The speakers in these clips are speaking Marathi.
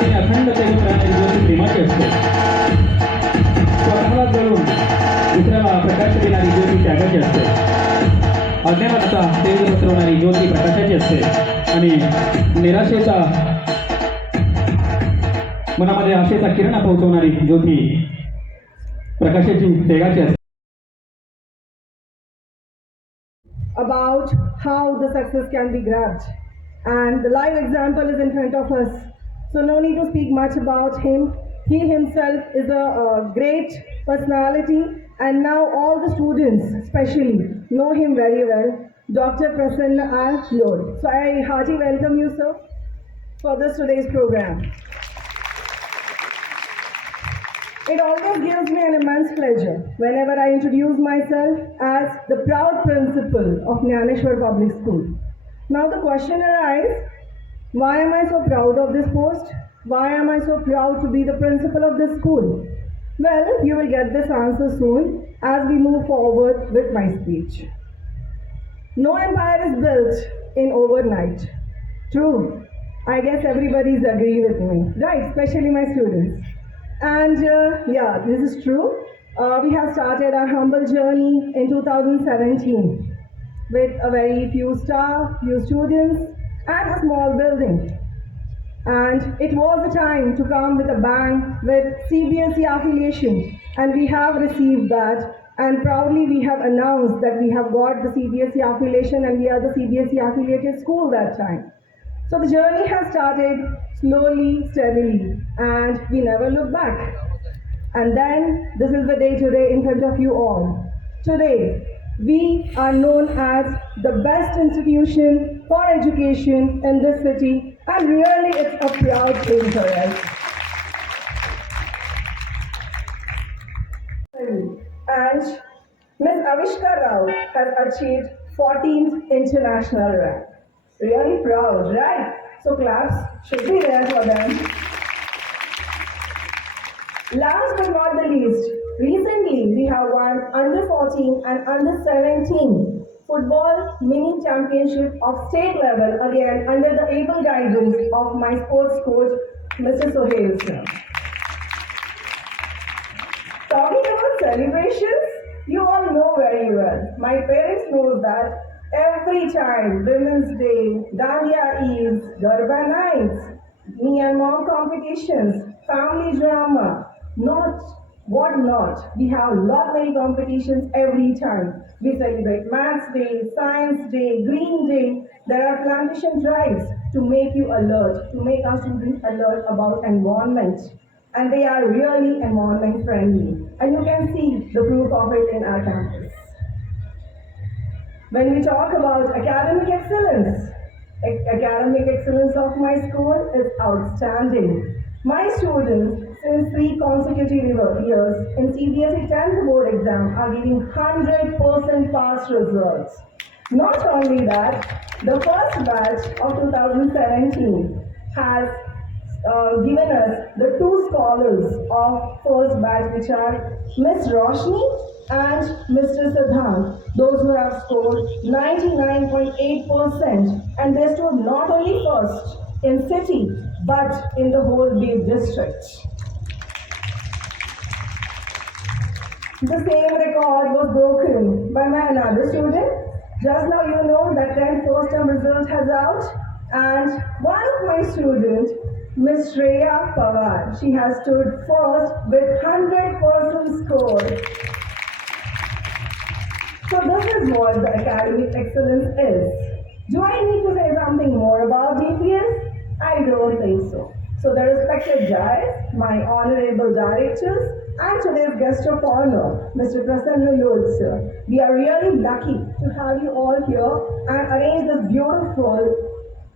आणि अखंड तेजून राहणारी ज्योती प्रेमाची असते. स्वतःला जळून दुसऱ्याला प्रकाश देणारी ज्योती त्यागाची असते. अज्ञानाचा तेज पसरवणारी ज्योती प्रकाशाची असते आणि निराशेचा मनामध्ये आशेचा किरण पोहोचवणारी ज्योती प्रकाशाची तेगाची असते. About how the success can be grabbed, and the live example is in front of us, so no need to speak much about him. He himself is a great personality, and now all the students especially know him very well, Dr. Prasanna R. Lord. So I heartily welcome you, sir, for this today's program. It always gives me an immense pleasure whenever I introduce myself as the proud principal of Nyaneshwar Public School. Now the question arises, why am I so proud of this post? Why am I so proud to be the principal of this school? Well, you will get this answer soon as we move forward with my speech. No empire is built in overnight. True. I guess everybody is agreeing with me, right? Especially my students. And yeah, this is true. We have started our humble journey in 2017 with a very few staff, few students, and a small building. And it was the time to come with a bang with CBSE affiliation, and we have received that. And proudly we have announced that we have got the CBSE affiliation, and we are the CBSE affiliated school that time. So the journey has started slowly, steadily, and we never look back. And then this is the day today in front of you all. Today, we are known as the best institution for education in this city, and really it's a proud thing for us. And Ms. Avishka Rao has achieved 14th international rank. Really proud, right? So claps should be there for them. Last but not the least, recently we have won under 14 and under 17 football mini championship of state level, again under the able guidance of my sports coach, Mr. Sohail sir. Talking about celebrations, you all know very well. My parents know that every time, Women's Day, Dandiya Eves, Garba nights, me and mom competitions, family drama, what not. We have lot many competitions every time. We celebrate Maths Day, Science Day, Green Day. There are plantation drives to make you alert, to make our students alert about environment. And they are really environment friendly. And you can see the proof of it in our campus. When we talk about academic excellence of my school is outstanding. My students, since 3 consecutive years in CBSE 10th board exam, are giving 100% pass results. Not only that, the first batch of 2017 has given us the 2 scholars of first batch, which are Ms. Roshni and Mr. Siddhant, those who have scored 99.8%, and they stood not only first in city but in the whole Beed district. The same record was broken by my another student. Just now you know that 10th first term result has out, and one of my students, Ms. Shreya Pawar, she has stood first with 100% score. So this is what the academic excellence is. Do I need to say something more about DPS? I don't think so. So the respected judges, my honorable directors, and today's guest of honor, Mr. Prasanna Lord sir, we are really lucky to have you all here and arrange this beautiful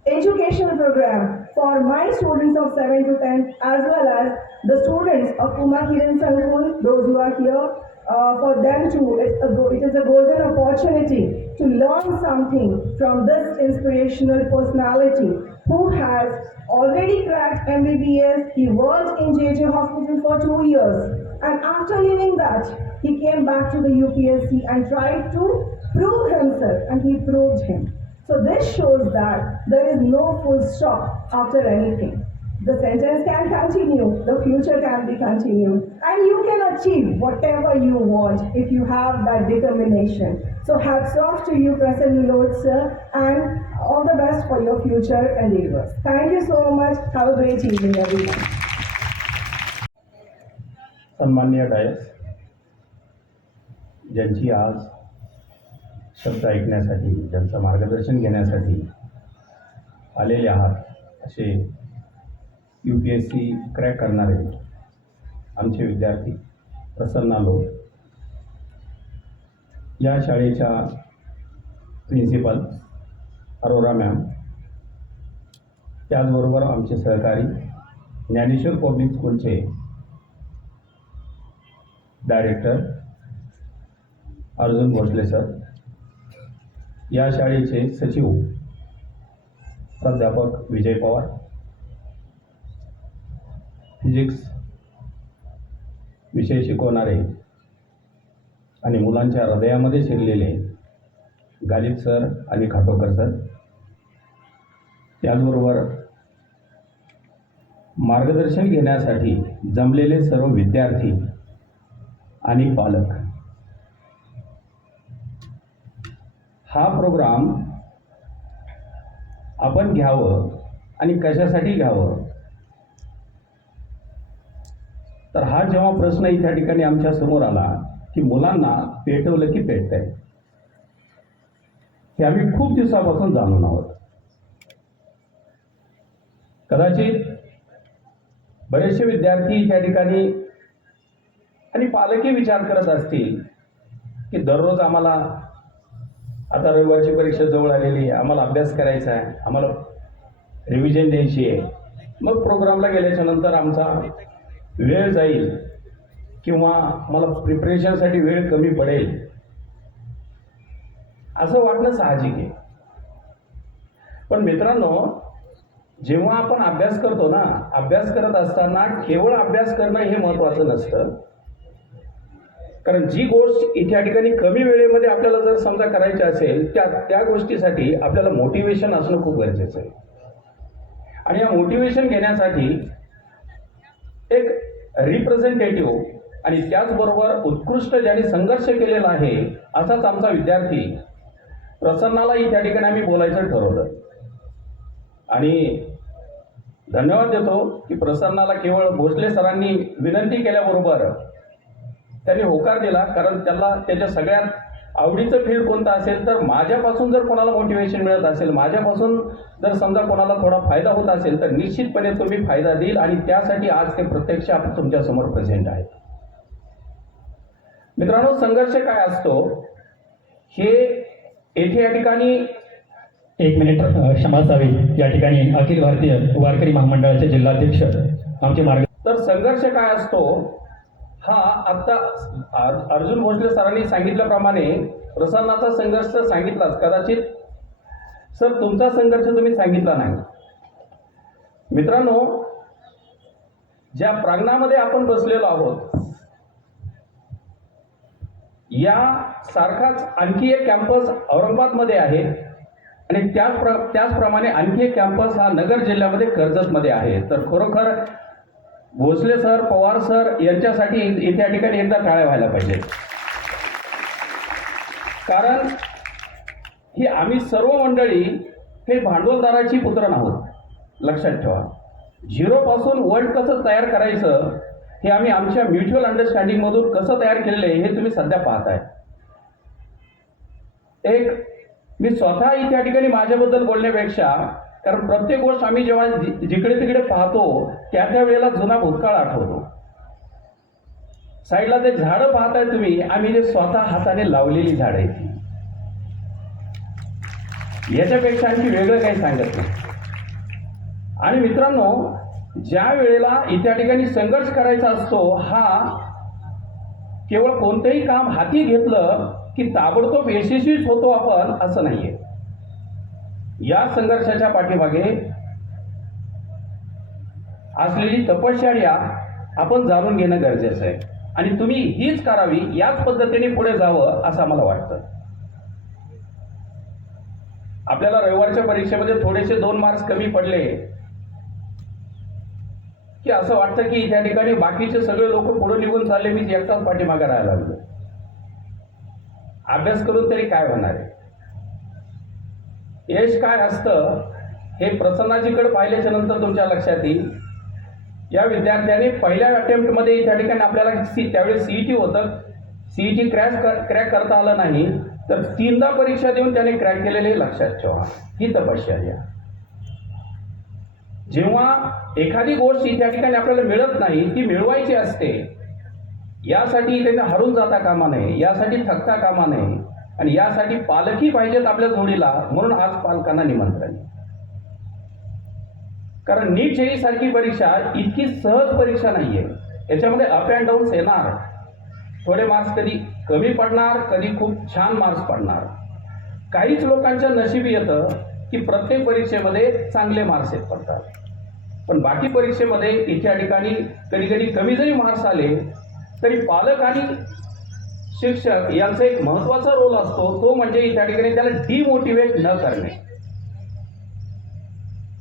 educational program for my students of 7 to 10 as well as the students of Uma Kiran Sankuul, those who are here. For them too, it is a golden opportunity to learn something from this inspirational personality who has already cracked MBBS. He worked in JJ Hospital for 2 years, and after leaving that, he came back to the UPSC and tried to prove himself, and he proved him. So this shows that there is no full stop after anything. the sentence can continue, the future can be continued, and you can achieve whatever you want if you have that determination. So hats off to you, President Milord sir, and all the best for your future endeavors. Thank you so much. Have a great evening, everyone. सन्माननीय डायस, ज्यांची आज शब्द ऐकण्यासाठी, ज्यांचं मार्गदर्शन घेण्यासाठी आलेले आहात, असे UPSC क्रॅक करणारे आमचे विद्यार्थी प्रसन्ना लोक, या शाळेच्या प्रिन्सिपल अरोरा मॅम, त्याचबरोबर आमचे सहकारी ज्ञानेश्वर पब्लिक स्कूलचे डायरेक्टर अर्जुन भोसले सर, या शाळेचे सचिव प्राध्यापक विजय पवार, फिजिक्स विषय शिकवणारे आणि मुलांच्या हृदयामध्ये शिरलेले गालिब सर आणि खाटोकर सर, त्याचबरोबर मार्गदर्शन घेण्यासाठी जमलेले सर्व विद्यार्थी आणि पालक. हा प्रोग्राम आपण घ्यावं आणि कशासाठी घ्यावं, तर हा जेव्हा प्रश्न इथे ठिकाणी आमच्या समोर आला की मुलांना पेटवलं की पेटतंय, हे आम्ही खूप दिवसापासून जाणून आहोत. कदाचित बरेचसे विद्यार्थी त्या ठिकाणी आणि पालकही विचार करत असतील की दररोज आम्हाला आता रविवारची परीक्षा जवळ आलेली आहे, आम्हाला अभ्यास करायचा आहे, आम्हाला रिव्हिजन द्यायची आहे, मग प्रोग्रामला गेल्याच्या नंतर आमचा वेळ जाईल किंवा मला प्रिपरेशनसाठी वेळ कमी पडेल, असं वाटणं साहजिक आहे. पण मित्रांनो, जेव्हा आपण अभ्यास करतो ना, अभ्यास करत असताना केवळ अभ्यास करणं हे महत्त्वाचं नसतं. कारण जी गोष्ट इथे ठिकाणी कमी वेळेमध्ये आपल्याला जर समजा करायची असेल, त्या गोष्टीसाठी आपल्याला मोटिवेशन असणं खूप गरजेचं आहे. आणि या मोटिवेशन घेण्यासाठी एक रिप्रेझेंटेटिव्ह आणि त्याचबरोबर उत्कृष्ट ज्यांनी संघर्ष केलेला आहे असाच आमचा विद्यार्थी प्रसन्नाला इथे ठिकाणी आम्ही बोलायचं ठरवलं. आणि धन्यवाद देतो की प्रसन्नाला केवळ भोसले सरांनी विनंती केल्याबरोबर त्यांनी होकार दिला. कारण त्याला त्याच्या सगळ्यात आवडीचं फील्ड कोणतं असेल, तर माझ्यापासून जर कोणाला मोटिवेशन मिळत असेल, माझ्यापासून जर समजा कोणाला थोडा फायदा होत असेल, तर निश्चितपणे तो मी फायदा देईल. आणि त्यासाठी आज ते प्रत्यक्ष आपण तुमच्यासमोर प्रेझेंट आहेत. मित्रांनो, संघर्ष काय असतो हे येथे या ठिकाणी 1 मिनिट क्षमा असावी. या ठिकाणी अखिल भारतीय वारकरी महामंडळाचे जिल्हाध्यक्ष आमचे मार्ग. तर संघर्ष काय असतो हा आता अर्जुन भोसले सरांनी सांगितल्याप्रमाणे प्रसन्नाचा संघर्ष सांगितलाच. कदाचित सर तुमचा संघर्ष तुम्ही सांगितला नाही. मित्रांनो, ज्या प्रांगणामध्ये आपण बसलेलो आहोत, या सारखाच आणखी एक कॅम्पस औरंगाबादमध्ये आहे आणि त्याचप्रमाणे आणखी एक कॅम्पस हा नगर जिल्ह्यामध्ये कर्जतमध्ये आहे. तर खरोखर भोसले सर, पवार सर यांच्यासाठी इथे या ठिकाणी एकदा टाळ्या व्हायला पाहिजे. कारण ही आम्ही सर्व मंडळी हे भांडवलदाराची पुत्र आहोत. लक्षात ठेवा, झिरोपासून वर्ल्ड कसं तयार करायचं हे आम्ही आमच्या म्युच्युअल अंडरस्टँडिंगमधून कसं तयार केलेलं आहे हे तुम्ही सध्या पाहताय. मी स्वतः इथे या ठिकाणी माझ्याबद्दल बोलण्यापेक्षा, कारण प्रत्येक गोष्ट आम्ही जेव्हा जिकडे तिकडे पाहतो त्या वेळेला जुना भूतकाळ आठवतो. साईडला ते झाडं पाहताय तुम्ही, आम्ही जे स्वतः हाताने लावलेली झाडं आहेत ती. याच्यापेक्षा आणखी वेगळं काही सांगत नाही. आणि मित्रांनो, ज्या वेळेला इथे या ठिकाणी संघर्ष करायचा असतो, हा केवळ कोणतंही काम हाती घेतलं की ताबडतोब यशस्वीच होतो आपण, असं नाहीये. या संघर्षाच्या पाठीमागे असलेली तपश्चर्या आपण जाणून घेणं गरजेचं आहे. आणि तुम्ही हीच करावी, याच पद्धतीने पुढे जावं असं आम्हाला वाटतं. आपल्याला रविवारच्या परीक्षेमध्ये थोडेसे 2 मार्क्स कमी पडले, की असं वाटतं की त्या ठिकाणी बाकीचे सगळे लोक पुढे निघून चालले, मी एकटाच पाठीमागे राहायला लागलो. अभ्यास करून तरी काय होणार आहे? यश काय असतं हे प्रसन्नाजीकडे पाहिल्याच्या नंतर तुमच्या लक्षात येईल. या विद्यार्थ्याने पहिल्या अटेम्प्टमध्ये त्या ठिकाणी आपल्याला त्यावेळेस सीईटी होतं, सीईटी क्रॅक करता आलं नाही, तर 3दा परीक्षा देऊन त्याने क्रॅक केलेले लक्षात ठेवा. ही तपश्चर्या. जेव्हा एखादी गोष्ट त्या ठिकाणी आपल्याला मिळत नाही, ती मिळवायची असते, यासाठी त्याने हरून जाता कामा नये, यासाठी थकता कामा नये, आणि यासाठी पालकही पाहिजेत आपल्या जोडीला. म्हणून आज पालकांना निमंत्रण. कारण नीट जेई सारखी परीक्षा इतकी सहज परीक्षा नाहीये. याच्यामध्ये अप अँड डाऊन्स येणार. थोडे मार्क्स कधी कमी पडणार, कधी खूप छान मार्क्स पडणार. काहीच लोकांच्या नशिबी येतं की प्रत्येक परीक्षेमध्ये चांगले मार्क्स येत पडतात, पण बाकी परीक्षेमध्ये इथे ठिकाणी कधी कधी कमी जरी मार्क्स आले तरी पालक आणि शिक्षक यांचा एक महत्वाचा रोल असतो, तो म्हणजे त्या ठिकाणी त्याला डिमोटिवेट न करणे.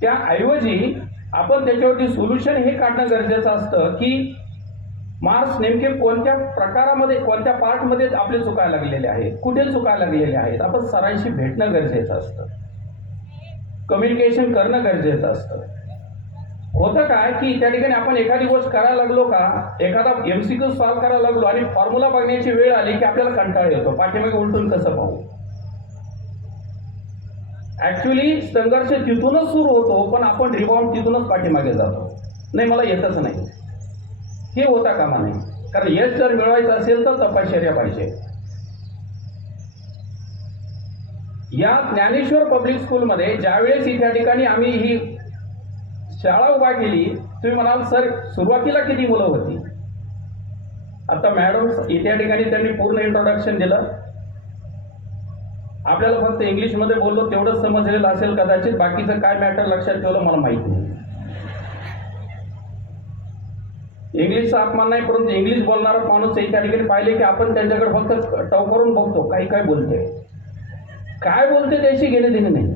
त्याऐवजी आपण त्याच्यावरती सोल्युशन हे काढणं गरजेचं असतं की मार्क्स नेमके कोणत्या प्रकारामध्ये, कोणत्या पार्टमध्ये आपले चुकायला लागलेले आहेत, कुठे चुकायला लागलेले आहेत. आपण सरांशी भेटणं गरजेचं असतं, कम्युनिकेशन करणं गरजेचं असतं. होतं काय की त्या ठिकाणी आपण एखादी गोष्ट करायला लागलो का, एखादा MCQ सॉल्व्ह करायला लागलो आणि फॉर्म्युला बघण्याची वेळ आली की आपल्याला कंटाळा येतो, पाठीमागे उलटून कसं पाहू. ऍक्च्युली संघर्ष तिथूनच सुरू होतो, पण आपण रिबाउंड तिथूनच पाठीमागे जातो. नाही मला येतच नाही, हे होता कामा नाही. कारण यश जर मिळवायचं असेल तर तपश्चर्या पाहिजे. या ज्ञानेश्वर पब्लिक स्कूलमध्ये ज्यावेळेस इथे ठिकाणी आम्ही ही शाळा उभा केली, तुम्ही म्हणाल सर सुरुवातीला किती मुलं होती? आता मॅडम इथे ठिकाणी त्यांनी पूर्ण इंट्रोडक्शन दिलं. आपल्याला फक्त इंग्लिशमध्ये बोललो तेवढंच समजलेलं असेल कदाचित, बाकीचं काय मॅटर लक्षात ठेवलं मला माहिती नाही. इंग्लिशचा अपमान नाही, परंतु इंग्लिश बोलणारा माणूस त्या ठिकाणी पाहिले की आपण त्यांच्याकडे फक्त टव करून बघतो, काही काय बोलते, काय बोलते त्याशी घेणे देणे नाही.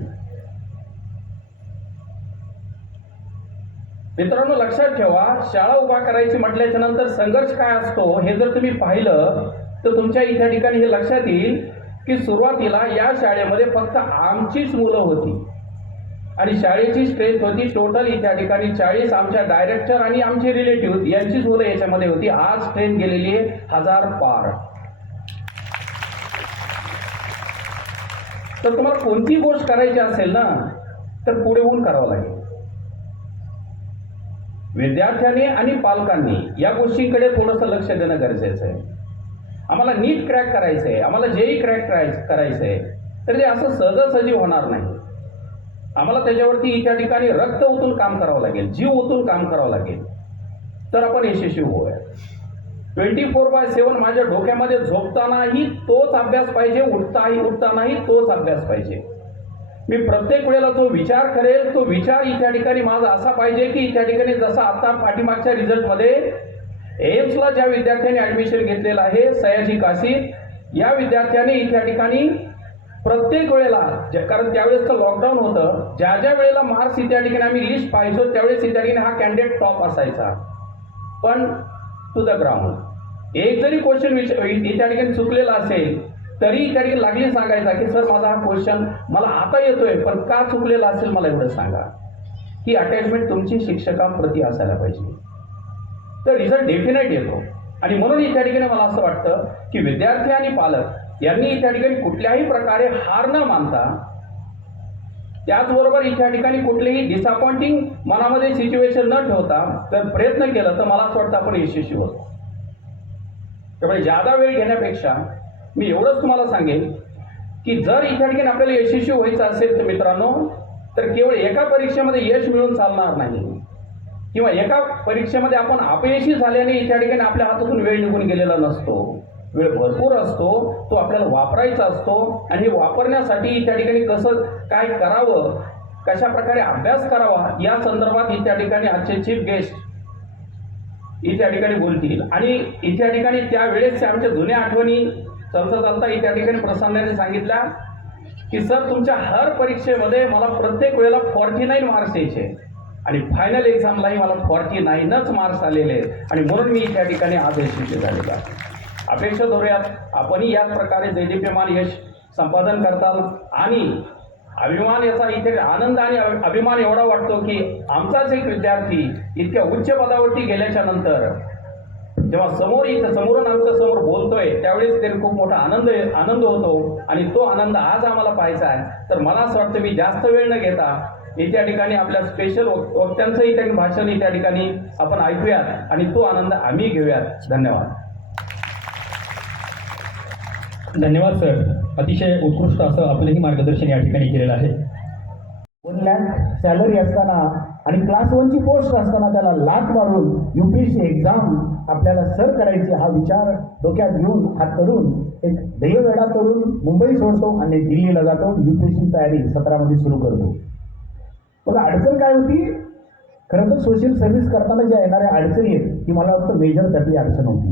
मित्रांनो लक्षात ठेवा, शाळा उभा करायची म्हटल्याच्या नंतर संघर्ष काय असतो हे जर तुम्ही पाहिलं तर तुमच्या इथे ठिकाणी हे लक्षात येईल की सुरुवातीला या शाळेमध्ये फक्त आमचीच मुलं होती आणि शाळेची स्ट्रेंथ होती टोटल इथे ठिकाणी 40. आमच्या डायरेक्टर आणि आमचे रिलेटिव्ह यांचीच मुलं याच्यामध्ये होती. आज स्ट्रेंथ गेलेली आहे 1000 पार. तर तुम्हाला कोणती गोष्ट करायची असेल ना तर पुढे होऊन करावं लागेल. विद्यार्थ्यांनी आणि पालकांनी या गोष्टींकडे थोडंसं लक्ष देणं गरजेचं आहे. आम्हाला नीट क्रॅक करायचं आहे, आम्हाला जेही क्रॅक करायचं आहे, तर ते असं सहजासहजी होणार नाही. आम्हाला त्याच्यावरती त्या ठिकाणी रक्त ओतून काम करावं लागेल, जीव ओतून काम करावं लागेल, तर आपण यशस्वी होऊया. 24/7 माझ्या डोक्यामध्ये झोपतानाही तोच अभ्यास पाहिजे, उठतानाही तोच अभ्यास पाहिजे. मी प्रत्येक वेळेला जो विचार करेल तो विचार इथ्या ठिकाणी माझा असा पाहिजे की इथ्या ठिकाणी जसा आता पाठीमागच्या रिझल्टमध्ये एम्सला ज्या विद्यार्थ्यांनी ऍडमिशन घेतलेलं आहे सयाजी काशी, या विद्यार्थ्याने इथ्या ठिकाणी प्रत्येक वेळेला, कारण त्यावेळेस तर लॉकडाऊन होतं, ज्या ज्या वेळेला मार्क्स इथ्या ठिकाणी आम्ही लिस्ट पाहायचो त्यावेळेस इथ्या ठिकाणी हा कॅन्डिडेट टॉप असायचा. पण टू द ग्राउंड एक जरी क्वेश्चन इथ्या ठिकाणी चुकलेला असेल तरी त्या ठिकाणी लागली सांगायचा की सर माझा हा क्वेश्चन मला आता येतोय पण का चुकलेला असेल मला एवढं सांगा. ही अटॅचमेंट तुमची शिक्षकांप्रती असायला पाहिजे, तर रिझल्ट डेफिनेट येतो. आणि म्हणून इथ्या ठिकाणी मला असं वाटतं की विद्यार्थी आणि पालक यांनी इथ्या ठिकाणी कुठल्याही प्रकारे हार न मानता, त्याचबरोबर इथ्या ठिकाणी कुठलेही डिसअपॉइंटिंग मनामध्ये सिच्युएशन न ठेवता जर प्रयत्न केला तर मला असं वाटतं आपण यशस्वी होतो. त्यामुळे जादा वेळ घेण्यापेक्षा मी एवढंच तुम्हाला सांगेन की जर इथ्या ठिकाणी आपल्याला यशस्वी व्हायचं असेल तर मित्रांनो, तर केवळ एका परीक्षेमध्ये यश मिळून चालणार नाही, किंवा एका परीक्षेमध्ये आपण अपयशी झाल्याने इथ्या ठिकाणी आपल्या हातातून वेळ निघून गेलेला नसतो. वेळ भरपूर असतो, तो आपल्याला वापरायचा असतो. आणि हे वापरण्यासाठी इथ्या ठिकाणी कसं काय करावं, कशा प्रकारे अभ्यास करावा या संदर्भात इथ्या ठिकाणी आजचे चीफ गेस्ट इथ्या ठिकाणी बोलतील. आणि इथ्या ठिकाणी त्यावेळेस आमच्या जुन्या आठवणी चालता चालता इथ्या ठिकाणी प्रसन्नाने सांगितल्या की सर तुमच्या हर परीक्षेमध्ये मला प्रत्येक वेळेला 49 मार्क्स यायचे आणि फायनल एक्झामलाही मला 49च मार्क्स आलेले आहेत आणि म्हणून मी त्या ठिकाणी आज यशस्वी झालेलो आहे. अपेक्षा धरूयात आपणही याच प्रकारे दैदिप्यमान यश संपादन करताल आणि अभिमान याचा इथे आनंद आणि अभिमान एवढा वाटतो की आमचाच एक विद्यार्थी इतक्या उच्च पदावरती गेल्याच्या नंतर जेव्हा समोरून आमच्या समोर बोलतोय त्यावेळेस तरी खूप मोठा आनंद होतो आणि तो आनंद आज आम्हाला पाहायचा आहे. तर मला असं वाटतं मी जास्त वेळ न घेता त्या ठिकाणी आपल्या स्पेशल वक्त्यांचंही त्या भाषण त्या ठिकाणी आपण ऐकूयात आणि तो आनंद आम्ही घेऊयात. धन्यवाद. धन्यवाद सर. अतिशय उत्कृष्ट असं आपलंही मार्गदर्शन या ठिकाणी केलेलं आहे. 1 लाख सॅलरी असताना आणि क्लास 1ची पोस्ट असताना त्याला लाथ मारून UPSC एक्झाम आपल्याला सर करायची हा विचार डोक्यात घेऊन हा तरुण एक ध्येयवेडा तरुण मुंबई सोडतो आणि दिल्लीला जातो. UPSC तयारी 17 मध्ये सुरू करतो. बघा अडचण काय होती. खरं तर सोशल सर्व्हिस करताना ज्या येणाऱ्या अडचणी आहेत ती मला वाटतं मेजर त्यातली अडचण होती.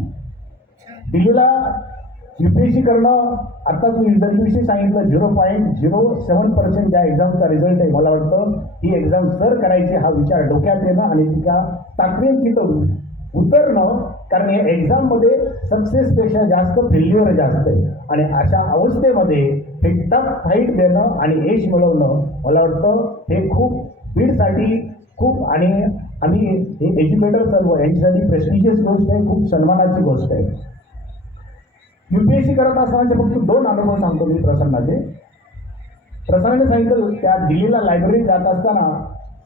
दिल्लीला UPSC करणं आत्ताच मी रिझल्टविषयी सांगितलं 0.07% ज्या एक्झामचा रिझल्ट आहे मला वाटतं ही एक्झाम सर करायची हा विचार डोक्यात येणं आणि तिच्या ताकदीन तिथं उतरणं. कारण या एक्झाममध्ये सक्सेसपेक्षा जास्त फेल्युअर जास्त आहे आणि अशा अवस्थेमध्ये हे टफ फाईट देणं आणि यश मिळवणं मला वाटतं हे खूप बीडसाठी खूप आणि आम्ही हे एज्युकेटर सर्व यांच्यासाठी प्रेस्टिजियस गोष्ट आहे, खूप सन्मानाची गोष्ट आहे. UPSC करत असतानाचे फक्त 2 अनुभव सांगतो मी प्रसन्नाचे. प्रसन्नाने सांगितलं त्या दिल्लीला लायब्ररीत जात असताना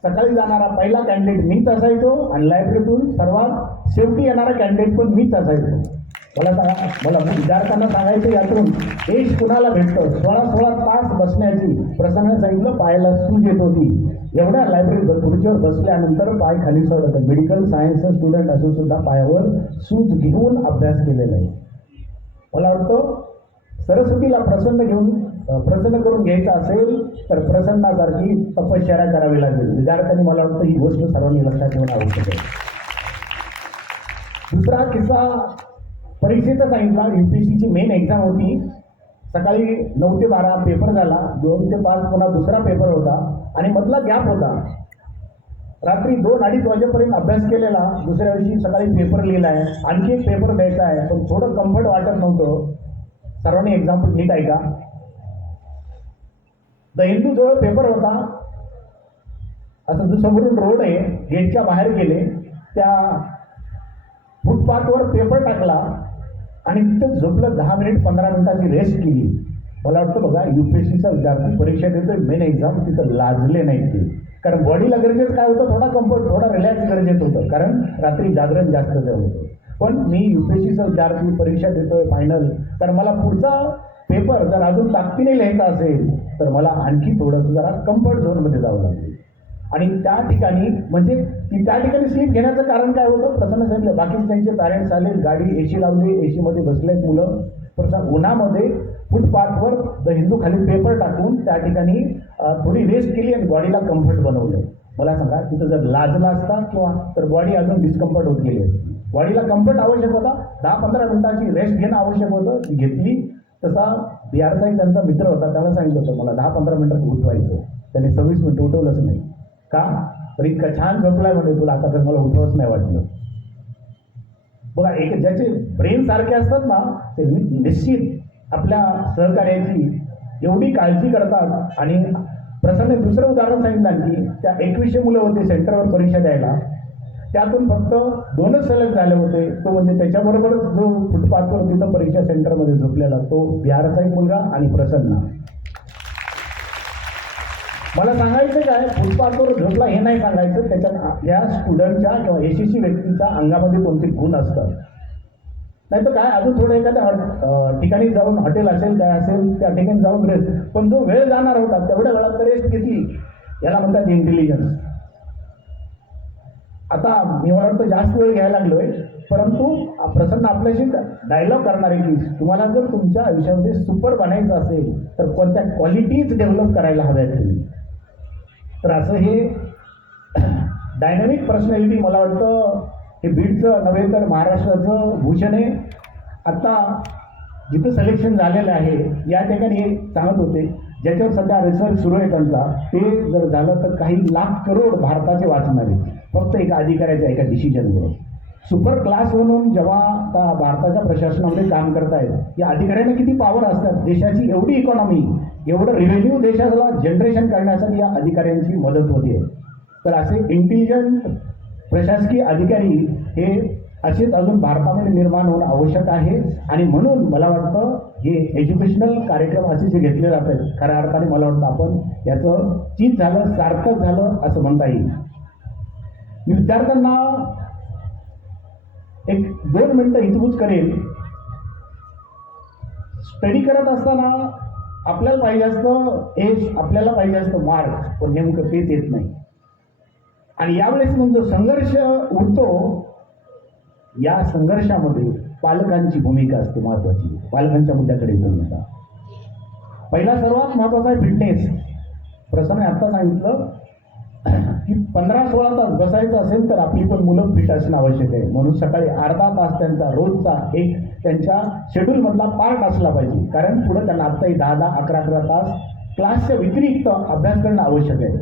सकाळी जाणारा पहिला कॅन्डिडेट मीच असायचो आणि लायब्ररीतून सर्वात शेवटी येणारा कॅन्डिडेट पण मीच असायचो. मला विद्यार्थ्यांना सांगायचं यातून यश कुणाला भेटतं. 16 तास बसण्याची प्रसन्नाने सांगितलं पायाला सूज येत होती. एवढ्या लायब्ररीत खुर्चीवर बसल्यानंतर पाय खाली सोडत मेडिकल सायन्सचा स्टुडंट असून सुद्धा पायावर सूज घेऊन अभ्यास केलेला आहे. मला वाटतं सरस्वतीला प्रसन्न करून घ्यायचं असेल तर प्रसन्नासारखी तपश्चर्या करावी लागेल. विद्यार्थ्यांनी मला वाटतं ही गोष्ट सर्वांनी लक्षात ठेवणं आवश्यक आहे. दुसरा किस्सा परीक्षेचा सांगितला. UPSCची मेन एक्झाम होती. सकाळी 9 ते 12 पेपर झाला. 2 ते 5 पुन्हा दुसरा पेपर होता आणि मधला गॅप होता. रात्री 2-2:30 वाजेपर्यंत अभ्यास केलेला. दुसऱ्या दिवशी सकाळी पेपर लिहिला आहे. आणखी एक पेपर द्यायचा आहे पण थोडं कम्फर्ट वाटत नव्हतं. सर्वांनी एक्झाम्पल नीट ऐका. द हिंदू जवळ पेपर होता. असं जो समोरून रोड आहे गेटच्या बाहेर गेले. त्या फुटपाथवर पेपर टाकला आणि तिथं झोपलं. 10 मिनिट 15 मिनिटाची रेस्ट केली. मला वाटतं बघा UPSCचा विद्यार्थी परीक्षा देतोय मेन एक्झाम तिथं लाजले नाहीत ते. कारण बॉडीला गरजेचं काय होतं थोडा कम्फर्ट थोडा रिलॅक्स गरजेचं होतं कारण रात्री जागरण जास्त होतं. पण मी UPSCचा विद्यार्थी परीक्षा देतोय फायनल. कारण मला पुढचा पेपर जर अजून ताकदीने लिहायचा असेल तर मला आणखी थोडंसं जरा कम्फर्ट झोनमध्ये जावं लागेल. आणि त्या ठिकाणी म्हणजे त्या ठिकाणी स्लीप घेण्याचं कारण काय होतं प्रसन्न सांगितलं. बाकीचे त्यांचे पॅरेंट्स आले गाडी AC लावली AC मध्ये बसलेत मुलं. प्रसन्न उन्हामध्ये फुटपाथवर द हिंदू खाली पेपर टाकून त्या ठिकाणी थोडी रेस्ट केली आणि बॉडीला कम्फर्ट बनवलं. मला सांगा तिथं जर लाजला असता किंवा तर बॉडी अजून डिस्कम्फर्ट होत गेली असती. बॉडीला कम्फर्ट आवश्यक होता. 10-15 मिनिटाची रेस्ट घेणं आवश्यक होतं. ती घेतली. तसा बिहारचा एक त्यांचा मित्र होता त्याला सांगितलं होतं मला 10-15 मिनिटात उठवायचं. त्याने 26 मिनिटं उठवलंच नाही. का तर इतका छान झोपलाय म्हणजे तुला आता तर मला उठवच नाही वाटलं. बघा एक ज्याचे ब्रेन सारखे असतात ना ते निश्चित आपल्या सहकार्याची एवढी काळजी करतात. आणि प्रसन्न दुसरं उदाहरण सांगितलं आणखी त्या 2100 मुलं होते सेंटरवर परीक्षा द्यायला. त्यातून फक्त 2च सिलेक्ट झाले होते. तो म्हणजे त्याच्याबरोबरच जो फुटपाथवर तिथं परीक्षा सेंटरमध्ये झोपलेला तो बिहारचा एक मुलगा आणि प्रसन्न. मला सांगायचं काय फुटपाथवर झोपला हे नाही सांगायचं. त्याच्यात या स्टुडंटच्या किंवा यशस्वी व्यक्तीच्या अंगामध्ये कोणते गुण असतात. नाही तर काय अजून थोडं एखाद्या ठिकाणी जाऊन हॉटेल असेल काय असेल त्या ठिकाणी जाऊन रेस्ट. पण जो वेळ जाणार होता तेवढ्या वेळात तर रेस्ट घेतली. याला म्हणतात इंटेलिजन्स. आता मी वाटतं जास्त वेळ घ्यायला लागलोय परंतु प्रसन्न आपल्याशी डायलॉग करणार आहे की तुम्हाला जर तुमच्या आयुष्यामध्ये सुपर बनायचं असेल तर कोणत्या क्वालिटीज डेव्हलप करायला हव्यात तुम्ही. तर असं हे डायनॅमिक पर्सनॅलिटी मला वाटतं हे बीडचं नव्हे तर महाराष्ट्राचं भूषण आहे. आत्ता जिथं सिलेक्शन झालेलं आहे या ठिकाणी हे सांगत होते ज्याच्यावर सध्या रिसर्च सुरू आहे त्यांचा, ते जर झालं तर काही लाख करोड भारताचे वाचणारे फक्त एका अधिकाऱ्याच्या एका डिसिजनवर. सुपर क्लास म्हणून जेव्हा आता भारताच्या प्रशासनामध्ये काम करतायत, या अधिकाऱ्यांना किती पॉवर असतात. देशाची एवढी इकॉनॉमी, एवढं रेव्हेन्यू देशाला जनरेशन करण्यासाठी या अधिकाऱ्यांची मदत होते. तर असे इंटेलिजंट प्रशासकीय अधिकारी हे असेच अजून भारतामध्ये निर्माण होणं आवश्यक आहे. आणि म्हणून मला वाटतं हे एज्युकेशनल कार्यक्रम असे जे घेतले जात आहेत, खऱ्या अर्थाने मला वाटतं आपण याचं चीज झालं, सार्थक झालं असं म्हणता येईल. मी विद्यार्थ्यांना एक 2 मिनिटं हितगुज करेल. स्टडी करत असताना आपल्याला पाहिजे असतं यश, आपल्याला पाहिजे असतं मार्क, पण नेमकं तेच येत नाही. आणि यावेळेस मग जो संघर्ष उरतो, या संघर्षामध्ये पालकांची भूमिका असते महत्वाची. पालकांच्या मुद्द्याकडे भूमिका. पहिला सर्वात महत्वाचा आहे फिटनेस. प्रसन्न आत्ता सांगितलं की 15-16 तास बसायचं असेल तर आपली पण मुलं फिट असणं आवश्यक आहे. म्हणून सकाळी अर्धा तास त्यांचा रोजचा एक त्यांच्या शेड्यूलमधला पार्ट असला पाहिजे. कारण पुढे त्यांना आत्ताही 10-10, 11-11 तास क्लासच्या व्यतिरिक्त अभ्यास करणं आवश्यक आहे.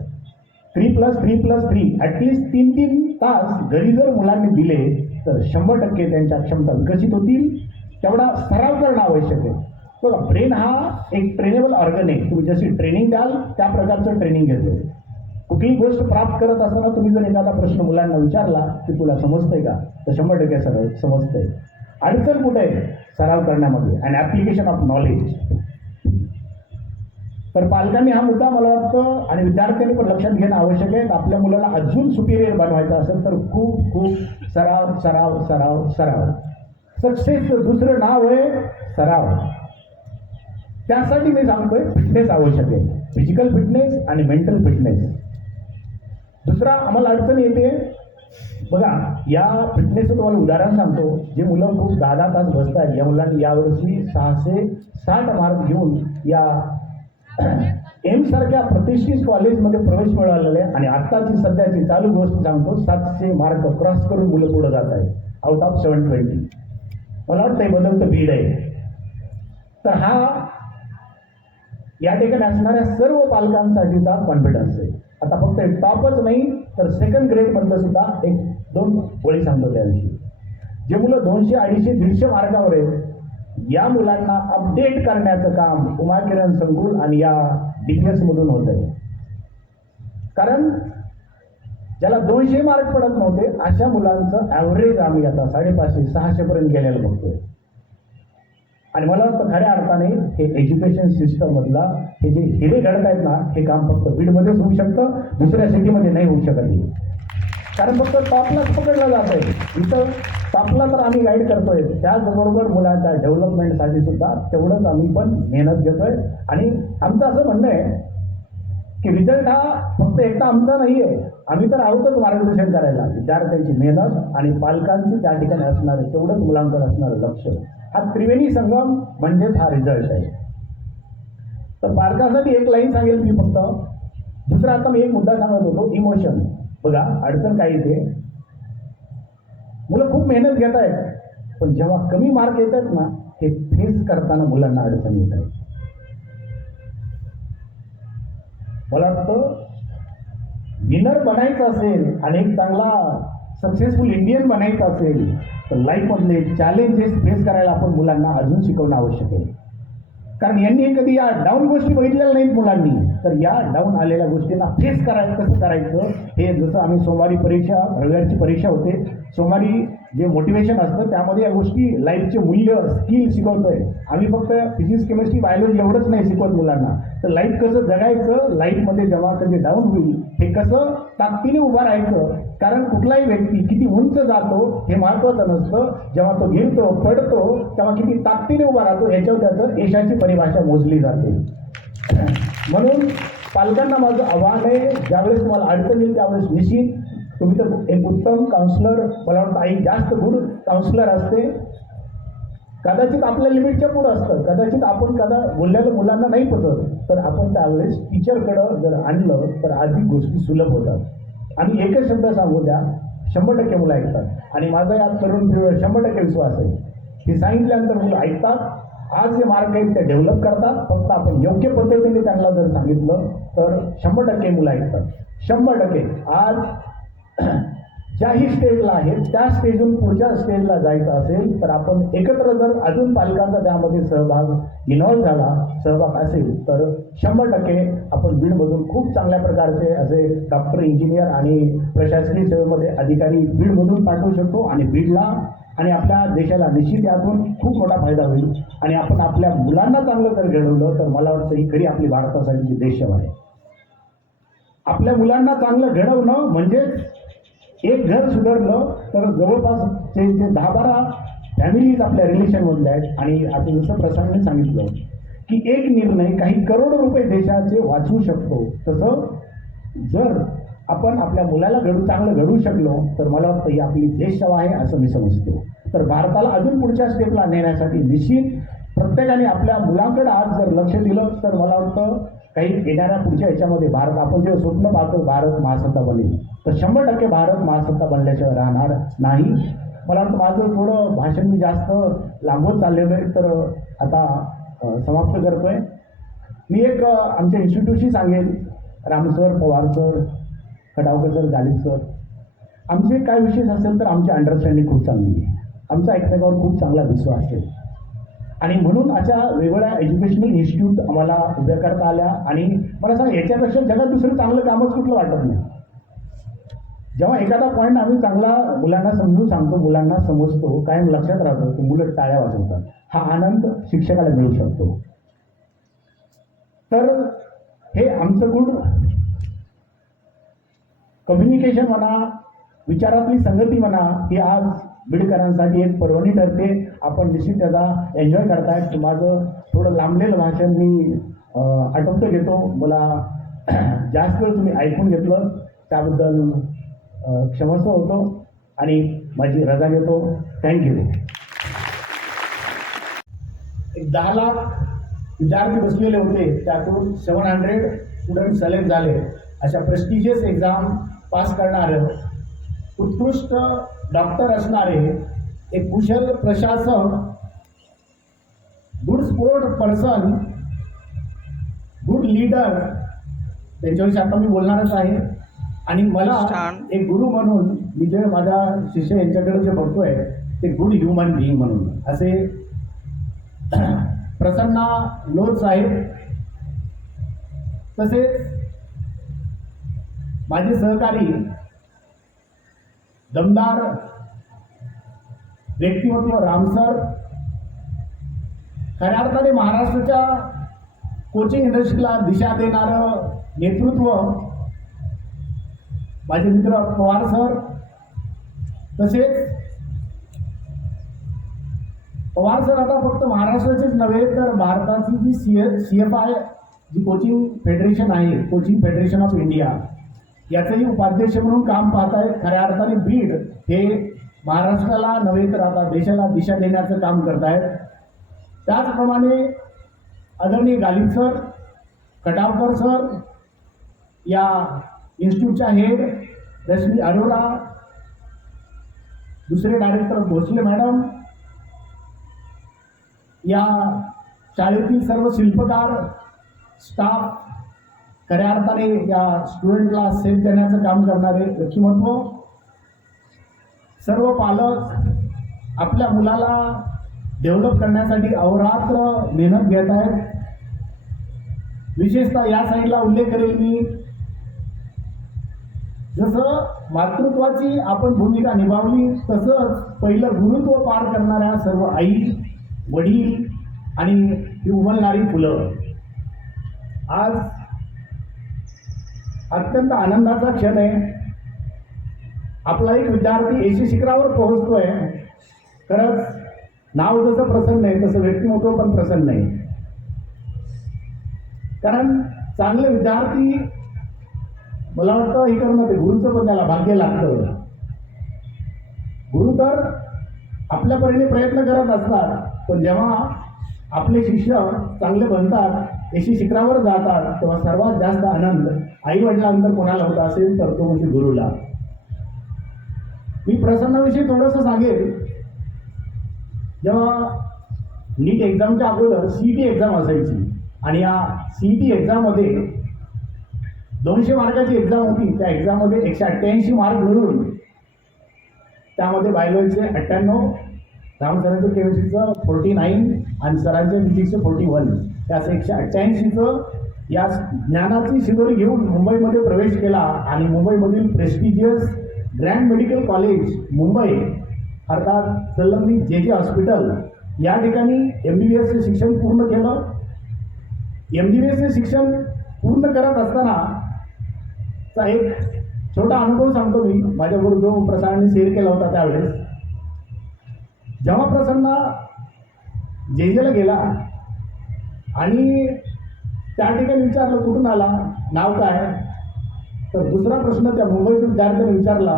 3+3+3 ॲटलिस्ट 3-3 तास घरी जर मुलांनी दिले तर 100% त्यांच्या क्षमता विकसित होतील. तेवढा सराव करणं आवश्यक आहे. बघा, ब्रेन हा एक ट्रेनेबल ऑर्गन आहे. तुम्ही जशी ट्रेनिंग द्याल त्या प्रकारचं ट्रेनिंग घेतो. कुठलीही गोष्ट प्राप्त करत असताना तुम्ही जर एखादा प्रश्न मुलांना विचारला की तुला समजतंय का, तर 100% सरळ समजतंय. अडचण कुठे आहे? सराव करण्यामध्ये अँड ॲप्लिकेशन ऑफ नॉलेज. तर पालकांनी हा मुद्दा मला वाटतं आणि विद्यार्थ्यांनी पण लक्षात घेणं आवश्यक आहे. आपल्या मुलाला अजून सुपिरियर बनवायचं असेल तर खूप खूप सराव सराव सराव सराव. सक्सेसचं दुसरं नाव आहे सराव. त्यासाठी मी सांगतोय फिटनेस आवश्यक आहे. फिजिकल फिटनेस आणि मेंटल फिटनेस. दुसरा आम्हाला अडचण येते बघा, या फिटनेसचं तुम्हाला उदाहरण सांगतो. जे मुलं खूप 10-10 तास बसत आहेत, या मुलांनी यावर्षी 660 मार्क घेऊन या एम्स सारख्या प्रतिष्ठित कॉलेजमध्ये प्रवेश मिळालेला आहे. आणि आत्ताची सध्याची चालू गोष्ट सांगतो, 700 मार्क क्रॉस करून मुलं पुढे जात आहेत आउट ऑफ 720. मला वाटतं हे बदलतं भीड आहे. तर हा या ठिकाणी असणाऱ्या सर्व पालकांसाठीचा कॉन्फिडन्स आहे. आता फक्त टॉपच नाही तर सेकंड ग्रेडमधलं सुद्धा 1-2 ओळी सांगतो त्याविषयी. जे मुलं 200, 250, 150 मार्कावर आहेत, या मुलांना अपडेट करण्याचं काम उमाकिरण संकुल आणि या DPS मधून होत आहे. कारण ज्याला 200 मार्क पडत नव्हते अशा मुलांचं ॲव्हरेज आम्ही आता 550-600 पर्यंत गेलेलं बघतोय. आणि मला वाटतं खऱ्या अर्थाने हे एज्युकेशन सिस्टम मधला हे जे हिरे घडत आहेत ना, हे काम फक्त बीडमध्येच होऊ शकतं, दुसऱ्या सिटीमध्ये नाही होऊ शकत. कारण फक्त टॉपलाच पकडलं जात आहे. इथं टॉपला तर आम्ही गाईड करतोय, त्याचबरोबर मुलांच्या डेव्हलपमेंटसाठी सुद्धा तेवढंच आम्ही पण मेहनत घेतोय. आणि आमचं असं म्हणणं आहे की रिझल्ट हा फक्त एकटा आमचा नाही आहे, आम्ही तर आहोतच मार्गदर्शन करायला. विद्यार्थ्यांची मेहनत आणि पालकांची त्या ठिकाणी असणारं तेवढंच मुलांकडे असणारं लक्ष, हा त्रिवेणी संगम म्हणजेच हा रिझल्ट आहे. तर पालकांसाठी एक लाईन सांगेल मी फक्त. दुसरा आता मी एक मुद्दा सांगत होतो, इमोशन. बघा, अडचण काय येते, मुलं खूप मेहनत घेत आहेत, पण जेव्हा कमी मार्क येतात ना, हे फेस करताना मुलांना अडचण येत आहे. मला वाटतं विनर बनायचं असेल आणि एक चांगला सक्सेसफुल इंडियन बनायचं असेल तर लाईफमधले चॅलेंजेस फेस करायला आपण मुलांना अजून शिकवणं आवश्यक आहे. कारण यांनी कधी या डाऊन गोष्टी बघितलेल्या नाहीत मुलांनी. तर या डाऊन आलेल्या गोष्टींना फेस कसं करायचं, हे जसं आम्ही सोमवारी परीक्षा, रविवारची परीक्षा होते, सोमवारी जे मोटिवेशन असतं त्यामध्ये या गोष्टी लाईफचे मूल्य, स्किल शिकवतोय आम्ही. फक्त फिजिक्स, केमिस्ट्री, बायोलॉजी एवढंच नाही शिकवत मुलांना, तर लाईफ कसं जगायचं, लाईफमध्ये जेव्हा कधी डाऊन होईल हे कसं ताकदीने उभं राहायचं. कारण कुठलाही व्यक्ती किती उंच जातो हे महत्त्वाचं नसतं, जेव्हा तो गिरतो, पडतो तेव्हा किती ताकदीने उभा राहतो ह्याच्यावर त्याचं यशाची परिभाषा मोजली जाते. म्हणून पालकांना माझं आव्हान आहे, ज्यावेळेस तुम्हाला अडचण येईल त्यावेळेस निश्चित तुम्ही तर एक उत्तम काउन्सिलर, मला वाटतं आई जास्त गुड काउन्सिलर असते. कदाचित आपल्या लिमिटच्या पुढं असतं, कदाचित आपण बोललेलं मुलांना नाही पटत, तर आपण त्यावेळेस टीचरकडं जर आणलं तर अधिक गोष्टी सुलभ होतात. आणि एकच शब्द सांगू द्या, 100% मुलं ऐकतात. आणि माझा या तरुण पिढीवर 100% विश्वास आहे की सांगितल्यानंतर मुलं ऐकतात आज जे मार्ग आहेत ते डेव्हलप करतात. फक्त आपण योग्य पद्धतीने त्यांना जर सांगितलं तर 100% मुलं ऐकतात. 100%. आज ज्याही स्टेजला आहे त्या स्टेजहून पुढच्या स्टेजला जायचं असेल तर आपण एकत्र जर अजून पालकांचा त्यामध्ये सहभाग असेल तर 100% आपण बीडमधून खूप चांगल्या प्रकारचे असे डॉक्टर, इंजिनियर आणि प्रशासकीय सेवेमध्ये अधिकारी बीडमधून पाठवू शकतो. आणि बीडला आणि आपल्या देशाला निश्चित यातून खूप मोठा फायदा होईल. आणि आपण आपल्या मुलांना चांगलं जर घडवलं तर मला वाटतं ही खरी आपली भारतासाठीची देशसेवा आहे. आपल्या मुलांना चांगलं घडवणं म्हणजे एक घर सुधारलं तर जवळपास ते 10-12 फॅमिलीज आपल्या रिलेशनमधल्या आहेत. आणि आता जसं प्रसादने सांगितलं की एक निर्णय काही करोड रुपये देशाचे वाचवू शकतो, तसं जर आपण आपल्या मुलाला चांगलं घडवू शकलो तर मला वाटतं ही आपली देशसेवा आहे असं मी समजतो. तर भारताला अजून पुढच्या स्टेपला नेण्यासाठी निश्चित प्रत्येकाने आपल्या मुलांकडे आज जर लक्ष दिलं तर मला वाटतं काही येणाऱ्या पुढच्या ह्याच्यामध्ये भारत, आपण जे स्वप्न पाहतो भारत महासत्ता बनेल, तर 100% भारत महासत्ता बनल्याशिवाय राहणार नाही. मला वाटतं माझं थोडं भाषण मी जास्त लांबवत चाललेलं आहे तर आता समाप्त करतोय. मी एक आमच्या इन्स्टिट्यूटशी सांगेन, Ram sir, Pawar sir, Khatavkar sir, Ghalib sir, आमचे काय विशेष असेल तर आमची अंडरस्टँडिंग खूप चांगली आहे. आमचा एकमेकावर खूप चांगला विश्वास आहे. आणि म्हणून अशा वेगवेगळ्या एज्युकेशनल इन्स्टिट्यूट आम्हाला उभ्या करता आल्या. आणि मला सांग, याच्यापेक्षा जगात दुसरं चांगलं कामच कुठलं वाटत नाही. जेव्हा एखादा पॉईंट आम्ही चांगला मुलांना समजून सांगतो, मुलांना समजतो, कायम लक्षात राहतो, की मुलं टाळ्या वाजवतात, हा आनंद शिक्षकाला मिळू शकतो. तर हे आमचं गुण कम्युनिकेशन म्हणा, विचारातली संगती म्हणा, ही आज बीडकरांसाठी एक पर्वणी ठरते. आपण निश्चित त्याचा एन्जॉय करतायत. माझं थोडं लांबलेलं भाषण मी आटोपतं घेतो. मला जास्त वेळ तुम्ही ऐकून घेतलं त्याबद्दल क्षमस्व होतो आणि माझी रजा घेतो. थँक्यू. एक 10 लाख विद्यार्थी बसलेले होते, त्यातून 700 स्टुडंट सिलेक्ट झाले. अशा प्रेस्टिजियस एक्झाम पास करणारं, उत्कृष्ट डॉक्टर असणारे, एक कुशल प्रशासक, good sport person, good leader, त्यांच्याविषयी आता मी बोलणारच आहे. आणि मला एक गुरु म्हणून मी जे माझ्या शिष्य यांच्याकडे जे बघतोय ते गुड ह्युमन बिईंग म्हणून असे प्रसन्ना लोध साहेब, तसेच माझे सहकारी दमदार व्यक्तिमत्व रामसर, खऱ्या अर्थाने महाराष्ट्राच्या कोचिंग इंडस्ट्रीला दिशा देणारं नेतृत्व माझे मित्र पवार सर, तसेच पवार सर आता फक्त महाराष्ट्राचेच नव्हे तर भारताची जी CFI जी कोचिंग फेडरेशन आहे, कोचिंग फेडरेशन ऑफ इंडिया, याचंही उपाध्यक्ष म्हणून काम पाहत आहेत. खऱ्या अर्थाने बीड हे महाराष्ट्राला नव्हे तर आता देशाला दिशा देण्याचं काम करत आहेत. त्याचप्रमाणे आदरणीय गालिब सर, खटावकर सर, या इन्स्टिट्यूटच्या हेड रश्मी अरोरा, दुसरे डायरेक्टर भोसले मॅडम, या शाळेतील सर्व शिल्पकार, स्टाफ, खऱ्या अर्थाने या स्टुडंटला सेफ देण्याचं काम करणारे व्यक्तिमत्व, सर्व पालक आपल्या मुलाला डेव्हलप करण्यासाठी अहोरात्र मेहनत घेत आहेत. विशेषतः या साईडला उल्लेख करेल मी, जसं मातृत्वाची आपण भूमिका निभावली तसंच पहिलं गुरुत्व पार करणाऱ्या सर्व आई, वडील आणि ती उमलणारी फुलं. आज अत्यंत आनंदाचा क्षण आहे. आपला एक विद्यार्थी 80 शिखरावर पोहोचतोय. खरंच नाव जसं प्रसन्न आहे तसं व्यक्तिमत्व पण प्रसन्न आहे. कारण चांगले विद्यार्थी, मला वाटतं हे करणं ते गुरुचं पण त्याला भाग्य लागतं. गुरु तर आपल्या परीने प्रयत्न करत असतात, पण जेव्हा आपले शिष्य चांगले बनतात, 80 शिखरावर जातात, तेव्हा सर्वात जास्त आनंद आई वडिलांनंतर कोणाला होता असेल तर तो म्हणजे गुरुला. मी प्रसन्नाविषयी थोडंसं सांगेल. जेव्हा नीट एक्झामच्या अगोदर CET एक्झाम असायची आणि या CET एक्झाममध्ये 200 मार्काची एक्झाम होती. त्या एक्झाममध्ये 188 मार्क मिळवून त्यामध्ये बायोलॉजीचे 98, राम सरांचं केमिस्ट्रीचं 49 आणि सरांच्या फिजिक्सचं 41, त्या असं 188चं या ज्ञानाची शिदोरी घेऊन मुंबईमध्ये प्रवेश केला आणि मुंबईमधील prestigious grand medical college Mumbai अर्थात संलग्नित JJ हॉस्पिटल या ठिकाणी MBBSचे शिक्षण पूर्ण केलं. MBBSचे शिक्षण पूर्ण करत असताना चा एक छोटा अनुभव सांगतो मी, माझ्याबरोबर जो प्रसादने शेअर केला होता त्यावेळेस. जेव्हा प्रसन्न JJला गेला आणि त्या ठिकाणी विचारलं कुठून आला, नाव काय, तर दुसरा प्रश्न त्या मुंबईच्या विद्यार्थ्याने विचारला,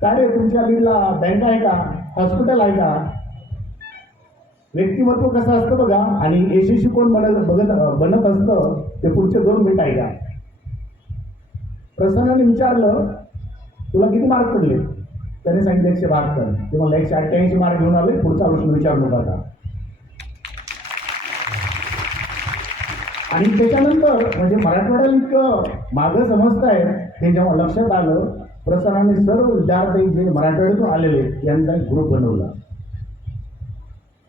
काय रे तुमच्या लीडला बँक आहे का, हॉस्पिटल आहे का. व्यक्तिमत्व कसं असतं बघा आणि यशस्वी कोण बनत असतं ते पुढचे 2 मिनिट आहे का. प्रसन्नाने विचारलं तुला किती मार्क पडले, त्याने सांगितलं 172. ते मला 188 मार्क घेऊन आले, पुढचा प्रश्न विचारू नका आता. आणि त्याच्यानंतर म्हणजे मराठवाड्याला इतकं मागं समजत आहे हे जेव्हा लक्षात आलं, प्रसन्नाने सर्व विद्यार्थी जे मराठवाड्यातून आलेले यांचा एक ग्रुप बनवला.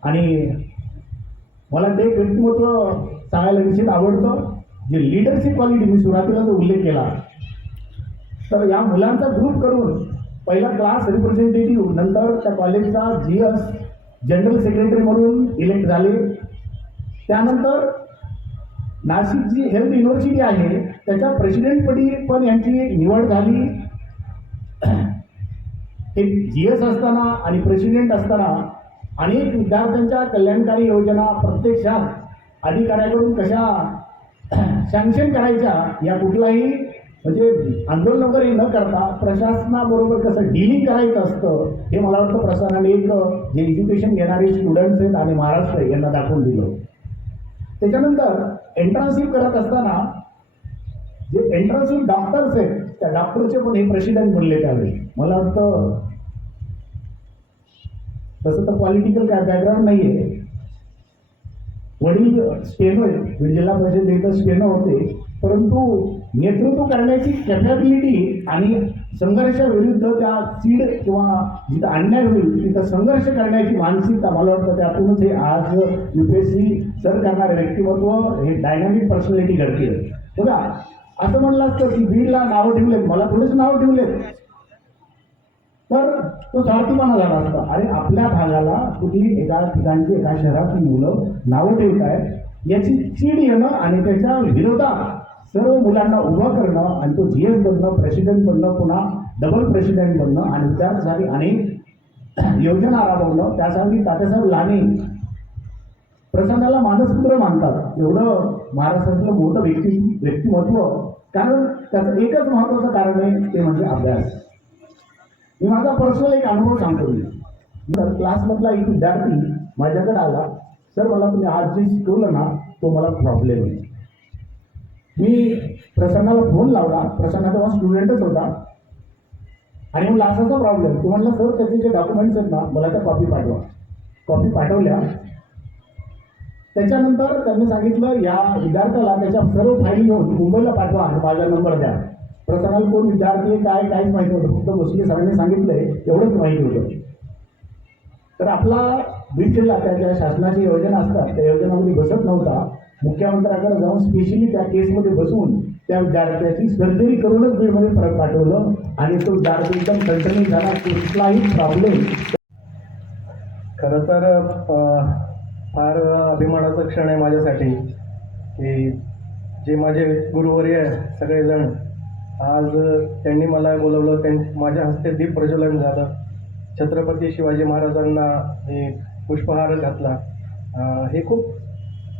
आणि मला ते व्यक्तिमत्व सांगायला निश्चित आवडतं, जे लिडरशिप क्वालिटी मी सुरुवातीला जो उल्लेख केला, तर या मुलांचा ग्रुप करून पहिला क्लास रिप्रेझेंटेटिव्ह, नंतर त्या कॉलेजचा GS जनरल सेक्रेटरी म्हणून इलेक्ट झाले. त्यानंतर नाशिक जी हेल्थ युनिव्हर्सिटी आहे त्याच्या प्रेसिडेंटपदी पण यांची निवड झाली. एक GS असताना आणि प्रेसिडेंट असताना अनेक विद्यार्थ्यांच्या कल्याणकारी योजना प्रत्यक्षात अधिकाऱ्याकडून कशा सँक्शन करायच्या, या कुठलाही म्हणजे आंदोलन वगैरे न करता प्रशासनाबरोबर कसं डीलिंग करायचं असतं हे मला वाटतं प्रसारणाने एक जे एज्युकेशन घेणारे स्टुडंट्स आहेत आणि महाराष्ट्र यांना दाखवून दिलं. त्याच्यानंतर एंट्रन्सशिप करत असताना जे एंट्रन्सशिप डॉक्टर्स आहेत त्या डॉक्टरचे पण हे प्रेसिडेंट बनले त्यावेळी. मला वाटतं तसं तर पॉलिटिकल काय बॅकग्राऊंड नाही आहे. वडील स्टेनो आहेत, जिल्हा परिषदेत स्टेनो होते, परंतु नेतृत्व करण्याची कॅपॅबिलिटी आणि संघर्षाविरुद्ध त्या सीड किंवा जिथं अन्याय होईल तिथं संघर्ष करण्याची मानसिकता, मला वाटतं त्यातूनच हे आज UPSC सर करणारे व्यक्तिमत्व हे डायनामिक पर्सनॅलिटी घडते. बघा असं म्हणलं असतं की बीडला नावं ठेवलेत, मला थोडेच नावं ठेवलेत, तर तो स्वार्थीपणा झाला असता. अरे आपल्या भागाला कुठली एका ठिकाणची एका शहरातली मुलं नावं ठेवत आहेत याची चीड येणं आणि त्याच्या विरोधात सर्व मुलांना उभं करणं आणि तो GS बनणं, प्रेसिडेंट बनणं, पुन्हा डबल प्रेसिडेंट बनणं आणि त्यासाठी अनेक योजना राबवणं, त्यासाठी तात्यासाहेब लाने प्रसन्नाला मानसपुत्र मानतात. एवढं महाराष्ट्रातलं मोठं व्यक्तिमत्व, कारण त्याचं एकच महत्त्वाचं कारण आहे ते म्हणजे अभ्यास. मी माझा पर्सनल एक अनुभव सांगतो. मी क्लासमधला एक विद्यार्थी माझ्याकडे आला, सर मला तुम्ही आज जे शिकवलं ना तो मला प्रॉब्लेम आहे. मी प्रसन्नाला फोन लावला, प्रसन्ना तेव्हा स्टुडंटच होता आणि म्हणलं असाचा प्रॉब्लेम. तो म्हणला सर त्याचे जे डॉक्युमेंट्स आहेत ना मला त्या कॉपी पाठवा. कॉपी पाठवल्या. त्याच्यानंतर त्यांनी सांगितलं या विद्यार्थ्याला त्याच्या सर्व फाईल घेऊन मुंबईला पाठवा आणि माझा नंबर द्या. प्रसन्नाला कोण विद्यार्थी आहे काय काहीच माहिती होतं, फक्त भोसले सरांनी सांगितलंय एवढंच माहिती होतं. तर आपला बीड जिल्हा त्या ज्या शासनाची योजना असतात त्या योजनामध्ये बसत नव्हता. मुख्यमंत्र्याकडे जाऊन स्पेशली त्या केसमध्ये बसून त्या विद्यार्थ्याची सर्जरी करूनच बीडमध्ये फरक पाठवलं आणि तो विद्यार्थी एकदम कंट्रोलिंग झाला, कुठलाही प्रॉब्लेम. खरं तर फार अभिमानाचा क्षण आहे माझ्यासाठी की जे माझे गुरुवर्य सगळेजण आज त्यांनी मला बोलवलं, माझ्या हस्ते दीप प्रज्वलन झालं, छत्रपती शिवाजी महाराजांना हे पुष्पहार घातला. हे खूप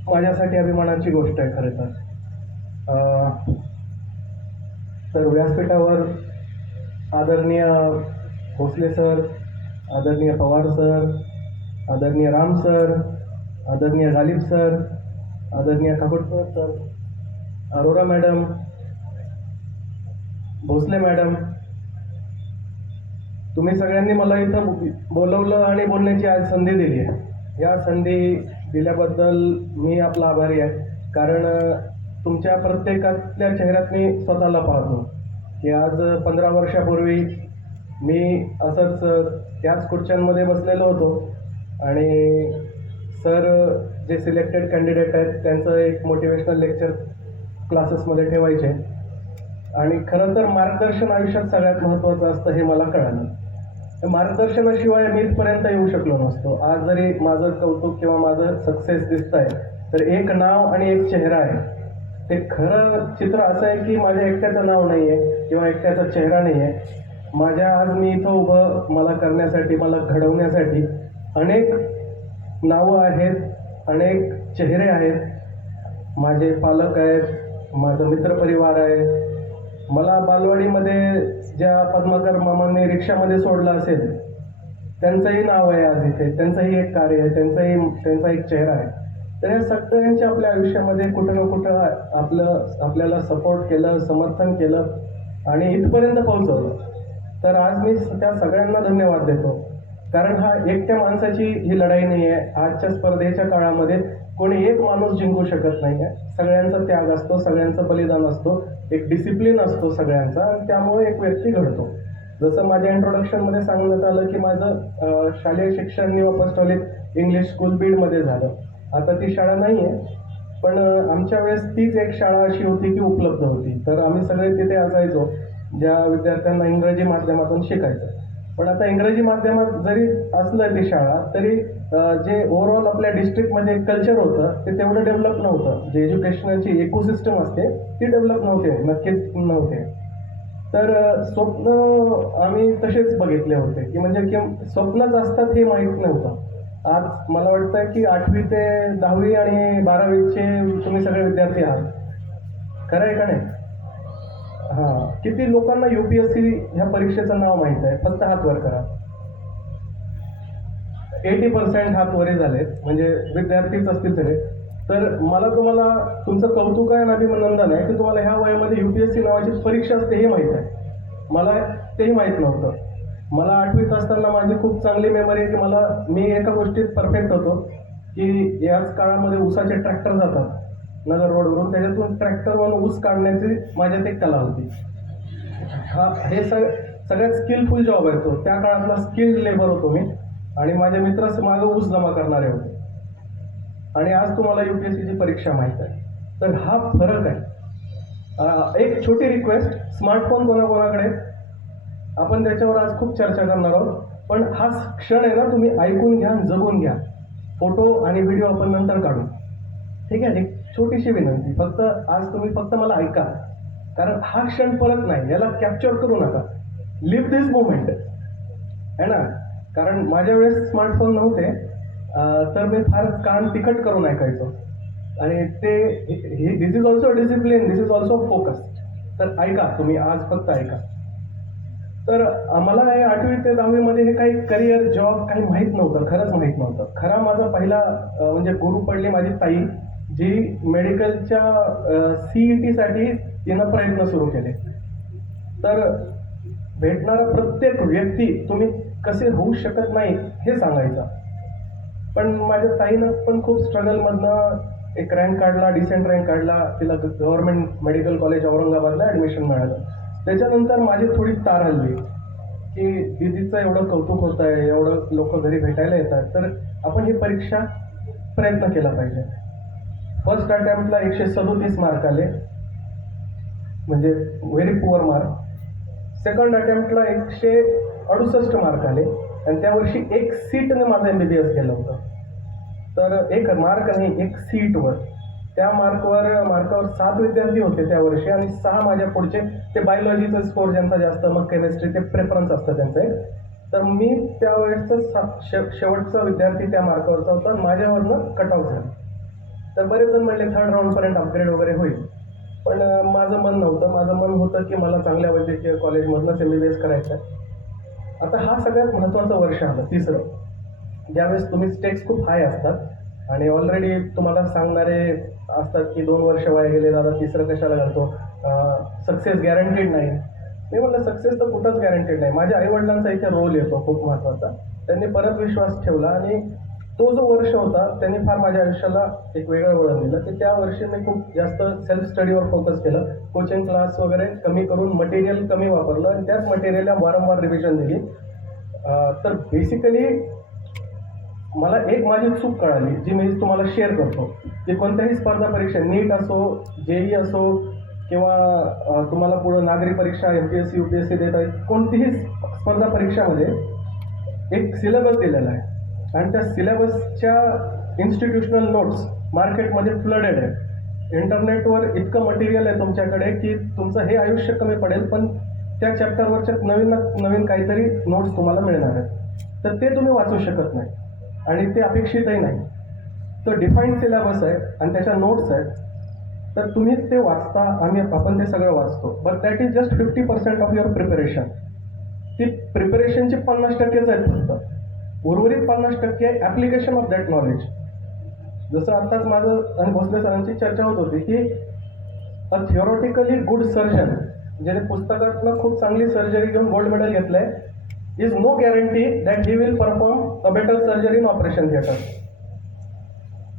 माझ्यासाठी अभिमानाची गोष्ट आहे खरं तर. तर व्यासपीठावर आदरणीय भोसले सर, आदरणीय पवार सर, आदरणीय राम सर, आदरणीय गालिब सर, आदरणीय Kakodkar sir, Arora madam, Bhosale madam, तुम्ही सगळ्यांनी मला इथं बोलवलं आणि बोलण्याची आज संधी दिली आहे. या संधी दिल्याबद्दल मी आपला आभारी आहे. कारण तुमच्या प्रत्येकातल्या चेहऱ्यात मी स्वतःला पाहतो की आज 15 वर्षापूर्वी मी असंच त्याच खुर्च्यांमध्ये बसलेलो होतो आणि सर जे सिलेक्टेड कॅन्डिडेट आहेत त्यांचं एक मोटिवेशनल लेक्चर क्लासेसमध्ये ठेवायचे आणि खरं तर मार्गदर्शन आयुष्यात सगळ्यात महत्त्वाचं असतं हे मला कळालं. मार्गदर्शनाशिवाय मी इथपर्यंत येऊ शकलो नसतो. आज जरी माझं कौतुक किंवा माझं सक्सेस दिसत आहे तर एक नाव आणि एक चेहरा आहे. ते खरं चित्र असं आहे की माझ्या एकट्याचं नाव नाही आहे किंवा एकट्याचा चेहरा नाही आहे. माझ्या आज मी इथं उभं मला करण्यासाठी, मला घडवण्यासाठी अनेक नावं आहेत, अनेक चेहरे आहेत. माझे पालक आहेत, माझं मित्रपरिवार आहे. मला बालवाडीमध्ये ज्या पद्माकर मामांनी रिक्षामध्ये सोडलं असेल त्यांचंही नाव आहे आज इथे, त्यांचंही एक कार्य आहे, त्यांचा एक चेहरा आहे. तर या सगळ्यांच्या आपल्या आयुष्यामध्ये कुठं ना कुठं आपल्याला सपोर्ट केलं, समर्थन केलं आणि इथपर्यंत पोहोचवलं. तर आज मी त्या सगळ्यांना धन्यवाद देतो. कारण हा एकट्या माणसाची ही लढाई नाही आहे. आजच्या स्पर्धेच्या काळामध्ये कोणी एक माणूस जिंकू शकत नाही आहे. सगळ्यांचा त्याग असतो, सगळ्यांचं बलिदान असतो, एक डिसिप्लिन असतो सगळ्यांचा आणि त्यामुळे एक व्यक्ती घडतो. जसं माझ्या इंट्रोडक्शनमध्ये सांगण्यात आलं की माझं शालेय शिक्षण न्यू अपॉस्टॉलिक इंग्लिश स्कूल बीडमध्ये झालं. आता ती शाळा नाही आहे, पण आमच्या वेळेस तीच एक शाळा अशी होती की उपलब्ध होती. तर आम्ही सगळे तिथे असायचो ज्या विद्यार्थ्यांना इंग्रजी माध्यमातून शिकायचं. पण आता इंग्रजी माध्यमात जरी असलं ती शाळा तरी जे ओव्हरऑल आपल्या डिस्ट्रिक्टमध्ये एक कल्चर होतं ते तेवढं डेव्हलप नव्हतं. जे एज्युकेशनची इकोसिस्टम असते ती डेव्हलप नक्कीच नव्हते. तर स्वप्न आम्ही तसेच बघितले होते की म्हणजे की स्वप्नच असतात हे माहीत नव्हतं. आज मला वाटतं की 8वी ते 10वी आणि 12वीचे तुम्ही सगळे विद्यार्थी आहात, खरं आहे का नाही? हां, किती लोकांना UPSC ह्या परीक्षेचं नाव माहीत आहे? फक्त हात वर करा. 80% हात वरे झालेत, म्हणजे विद्यार्थीच असतील सगळे. तर मला तुम्हाला तुमचं कौतुक आहे आणि अभिनंदन आहे की तुम्हाला ह्या वयामध्ये UPSC नावाची परीक्षा असते हे माहीत आहे. मला तेही माहीत नव्हतं. मला 8वीत असताना माझी खूप चांगली मेमरी आहे की मी एका गोष्टीत परफेक्ट होतो की याच काळामध्ये ऊसाचे ट्रॅक्टर जातात नगर रोडवरून, त्याच्यातून ट्रॅक्टरवरून ऊस काढण्याची माझ्यात एक कला होती. हे सगळ्यात स्किलफुल जॉब आहे तो. त्या काळातला स्किल्ड लेबर होतो मी आणि माझे मित्र मागं ऊस जमा करणारे होते. आणि आज तुम्हाला UPSCची परीक्षा माहीत आहे. तर हा फरक आहे. एक छोटी रिक्वेस्ट, स्मार्टफोन कोणाकोणाकडे, आपण त्याच्यावर आज खूप चर्चा करणार आहोत. पण हा क्षण आहे ना, तुम्ही ऐकून घ्या, जगून घ्या. फोटो आणि व्हिडिओ आपण नंतर काढू, ठीक आहे? एक छोटीशी विनंती, फक्त आज तुम्ही फक्त मला ऐका. कारण हा क्षण परत नाही, याला कॅप्चर करू नका. लिव्ह दिस मोमेंट आहे ना. कारण माझ्या वेळेस स्मार्टफोन नव्हते, तर मी फार कान तिखट करून ऐकायचो आणि this is also discipline, this is also focus. तर ऐका तुम्ही, आज फक्त ऐका. तर आम्हाला हे 8वी ते 10वीमध्ये हे काही करिअर, जॉब काही माहीत नव्हतं, खरंच माहीत नव्हतं. खरा माझा पहिला म्हणजे गुरु पडली माझी ताई, जी मेडिकलच्या CETसाठी तिनं प्रयत्न सुरू केले. तर भेटणारा प्रत्येक व्यक्ती तुम्ही कसे होऊ शकत नाही हे सांगायचा. पण माझ्या ताईनं पण खूप स्ट्रगलमधनं एक रँक काढला, डिसेंट रँक काढला. तिला गव्हर्नमेंट मेडिकल कॉलेज औरंगाबादला ॲडमिशन मिळालं. त्याच्यानंतर माझी थोडी तार हल्ली की दीदीचं एवढं कौतुक होत आहे, एवढं लोक घरी भेटायला येतात, तर आपण ही परीक्षा प्रयत्न केला पाहिजे. फर्स्ट अटेम्प्टला 137 मार्क आले, म्हणजे व्हेरी पुअर मार्क. सेकंड अटेम्प्टला 168 मार्क आले आणि त्या वर्षी एक सीटने माझं MBBS केलं होतं. तर एक मार्क नाही, एक सीटवर. त्या मार्कावर 7 विद्यार्थी होते त्या वर्षी आणि 6 माझ्या पुढचे. ते बायोलॉजीचा स्कोर ज्यांचा जास्त, मग केमिस्ट्री, ते प्रेफरन्स असतं त्यांचं एक. तर मी त्यावेळेसचा शेवटचा विद्यार्थी त्या मार्कावरचा होता आणि माझ्यावरनं कट ऑफ झालं. तर बरेच जण म्हणले 3rd राऊंडपर्यंत अपग्रेड वगैरे होईल, पण माझं मन नव्हतं. माझं मन होतं की मला चांगल्या वैद्यकीय कॉलेजमधनंच MBBS करायचं आहे. आता हा सगळ्यात महत्त्वाचं वर्ष आलं, 3रं, ज्यावेळेस तुम्ही स्टेक्स खूप हाय असतात आणि ऑलरेडी तुम्हाला सांगणारे असतात की 2 वर्ष वाया गेले, दादा 3रं कशाला घालतो, सक्सेस गॅरंटीड नाही. मी म्हटलं सक्सेस तर कुठंच गॅरंटीड नाही. माझ्या आईवडिलांचा इथे रोल येतो खूप महत्त्वाचा. त्यांनी परत विश्वास ठेवला आणि तो जो वर्ष होता त्यांनी फार माझ्या आयुष्याला एक वेगळं वळण दिलं की त्या वर्षी मी खूप जास्त सेल्फ स्टडीवर फोकस केलं. कोचिंग क्लास वगैरे कमी करून मटेरियल कमी वापरलं आणि त्याच मटेरियलला वारंवार रिव्हिजन दिली. तर बेसिकली मला एक माझी चूक कळाली जी मी तुम्हाला शेअर करतो की कोणत्याही स्पर्धा परीक्षा नीट असो, जेई असो किंवा तुम्हाला पुढं नागरी परीक्षा MPSC UPSC देता येईल, कोणतीही स्पर्धा परीक्षामध्ये एक सिलेबस दिलेला आहे आणि त्या सिलेबसच्या इन्स्टिट्यूशनल नोट्स मार्केटमध्ये फ्लडेड आहे. इंटरनेटवर इतकं मटेरियल आहे तुमच्याकडे की तुमचं हे आयुष्य कमी पडेल, पण त्या चॅप्टरवरच्या नवीन काहीतरी नोट्स तुम्हाला मिळणार आहेत. तर ते तुम्ही वाचू शकत नाही आणि ते अपेक्षितही नाही. तो डिफाईन्ड सिलेबस आहे आणि त्याच्या नोट्स आहेत, तर तुम्ही ते वाचता, आपण ते सगळं वाचतो. But that is just 50% of your preparation. ती प्रिपरेशनची 50%च आहेत फक्त. उर्वरित 50% ॲप्लिकेशन ऑफ दॅट नॉलेज. जसं आत्ताच माझं आणि भोसले सरांची चर्चा होत होती की अ थिओरॉटिकली गुड सर्जन, ज्याने पुस्तकातनं खूप चांगली सर्जरी घेऊन गोल्ड मेडल घेतलं आहे, is no guarantee that he will perform a better surgery in operation theatre.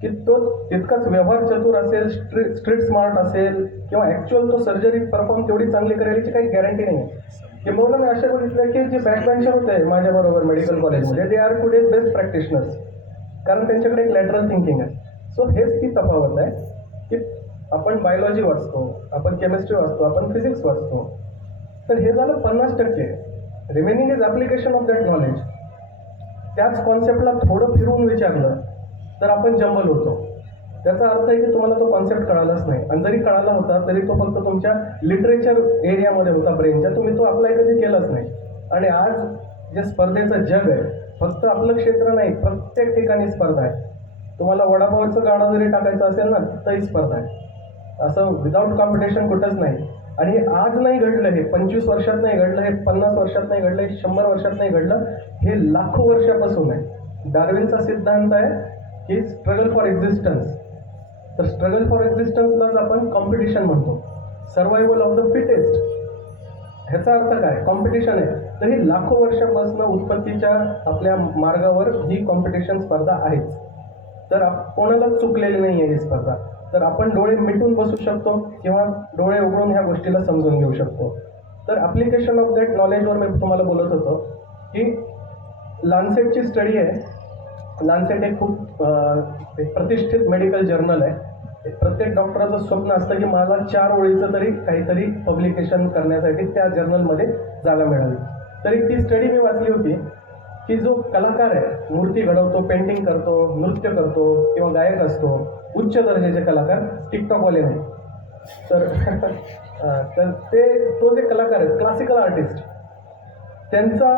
की तो तितकाच व्यवहार चतुर असेल, स्ट्रीट स्मार्ट असेल किंवा ॲक्च्युअल तो सर्जरी परफॉर्म तेवढी चांगली करेल याची काही गॅरंटी नाही आहे. किंवा मी असे बघितलं की जे बॅकबेंचर होते माझ्याबरोबर मेडिकल कॉलेजमध्ये, they are today best practitioners, कारण त्यांच्याकडे एक लॅटरल थिंकिंग आहे. सो हेच ती तफावत आहे की आपण बायोलॉजी वाचतो, आपण केमिस्ट्री वाचतो, आपण फिजिक्स वाचतो. तर हे झालं 50%. Remaining is application of that knowledge. त्याच कॉन्सेप्टला थोडं फिरवून विचारलं तर आपण जंबल होतो. त्याचा अर्थ आहे की तुम्हाला तो कॉन्सेप्ट कळालाच नाही, आणि जरी कळाला होता तरी तो फक्त तुमच्या लिटरेचर एरियामध्ये होता ब्रेनच्या, तुम्ही तो अप्लाय कधी केलाच नाही. आणि आज जे स्पर्धेचं जग आहे, फक्त आपलं क्षेत्र नाही, प्रत्येक ठिकाणी स्पर्धा आहे. तुम्हाला वडापावचं गाणं जरी टाकायचं असेल ना तरी स्पर्धा आहे. असं विदाऊट कॉम्पिटिशन कुठंच नाही. आणि आज नाही घडलं, हे 25 वर्षात नाही घडलं, हे 50 वर्षात नाही घडलं, हे 100 वर्षात नाही घडलं, हे लाखो वर्षापासून आहे. डार्विनचा सिद्धांत आहे की स्ट्रगल फॉर एक्झिस्टन्स. तर स्ट्रगल फॉर एक्झिस्टन्सलाच आपण कॉम्पिटिशन म्हणतो. सर्वायवल ऑफ द फिटेस्ट, ह्याचा अर्थ काय? कॉम्पिटिशन आहे. तर ही लाखो वर्षापासून उत्पत्तीच्या आपल्या मार्गावर ही कॉम्पिटिशन स्पर्धा आहेच. तर कोणालाच चुकलेली नाही आहे ही स्पर्धा. तर आपण डोळे मिटून बसू शकतो किंवा डोळे उघडून ह्या गोष्टीला समजून घेऊ शकतो. तर ॲप्लिकेशन ऑफ दॅट नॉलेजवर मी तुम्हाला बोलत होतो की लान्सेटची स्टडी आहे. लान्सेट एक खूप एक प्रतिष्ठित मेडिकल जर्नल आहे. प्रत्येक डॉक्टराचं स्वप्न असतं की मला 4 ओळीचं तरी काहीतरी पब्लिकेशन करण्यासाठी त्या जर्नलमध्ये जागा मिळावी. तरी ती स्टडी मी वाचली होती की जो कलाकार आहे, मूर्ती घडवतो, पेंटिंग करतो, नृत्य करतो किंवा गायक असतो, उच्च दर्जाचे कलाकार, टिकटॉकवाले नाही, तर तो जे कलाकार आहेत, क्लासिकल आर्टिस्ट, त्यांचा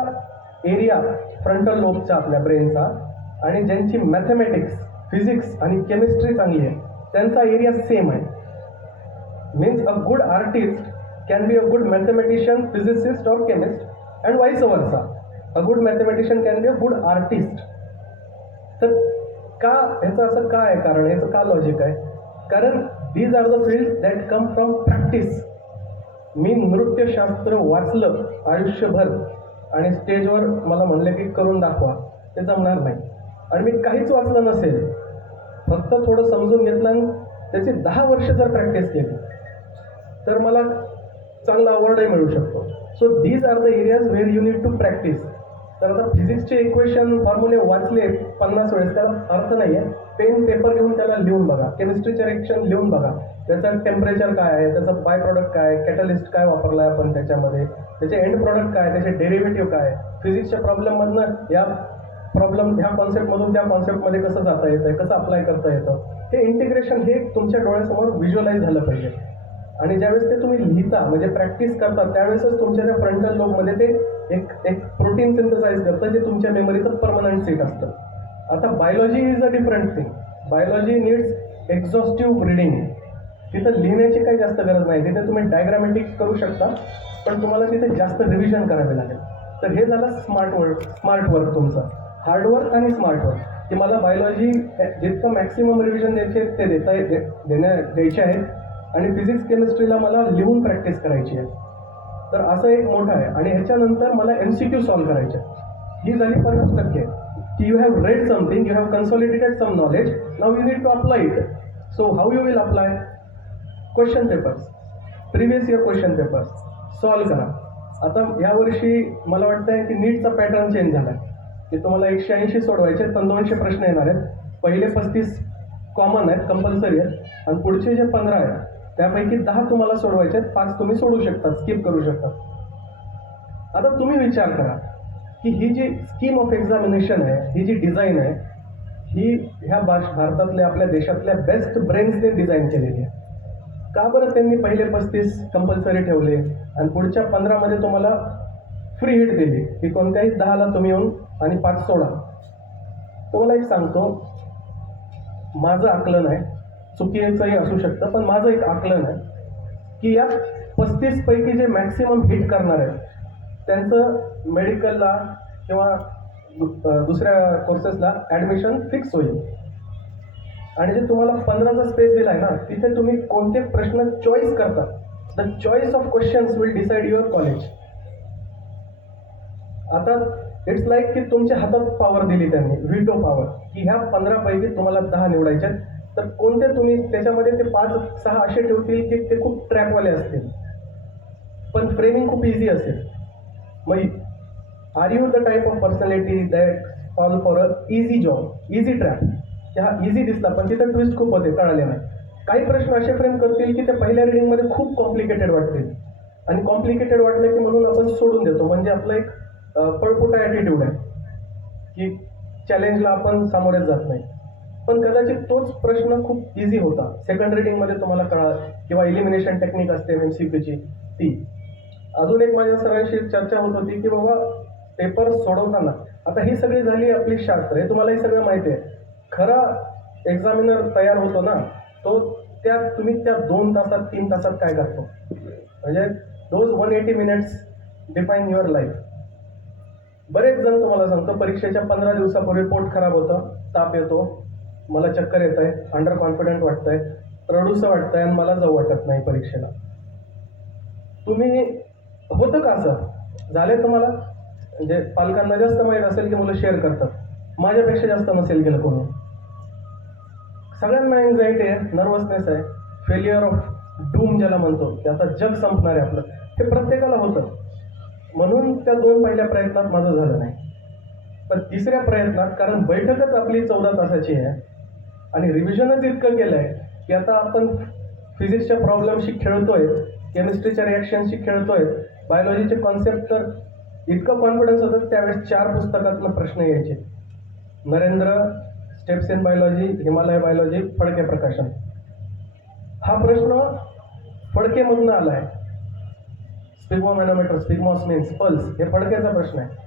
एरिया फ्रंटल लोबचा आपल्या ब्रेनचा, आणि ज्यांची मॅथमॅटिक्स, फिजिक्स आणि केमिस्ट्री चांगली आहे त्यांचा एरिया सेम आहे. Means a good artist can be a good mathematician, physicist और केमिस्ट, अँड वाईस वर्सा. A good mathematician can be a good artist. तर का ह्याचं असं का आहे कारण? ह्याचं का लॉजिक आहे? कारण these are the fields that come from practice. मी नृत्यशास्त्र वाचलं आयुष्यभर आणि स्टेजवर मला म्हणलं की करून दाखवा, ते जमणार नाही. आणि मी काहीच वाचलं नसेल, फक्त थोडं समजून घेतलं आणि त्याची 10 वर्ष जर प्रॅक्टिस केली तर मला चांगला अवॉर्डही मिळू शकतो. So these are the areas where you need to practise. तर आता फिजिक्सचे इक्वेशन फॉर्म्युले वाचले 50 वेळेस त्याला अर्थ नाही आहे. पेन पेपर घेऊन त्याला लिहून बघा, केमिस्ट्रीचे रिएक्शन लिहून बघा, त्याचं टेम्परेचर काय आहे, त्याचं बाय प्रॉडक्ट काय आहे, कॅटलिस्ट काय वापरला आहे आपण त्याच्यामध्ये, त्याचे एंड प्रॉडक्ट काय आहे, त्याचे डेरिव्हेटिव्ह काय आहे, फिजिक्सच्या प्रॉब्लेममधनं ह्या कॉन्सेप्टमधून त्या कॉन्सेप्टमध्ये कसं जाता येतं, कसं अप्लाय करता येतं, हे इंटिग्रेशन हे तुमच्या डोळ्यासमोर व्हिज्युअलाइज झालं पाहिजे. आणि ज्यावेळेस ते तुम्ही लिहिता म्हणजे प्रॅक्टिस करता त्यावेळेसच तुमच्या त्या फ्रंटल लोबमध्ये ते एक प्रोटीन सिंथेसाइज करतं जे तुमच्या मेमरीचं परमनंट सीट असतं. आता biology is a different thing. Biology needs exhaustive reading. तिथं लिहिण्याची काही जास्त गरज नाही, तिथे तुम्ही डायग्रामॅटिक करू शकता, पण तुम्हाला तिथे जास्त रिव्हिजन करावे लागेल. तर हे झालं स्मार्ट वर्क तुमचं, हार्डवर्क आणि स्मार्ट वर्क. की मला बायोलॉजी जितकं मॅक्सिमम रिव्हिजन द्यायचे ते द्यायचे आहेत, आणि फिजिक्स केमिस्ट्रीला मला लिहून प्रॅक्टिस करायची आहे. तर असं एक मोठं आहे. आणि ह्याच्यानंतर मला MCQ सॉल्व्ह करायचे. ही झाली 50%. You have read something, you have consolidated some knowledge, now you need to apply it. So how you will apply? Question papers, previous year question papers solve करा. आता यावर्षी मला वाटतंय की नीटचा पॅटर्न चेंज झाला की तुम्हाला 180 सोडवायचे आहेत, पण 200 प्रश्न येणार आहेत. पहिले 35 कॉमन आहेत, कंपल्सरी आहेत, आणि पुढचे जे 15 आहेत त्यापैकी 10 तुम्हाला सोडवायचे आहेत, 5 तुम्ही सोडू शकता, स्किप करू शकता. आता तुम्ही विचार करा की ही जी स्कीम ऑफ एक्झामिनेशन आहे, ही जी डिझाईन आहे, ही ह्या भारतातल्या आपल्या देशातल्या बेस्ट ब्रेन्सने डिझाईन केलेली आहे. का बरं त्यांनी पहिले 35 कंपल्सरी ठेवले आणि पुढच्या 15मध्ये तुम्हाला फ्री हिट दिली की कोणत्याही 10ला तुम्ही येऊन आणि 5 सोडा? तुम्हाला एक सांगतो, माझं आकलन आहे, चुकीचंही असू शकतं, पण माझं एक आकलन आहे की या 35 पैकी जे मॅक्सिमम हिट करणार आहेत त्यांचं मेडिकलला किंवा दुसऱ्या कोर्सेसला ॲडमिशन फिक्स होईल. आणि जे तुम्हाला 15चा स्पेस दिला आहे ना, तिथे तुम्ही कोणते प्रश्न चॉईस करता, the choice of questions will decide your college. आता इट्स लाईक की तुमच्या हातात पॉवर दिली त्यांनी, व्हिटो पॉवर, की ह्या 15 पैकी तुम्हाला 10 निवडायचे आहेत. तर कोणते तुम्ही त्याच्यामध्ये ते 5-6 असे ठेवतील की ते खूप ट्रॅपवाले असतील, पण फ्रेमिंग खूप इझी असेल. मग are you the type of personality that fall for a easy job, easy trap? हा इझी दिसला, पण तिथं ट्विस्ट खूप होते, कळाले नाही. काही प्रश्न असे फ्रेम करतील की ते पहिल्या रिडिंगमध्ये खूप कॉम्प्लिकेटेड वाटतील, आणि कॉम्प्लिकेटेड वाटलं की म्हणून आपण सोडून देतो. म्हणजे आपलं एक पळपुटा ॲटिट्यूड आहे की चॅलेंजला आपण सामोरेच जात नाही. पण कदाचित तोच प्रश्न खूप इझी होता सेकंड रिडिंगमध्ये, तुम्हाला कळा, किंवा इलिमिनेशन टेक्निक असते MCQची ती. अजून एक माझ्या सरांशी चर्चा होत होती की बाबा पेपर सोडवताना, आता ही सगळी झाली आपली शास्त्र, हे तुम्हालाही सगळं माहिती आहे. खरा एक्झामिनर तयार होतो ना, तो तुम्ही त्या 2 तासात 3 तासात काय करतो, म्हणजे those 180 minutes define your life. बरेच जण तुम्हाला सांगतो परीक्षेच्या 15 दिवसापूर्वी पोट खराब होतं, ताप येतो, मला चक्कर येत आहे, अंडर कॉन्फिडंट वाटतंय, रडूसं वाटतंय आणि मला जाऊ वाटत नाही परीक्षेला. तुम्ही होतं का असं? झाले तुम्हाला? म्हणजे पालकांना जास्त माहीत असेल की मुलं शेअर करतात, माझ्यापेक्षा जास्त नसेल गेलं कोणी. सगळ्यांना एन्झायटी आहे, नर्वसनेस आहे, फेल्युअर ऑफ डूम ज्याला म्हणतो, की आता जग संपणार आहे आपलं, हे प्रत्येकाला होतं. म्हणून त्या 2 पहिल्या प्रयत्नात माझं झालं नाही. पण तिसऱ्या प्रयत्नात, कारण बैठकच आपली 14 तासाची आहे आणि रिव्हिजनच इतकं केलं आहे की आता आपण फिजिक्सच्या प्रॉब्लेमशी खेळतोय, केमिस्ट्रीच्या रिॲक्शनशी खेळतोय, बायोलॉजीचे कॉन्सेप्ट, तर इतकं कॉन्फिडन्स होतं त्यावेळेस 4 पुस्तकातनं प्रश्न यायचे. Narendra, steps in biology, Himalaya biology, Phadke प्रकाशन. हा प्रश्न फडकेमधून आला आहे. स्पिग्मोमॅनोमीटर, स्पिग्मॉस मीन्स पल्स, हे फडकेचा प्रश्न आहे.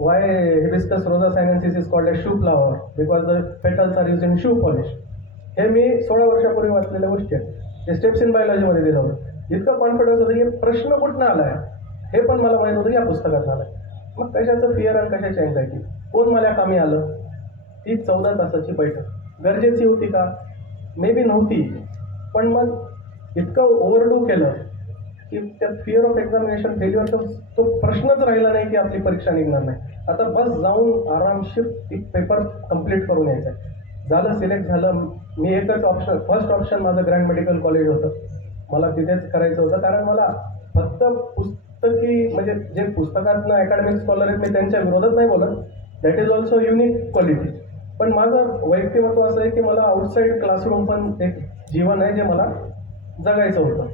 Why hibiscus rosa sinensis is called a shoe flower because the petals are use in shoe polish. हे मी 16 वर्षापूर्वी वाचलेल्या गोष्टी आहेत, जे स्टेप्स इन बायोलॉजीमध्ये दिलं होतं. इतकं कॉन्फिडन्स होतं की प्रश्न कुठनं आला आहे हे पण मला माहीत होतं, या पुस्तकात आलं आहे. मग कशाचं फिअर आणि कशाची अँझायटी, कोण मला कामी आलं? ती 14 तासाची बैठक गरजेची होती का? मे बी नव्हती, पण मग इतकं ओव्हरडू केलं की त्यात फिअर ऑफ एक्झामिनेशन फेल्युअर, तो प्रश्नच राहिला नाही की आपली परीक्षा निघणार नाही. आता बस जाऊन आरामशीर एक पेपर कंप्लीट करून यायचं आहे. झालं, सिलेक्ट झालं. मी एकच ऑप्शन, फर्स्ट ऑप्शन माझं ग्रँड मेडिकल कॉलेज होतं, मला तिथेच करायचं होतं. कारण मला फक्त पुस्तकी, म्हणजे जे पुस्तकातनं अकॅडमिक स्कॉलर आहेत, मी त्यांच्या विरोधात नाही बोलत, that is also unique quality. पण माझं वैयक्तिमत्व असं आहे की मला आउटसाईड क्लासरूम पण एक जीवन आहे जे मला जगायचं होतं.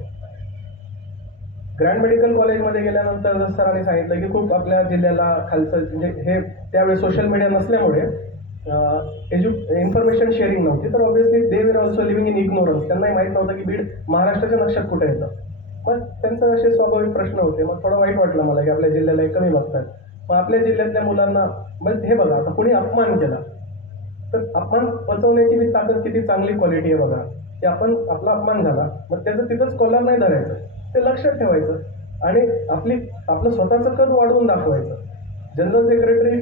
ग्रँड मेडिकल कॉलेजमध्ये गेल्यानंतर जसं सरांनी सांगितलं की खूप आपल्या जिल्ह्याला खालचं, म्हणजे हे त्यावेळेस सोशल मीडिया नसल्यामुळे इन्फॉर्मेशन शेअरिंग नव्हती, तर obviously they were also living in ignorance. त्यांनाही माहीत नव्हतं की बीड महाराष्ट्राच्या नक्षात कुठे येतं. मग त्यांचे असे स्वाभाविक प्रश्न होते. मग थोडं वाईट वाटलं मला की आपल्या जिल्ह्याला कमी बघतात. मग आपल्या जिल्ह्यातल्या मुलांना, म्हणजे हे बघा, आता कोणी अपमान केला तर अपमान पचवण्याची बी ताकद किती चांगली क्वालिटी आहे बघा, की आपण, आपला अपमान झाला, मग त्याचं तिथंच कॉलर नाही धरायचं, ते लक्षात ठेवायचं आणि आपलं स्वतःचं कद वाढवून दाखवायचं. जनरल सेक्रेटरी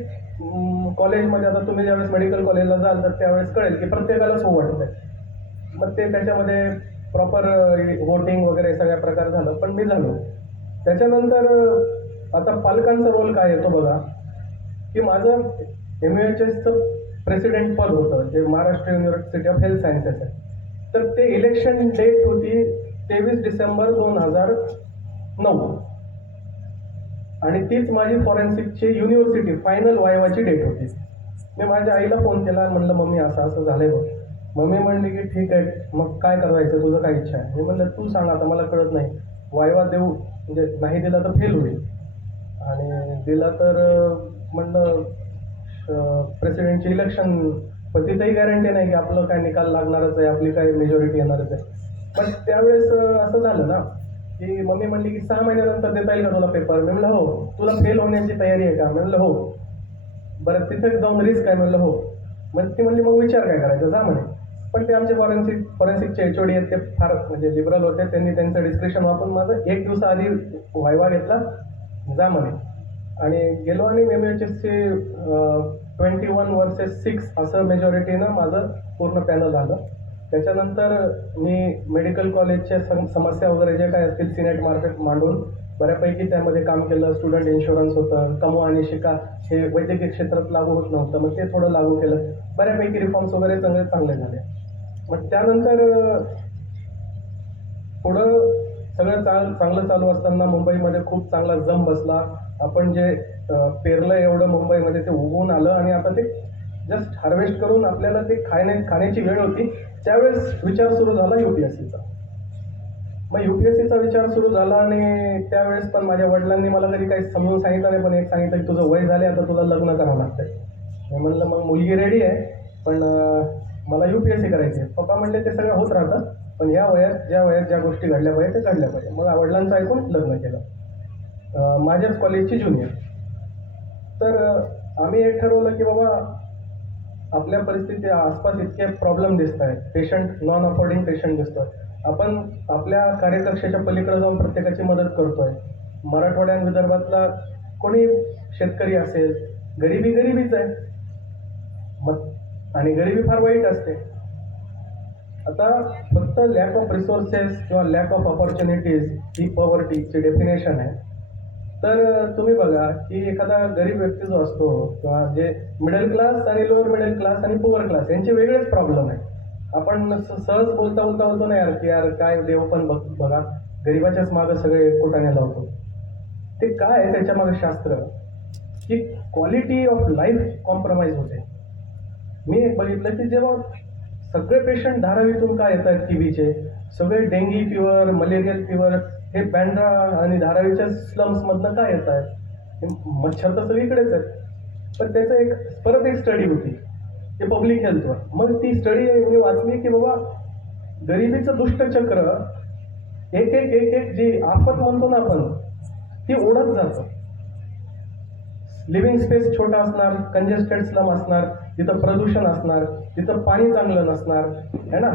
कॉलेजमध्ये, आता तुम्ही ज्यावेळेस मेडिकल कॉलेजला जाल तर त्यावेळेस कळेल की प्रत्येकालाच हो वाटत आहे. मग ते त्याच्यामध्ये प्रॉपर वोटिंग वगैरे सगळ्या प्रकार झालं, पण मी झालो. त्याच्यानंतर आता पालकांचा रोल काय येतो बघा, की माझं MUHSचं प्रेसिडेंट पद होतं, जे Maharashtra university of health sciences आहे. तर ते इलेक्शन डेट होती 23 डिसेंबर 2009 आणि तीच माझी फॉरेन्सिकची युनिव्हर्सिटी फायनल वायवाची डेट होती. मी माझ्या आईला फोन केला, म्हणलं मम्मी असं असं झालंय बघ. मम्मी म्हणली की ठीक आहे, मग काय करायचं, तुझं काय इच्छा आहे? मी म्हणलं तू सांग, आता मला कळत नाही, वायवा देऊ म्हणजे नाही दिला तर फेल होईल आणि दिला तर म्हणलं प्रेसिडेंटचे इलेक्शन, पण तिथंही गॅरंटी नाही की आपलं काय निकाल लागणारच आहे, आपली काय मेजॉरिटी येणारच आहे. पण त्यावेळेस असं झालं ना की मम्मी म्हणली की 6 महिन्यानंतर देता येईल का तुला पेपर? मी म्हणलं हो. तुला फेल होण्याची तयारी आहे का? म्हणलं हो. बरं तिथे जाऊन रिस्क आहे? म्हणलं हो. मग ती म्हणली मग विचार काय करायचं, जा म्हणे. पण ते आमचे फॉरेन्सिकचे HOD आहेत, ते फार म्हणजे लिबरल होते. त्यांनी त्यांचं डिस्क्रिप्शन वापरून माझं 1 दिवसाआधी वायवा घेतला, जा म्हणे. आणि गेलो आणि MUHSचे 21 वर्सेस 6 असं मेजॉरिटीनं माझं पूर्ण पॅनल आलं. त्याच्यानंतर मी मेडिकल कॉलेजच्या समस्या वगैरे जे काय असतील सिनेट मार्फत मांडून बऱ्यापैकी त्यामध्ये काम केलं. स्टुडंट इन्शुरन्स होतं, कमवा आणि शिका हे वैद्यकीय क्षेत्रात लागू होत नव्हतं, मग ते थोडं लागू केलं. बऱ्यापैकी रिफॉर्म्स वगैरे चांगले झाले. मग त्यानंतर पुढं सगळं चांगलं चालू असताना मुंबईमध्ये खूप चांगला जम बसला. आपण जे पेरलं एवढं मुंबईमध्ये ते उगवून आलं आणि आता ते जस्ट हार्वेस्ट करून आपल्याला ते खाण्याची वेळ होती. त्यावेळेस विचार सुरू झाला UPSCचा. मग UPSCचा विचार सुरू झाला आणि त्यावेळेस पण माझ्या वडिलांनी मला कधी काही समजून सांगितलं नाही, पण एक सांगितलं की तुझं वय झाले, आता तुला लग्न करावं लागतंय. मी म्हणलं मग मुलगी रेडी आहे, पण मला UPSC करायची आहे. पप्पा म्हणले ते सगळं होत राहतं, पण ज्या वयात ज्या गोष्टी घडल्या पाहिजे ते घडल्या पाहिजे. मग वडिलांचं ऐकून लग्न केलं, माझ्याच कॉलेजची ज्युनियर. तर आम्ही एक ठरवलं की बाबा आपल्या परिस्थिती आसपास इतके प्रॉब्लेम दिसत आहेत, पेशंट नॉन अफोर्डिंग पेशंट दिसतोय, आपण आपल्या कार्यकक्षेच्या पलीकडे जाऊन प्रत्येकाची मदत करतोय. मराठवाड्या आणि विदर्भातला कोणी शेतकरी असेल, गरिबीच आहे, मग आणि गरिबी फार वाईट असते. आता फक्त लॅक ऑफ रिसोर्सेस किंवा लॅक ऑफ ऑपॉर्च्युनिटीज ही पॉवर्टीची डेफिनेशन आहे. तर तुम्ही बघा की एखादा गरीब व्यक्ती जो असतो किंवा जे मिडल क्लास आणि लोअर मिडल क्लास आणि पुअर क्लास यांचे वेगळेच प्रॉब्लेम आहे. आपण सहज बोलतो ना यार की यार काय देव पण बघा गरिबाच्याच मागं सगळे कोटाने लावतो. ते काय आहे त्याच्या मागं शास्त्र की क्वालिटी ऑफ लाईफ कॉम्प्रोमाइज होते. मी बघितलं की जेव्हा सगळे पेशंट धारावीतून काय येत आहेत TBचे, सगळे डेंगी फिवर, मलेरियल फिवर हे बँड्रा आणि धारावीच्या स्लम्समधनं काय येत आहेत, मच्छर तर सगळीकडेच आहेत. पण त्याचं परत एक स्टडी होती ते पब्लिक हेल्थवर. मग ती स्टडी मी वाचली की बाबा गरिबीचं दुष्टचक्र एक जी आफत म्हणतो ना आपण, ती ओढत जातं. लिव्हिंग स्पेस छोटा असणार, कंजेस्टेड स्लम असणार, तिथं प्रदूषण असणार, तिथं पाणी चांगलं नसणार है ना,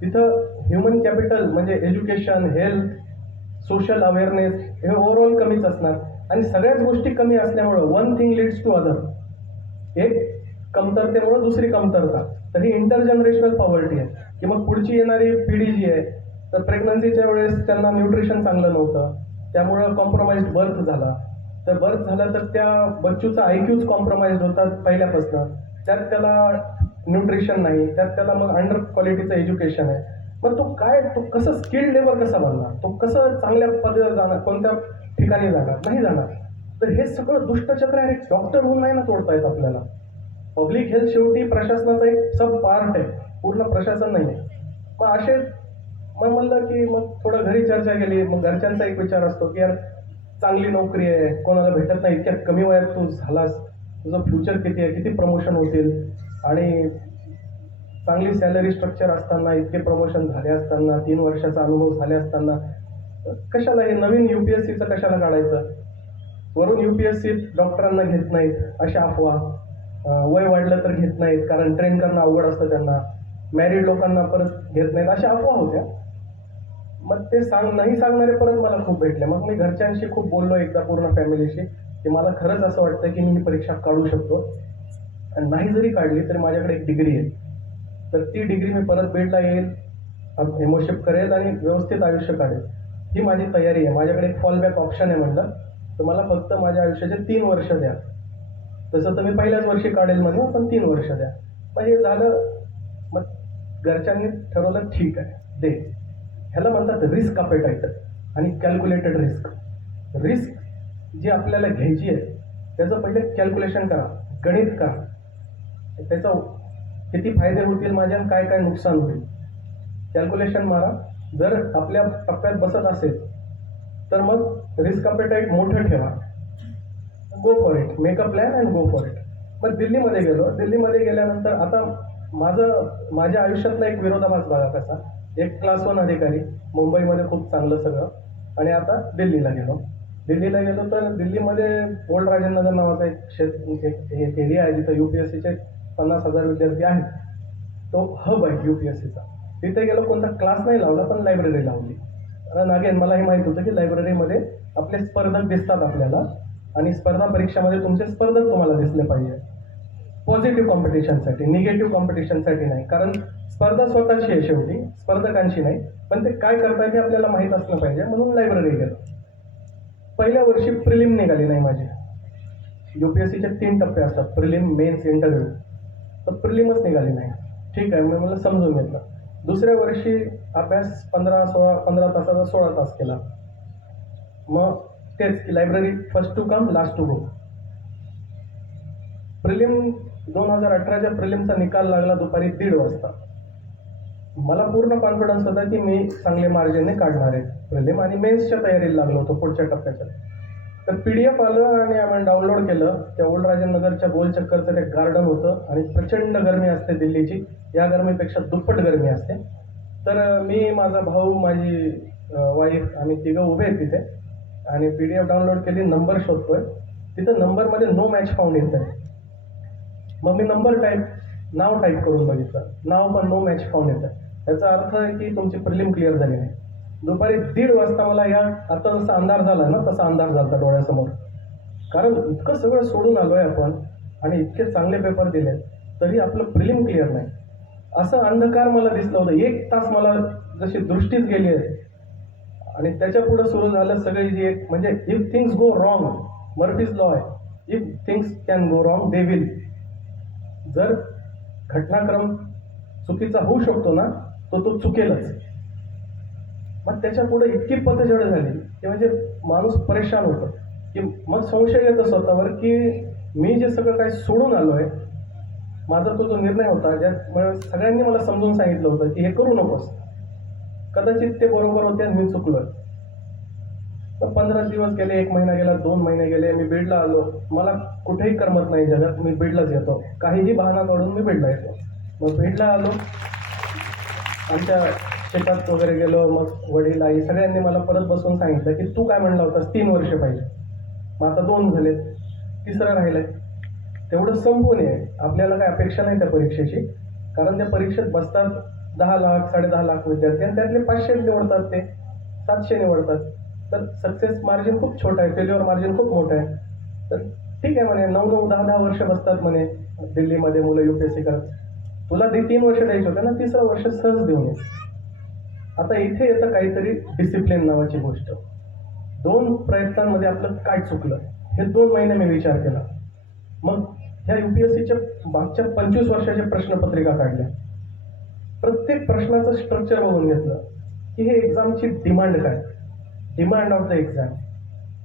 तिथं ह्युमन कॅपिटल म्हणजे एज्युकेशन, हेल्थ, सोशल अवेअरनेस हे ओव्हरऑल कमीच असणार. आणि सगळ्याच गोष्टी कमी असल्यामुळं one thing leads to other, एक कमतरतेमुळं दुसरी कमतरता. तर ही इंटरजनरेशनल पॉवर्टी आहे की मग पुढची येणारी पिढी जी आहे तर प्रेग्नन्सीच्या वेळेस त्यांना न्यूट्रिशन चांगलं नव्हतं, त्यामुळं कॉम्प्रोमाइज्ड बर्थ झाला. तर बर्थ झाला तर त्या बच्चूचा IQच कॉम्प्रोमाइज होतात पहिल्यापासून. त्यात त्याला न्यूट्रिशन नाही, त्यात त्याला मग अंडर क्वालिटीचं एज्युकेशन आहे. मग तो कसं स्किल्ड लेबर कसा बनणार, तो कसं चांगल्या पद्धतीने जाणार, कोणत्या ठिकाणी जाणार, नाही जाणार. तर हे सगळं दुष्टचक्र आहे. डॉक्टर होऊन नाही ना तोडता येत आपल्याला. पब्लिक हेल्थ शेवटी प्रशासनाचा एक सब पार्ट आहे, पूर्ण प्रशासन नाही आहे. मग म्हणलं की मग थोडं घरी चर्चा केली. मग घरच्यांचा एक विचार असतो की यार चांगली नोकरी आहे, कोणाला भेटत नाही, इतक्या कमी वयात तू झालास, तुझं फ्युचर किती आहे, किती प्रमोशन होतील, आणि चांगली सॅलरी स्ट्रक्चर असताना, इतके प्रमोशन झाले असताना, 3 वर्षाचा अनुभव झाले असताना कशाला हे नवीन UPSCचं कशाला काढायचं. वरून UPSC डॉक्टरांना घेत नाहीत अशा अफवा, वय वाढलं तर घेत नाहीत कारण ट्रेन करणं अवघड असतं त्यांना, मॅरिड लोकांना परत घेत नाहीत, अशा अफवा होत्या. मग ते नाही सांगणारे परत मला खूप भेटले. मग मी घरच्यांशी खूप बोललो एकदा पूर्ण फॅमिलीशी की मला खरंच असं वाटतं की मी ही परीक्षा काढू शकतो, आणि नाही जरी काढली तरी माझ्याकडे एक डिग्री आहे, तर ती डिग्री मी परत बीडला येईल, फेलोशिप करेल आणि व्यवस्थित आयुष्य काढेल, ही माझी तयारी आहे. माझ्याकडे एक फॉलबॅक ऑप्शन आहे. म्हणलं तर मला फक्त माझ्या आयुष्याचे 3 वर्ष द्या, तसं तर मी पहिल्याच वर्षी काढेल म्हणजे पण 3 वर्ष द्या. मग हे झालं. मग घरच्यांनी ठरवलं ठीक आहे दे. ह्याला म्हणतात रिस्क अपेटाईट आणि कॅल्क्युलेटेड रिस्क. रिस्क जी आपल्याला घ्यायची आहे त्याचं पहिले कॅल्क्युलेशन करा, गणित करा, त्याचा किती फायदे होतील माझ्या, काय काय नुकसान होईल, कॅल्क्युलेशन मारा. जर आपल्या टप्प्यात बसत असेल तर मग रिस्क अपेटाईट मोठं ठेवा, go for it, make a plan and go for it. मग दिल्लीमध्ये गेलो. दिल्लीमध्ये गेल्यानंतर आता माझ्या आयुष्यातला एक विरोधाभास बघा कसा. एक क्लास 1 अधिकारी, मुंबईमध्ये खूप चांगलं सगळं, आणि आता दिल्लीला गेलो तर दिल्लीमध्ये ओल्ड राजेंद्र नगर नावाचा एक एरिया आहे जिथं UPSCचे 50,000 विद्यार्थी आहेत. तो हब आहे UPSCचा. तिथे गेलो, कोणता क्लास नाही लावला पण लायब्ररी लावली. अगेन मला हे माहीत होतं की लायब्ररीमध्ये आपले स्पर्धक दिसतात आपल्याला, आणि स्पर्धा परीक्षामध्ये तुमचे स्पर्धक तुम्हाला दिसले पाहिजे. पॉझिटिव्ह कॉम्पिटिशनसाठी, निगेटिव्ह कॉम्पिटिशनसाठी नाही. कारण स्पर्धा स्वतःची आहे शेवटी, स्पर्धकांची नाही. पण ते काय करतायत हे आपल्याला माहीत असलं पाहिजे, म्हणून लायब्ररी गेलो. पहिल्या वर्षी प्रिलिम निघाली नाही माझी. UPSCचे 3 टप्पे असतात, प्रिलिम, मेन्स, इंटरव्ह्यू. तर प्रिलिमच निघाली नाही. ठीक आहे, मी मला समजून घेतलं. दुसऱ्या वर्षी अभ्यास 15 तासाचा 16 तास केला. मग तेच की library, first to come last to go. Prelim 2018च्या प्रिलिमचा निकाल लागला दुपारी 1:30 वाजता. मला पूर्ण कॉन्फिडन्स होता की मी चांगले मार्जिनने काढणार आहे प्रिलिम, आणि मेन्सच्या तयारीला लागलो होतो पुढच्या टप्प्याच्या. तर PDF आलं आणि आम्ही डाउनलोड केलं. त्या ओल्ड राजेंद्रनगरच्या गोल चक्करचं ते गार्डन होतं, आणि प्रचंड गरमी असते दिल्लीची. या गरमीपेक्षा दुप्पट गरमी असते. तर मी, माझा भाऊ, माझी वाईफ, आम्ही 3 उभे आहेत तिथे, आणि PDF डाउनलोड केली. नंबर शोधतोय, तिथं नंबरमध्ये नो मॅच फाउंड येत आहे. मग मी नाव टाईप करून बघितलं, नाव पण नो मॅच फाउंड येतं. याचा अर्थ आहे की तुमची प्रिलिम क्लिअर झाली नाही. दुपारी 1:30 वाजता मला आता जसा अंधार झाला ना तसा अंधार झाला डोळ्यासमोर. कारण इतकं सगळं सोडून आलोय आपण, आणि इतके चांगले पेपर दिले तरी आपलं प्रिलिम क्लिअर नाही. असं अंधकार मला दिसलं होतं. 1 तास मला जशी दृष्टीच गेली आहे. आणि त्याच्या पुढे सुरू झालं सगळी जी एक, म्हणजे if things go wrong, Murphy's law आहे, if things can go wrong they will. जर घटनाक्रम चुकीचा होऊ शकतो ना, तो चुकेलच. मग त्याच्या पुढे इतकी पतझड झाली की म्हणजे माणूस परेशान होतो. की मग संशय येतो स्वतःवर की मी जे सगळं काही सोडून आलोय, माझा तो जो निर्णय होता, ज्यामुळे सगळ्यांनी मला समजून सांगितलं होतं की हे करू नकोस, कदाचित ते बरोबर होते आणि मी चुकलोय. तर 15 दिवस गेले, 1 महिना गेला, 2 महिने गेले. मी बीडला आलो. मला कुठेही करमत नाही जगात, मी बीडलाच येतो. काहीही बहाणा काढून मी बीडला येतो. मग बीडला आलो, आमच्या शेतात वगैरे गेलो. मग वडील, आई सगळ्यांनी मला परत बसून सांगितलं की तू काय म्हणला होतास 3 वर्ष पाहिजे, मग आता 2 झाले, 3रं राहिलंय. तेवढं संपून आहे. आपल्याला काही अपेक्षा नाही त्या परीक्षेची, कारण त्या परीक्षेत बसतात 10 लाख 10.5 लाख विद्यार्थी, आणि त्यातले 500 निवडतात, ते 700 निवडतात. तर सक्सेस मार्जिन खूप छोटं आहे, फेल्युअर मार्जिन खूप मोठं आहे. तर ठीक आहे म्हणे, 9-9, 10-10 वर्ष बसतात म्हणे दिल्लीमध्ये मुलं UPSC करत. तुला 3 वर्ष द्यायचे होते ना, 3रं वर्ष सहज देऊन ये. आता इथे येतं काहीतरी डिसिप्लिन नावाची गोष्ट. 2 प्रयत्नांमध्ये आपलं काय चुकलं हे 2 महिने मी विचार केला. मग ह्या UPSCच्या मागच्या 25 वर्षाच्या प्रश्नपत्रिका काढल्या. प्रत्येक प्रश्नाचं स्ट्रक्चर बघून घेतलं की हे एक्झामची डिमांड काय, डिमांड ऑफ द एक्झाम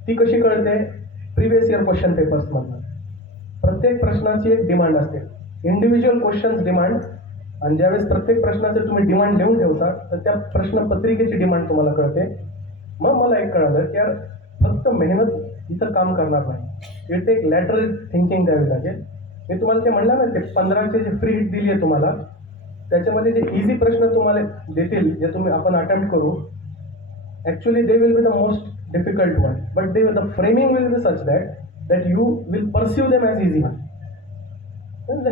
ती कशी कळते. प्रिव्हियस इयर क्वेश्चन पेपर्समधनं प्रत्येक प्रश्नाची एक डिमांड असते, इंडिव्हिज्युअल क्वेश्चन्स डिमांड. आणि ज्यावेळेस प्रत्येक प्रश्नाचे तुम्ही डिमांड लिहून ठेवता तर त्या प्रश्नपत्रिकेची डिमांड तुम्हाला कळते. मग मला एक कळालं की यार फक्त मेहनत इथं काम करणार नाही, इथे एक लॅटरल थिंकिंग द्यावी लागेल. मी तुम्हाला ते म्हणलं ना, ते 15चे जे फ्री हिट दिली आहे तुम्हाला, त्याच्यामध्ये जे इझी प्रश्न तुम्हाला देतील, जे आपण अटेम्प्ट करू, actually they will be the most difficult one, but the framing will be such that you will pursue them as easy one.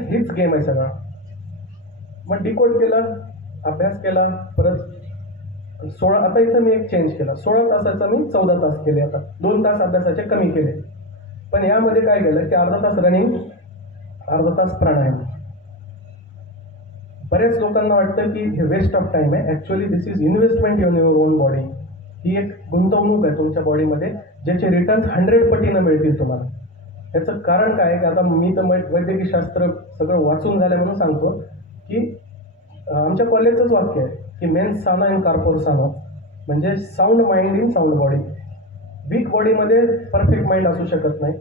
हेच गेम आहे सगळा. मग डिकोड केलं, अभ्यास केला, परत 16, आता इथं मी एक चेंज केला, 16 तासाचा मी 14 तास केले. आता 2 तास अभ्यासाचे कमी केले. पण यामध्ये काय केलं की अर्धा तास रनिंग, अर्धा तास प्राणायाम. बऱ्याच लोकांना वाटतं की हे वेस्ट ऑफ टाइम आहे. Actually this is investment in your own body. ही एक गुंतवणूक आहे तुमच्या बॉडीमध्ये, ज्याचे रिटर्न्स 100 पटीनं मिळतील तुम्हाला. याचं कारण काय आहे की आता मी तर वैद्यकीय शास्त्र सगळं वाचून झालं म्हणून सांगतो की आमच्या कॉलेजचंच वाक्य आहे की मेन्स साना इन कार्पोर साना, म्हणजे sound mind in sound body. Weak बॉडीमध्ये परफेक्ट माइंड असू शकत नाही,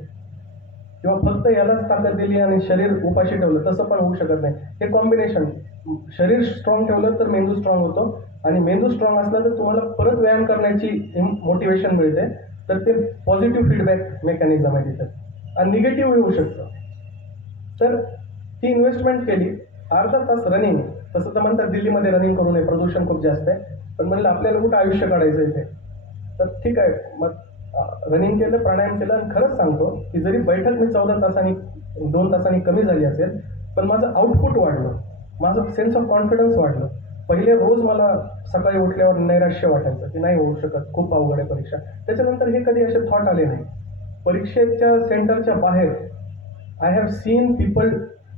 किंवा फक्त यालाच ताकद दिली आणि शरीर उपाशी ठेवलं तसं पण होऊ शकत नाही. हे कॉम्बिनेशन, शरीर स्ट्रॉंग ठेवलं तर मेंदू स्ट्रॉंग होतो, आणि मेंदू स्ट्रॉंग असला तर तुम्हाला परत व्यायाम करण्याची मोटिवेशन मिळते. तर ते पॉझिटिव्ह फीडबॅक मेकॅनिझम आहे तिथं, आणि निगेटिव्ह येऊ शकतं. तर ती इन्व्हेस्टमेंट केली, अर्धा तास रनिंग. तसं तर म्हणतात दिल्लीमध्ये रनिंग करू नये, प्रदूषण खूप जास्त आहे, पण म्हणलं आपल्याला कुठं आयुष्य काढायचं इथे, तर ठीक आहे मग रनिंग केलं, प्राणायाम केलं. आणि खरंच सांगतो की जरी बैठक मी 14 तासांनी 2 तासांनी कमी झाली असेल, पण माझं आउटपुट वाढलं, माझं सेन्स ऑफ कॉन्फिडन्स वाढलं. पहिले रोज मला सकाळी उठल्यावर नैराश्य वाटायचं की नाही होऊ शकत, खूप अवघड आहे परीक्षा. त्याच्यानंतर हे कधी असे थॉट आले नाही. परीक्षेच्या सेंटरच्या बाहेर I have seen people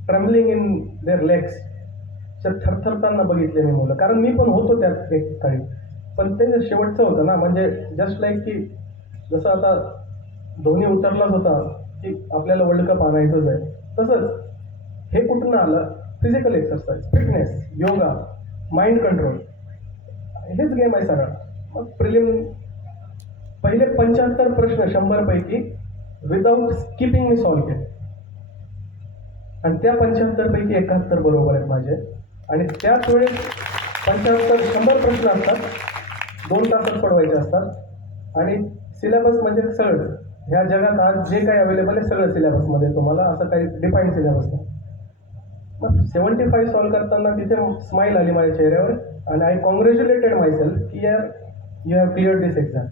trembling in their legs, थरथरताना बघितले मी मुलं, कारण मी पण होतो त्यात एक काळी. पण ते शेवटचं होतं ना, म्हणजे जस्ट लाईक की जसं आता धोनी उतरलाच होता की आपल्याला वर्ल्ड कप आणायचंच आहे, तसंच हे कुठून आलं, physical exercise, fitness, yoga, mind control, हेच गेम आहे सगळा. मग प्रिलिम पहिले 75 प्रश्न 100 पैकी विदाऊट स्किपिंग मी सॉल्व्ह केले, आणि त्या 75 पैकी 71 बरोबर आहेत माझे. आणि त्याच वेळेस 100 प्रश्न असतात, 2 तासात सोडवायचे असतात, आणि सिलेबस म्हणजे सगळं ह्या जगात आज जे काही अवेलेबल आहे सगळं सिलेबसमध्ये तुम्हाला, असं काही डिफाईंड सिलेबस नाही. मग 75 सॉल्व्ह करताना तिथे स्माईल आली माझ्या चेहऱ्यावर, आणि आय कॉंग्रॅच्युलेटेड माय सेल्फ की यार you have clear this exam.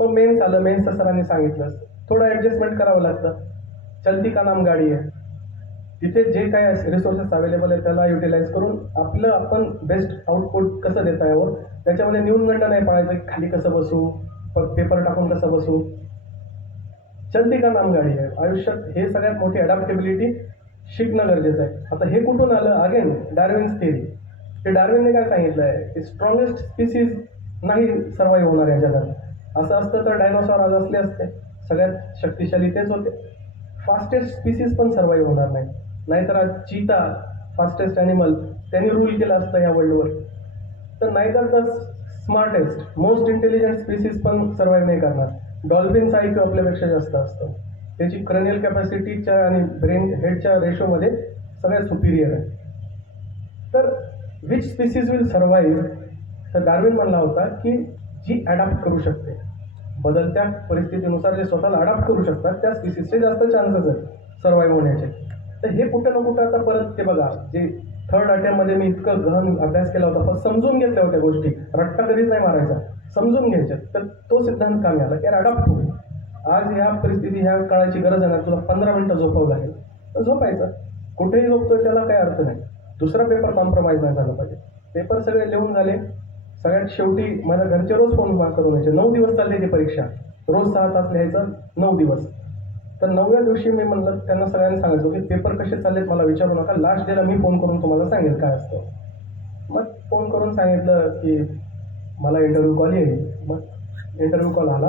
मग मेन्स आलं, मेन्सचं सरांनी सांगितलं थोडं ॲडजस्टमेंट करावं लागतं, चलती का नाम गाडी आहे, तिथे जे काय रिसोर्सेस अवेलेबल आहे त्याला युटिलाइज करून आपलं आपण बेस्ट आउटपुट कसं देता यावं, त्याच्यामध्ये न्यूनगंड नाही पाळायचं की खाली कसं बसू, पेपर टाकून कसं बसू. चलती का नाम गाडी आहे. आयुष्यात हे सगळ्यात मोठी अडॅप्टेबिलिटी शिकणं गरजेचं आहे. आता हे कुठून आलं, अगेन डार्विन्स थिअरी. ते डार्विनने काय सांगितलं आहे की स्ट्रॉंगेस्ट स्पीसीज नाही सर्वाईव्ह होणार या जगात. असं असतं तर डायनोसॉर आज असले असते, सगळ्यात शक्तिशाली तेच होते. फास्टेस्ट स्पीसीज पण सर्वाईव्ह होणार नाही, नाहीतर आज चीता फास्टेस्ट ॲनिमल त्यांनी रूल केलं असतं या वर्ल्डवर. तर नाहीतर the smartest most intelligent species पण सर्वाईव्ह नाही करणार. डॉल्फिनचा IQ आपल्यापेक्षा जास्त असतं, त्याची क्रनियल कॅपॅसिटीच्या आणि ब्रेन हेडच्या रेशोमध्ये सगळ्यात सुपिरियर आहे. तर विच स्पीसीज विल सर्वाईव्ह, तर डार्विन म्हणला होता की जी अडॅप्ट करू शकते, बदलत्या परिस्थितीनुसार जे स्वतःला अडॅप्ट करू शकतात त्या स्पीसीजचे जास्त चान्सेस आहेत सर्वाईव्ह होण्याचे. तर हे कुठं ना कुठं आता परत ते बघा, जे 3rd अटेम्प्टमध्ये मी इतकं गहन अभ्यास केला होता, पण समजून घेतल्या होत्या गोष्टी, रट्टा कधीच नाही मारायचा, समजून घ्यायच्या. तर तो सिद्धांत कामी आला की अडॅप्ट होईल. आज ह्या परिस्थिती, ह्या काळाची गरज आहे ना, तुला 15 मिनिटं झोपावं लागेल तर झोपायचं, कुठेही झोपतोय त्याला काही अर्थ नाही. दुसरा पेपर कॉम्प्रोमाइज नाही झाला पाहिजे. पेपर सगळे लिहून झाले, सगळ्यात शेवटी माझ्या घरचे रोज फोन करून यायचे. 9 दिवस चालली ती परीक्षा, रोज 6 तास लिहायचं, 9 दिवस. तर 9व्या दिवशी मी म्हणलं त्यांना सगळ्यांना सांगायचो की पेपर कसे चाललेत मला विचारू नका, लास्ट डेला मी फोन करून तुम्हाला सांगेल काय असतं. मग फोन करून सांगितलं की मला इंटरव्ह्यू कॉल येईल. मग इंटरव्ह्यू कॉल आला.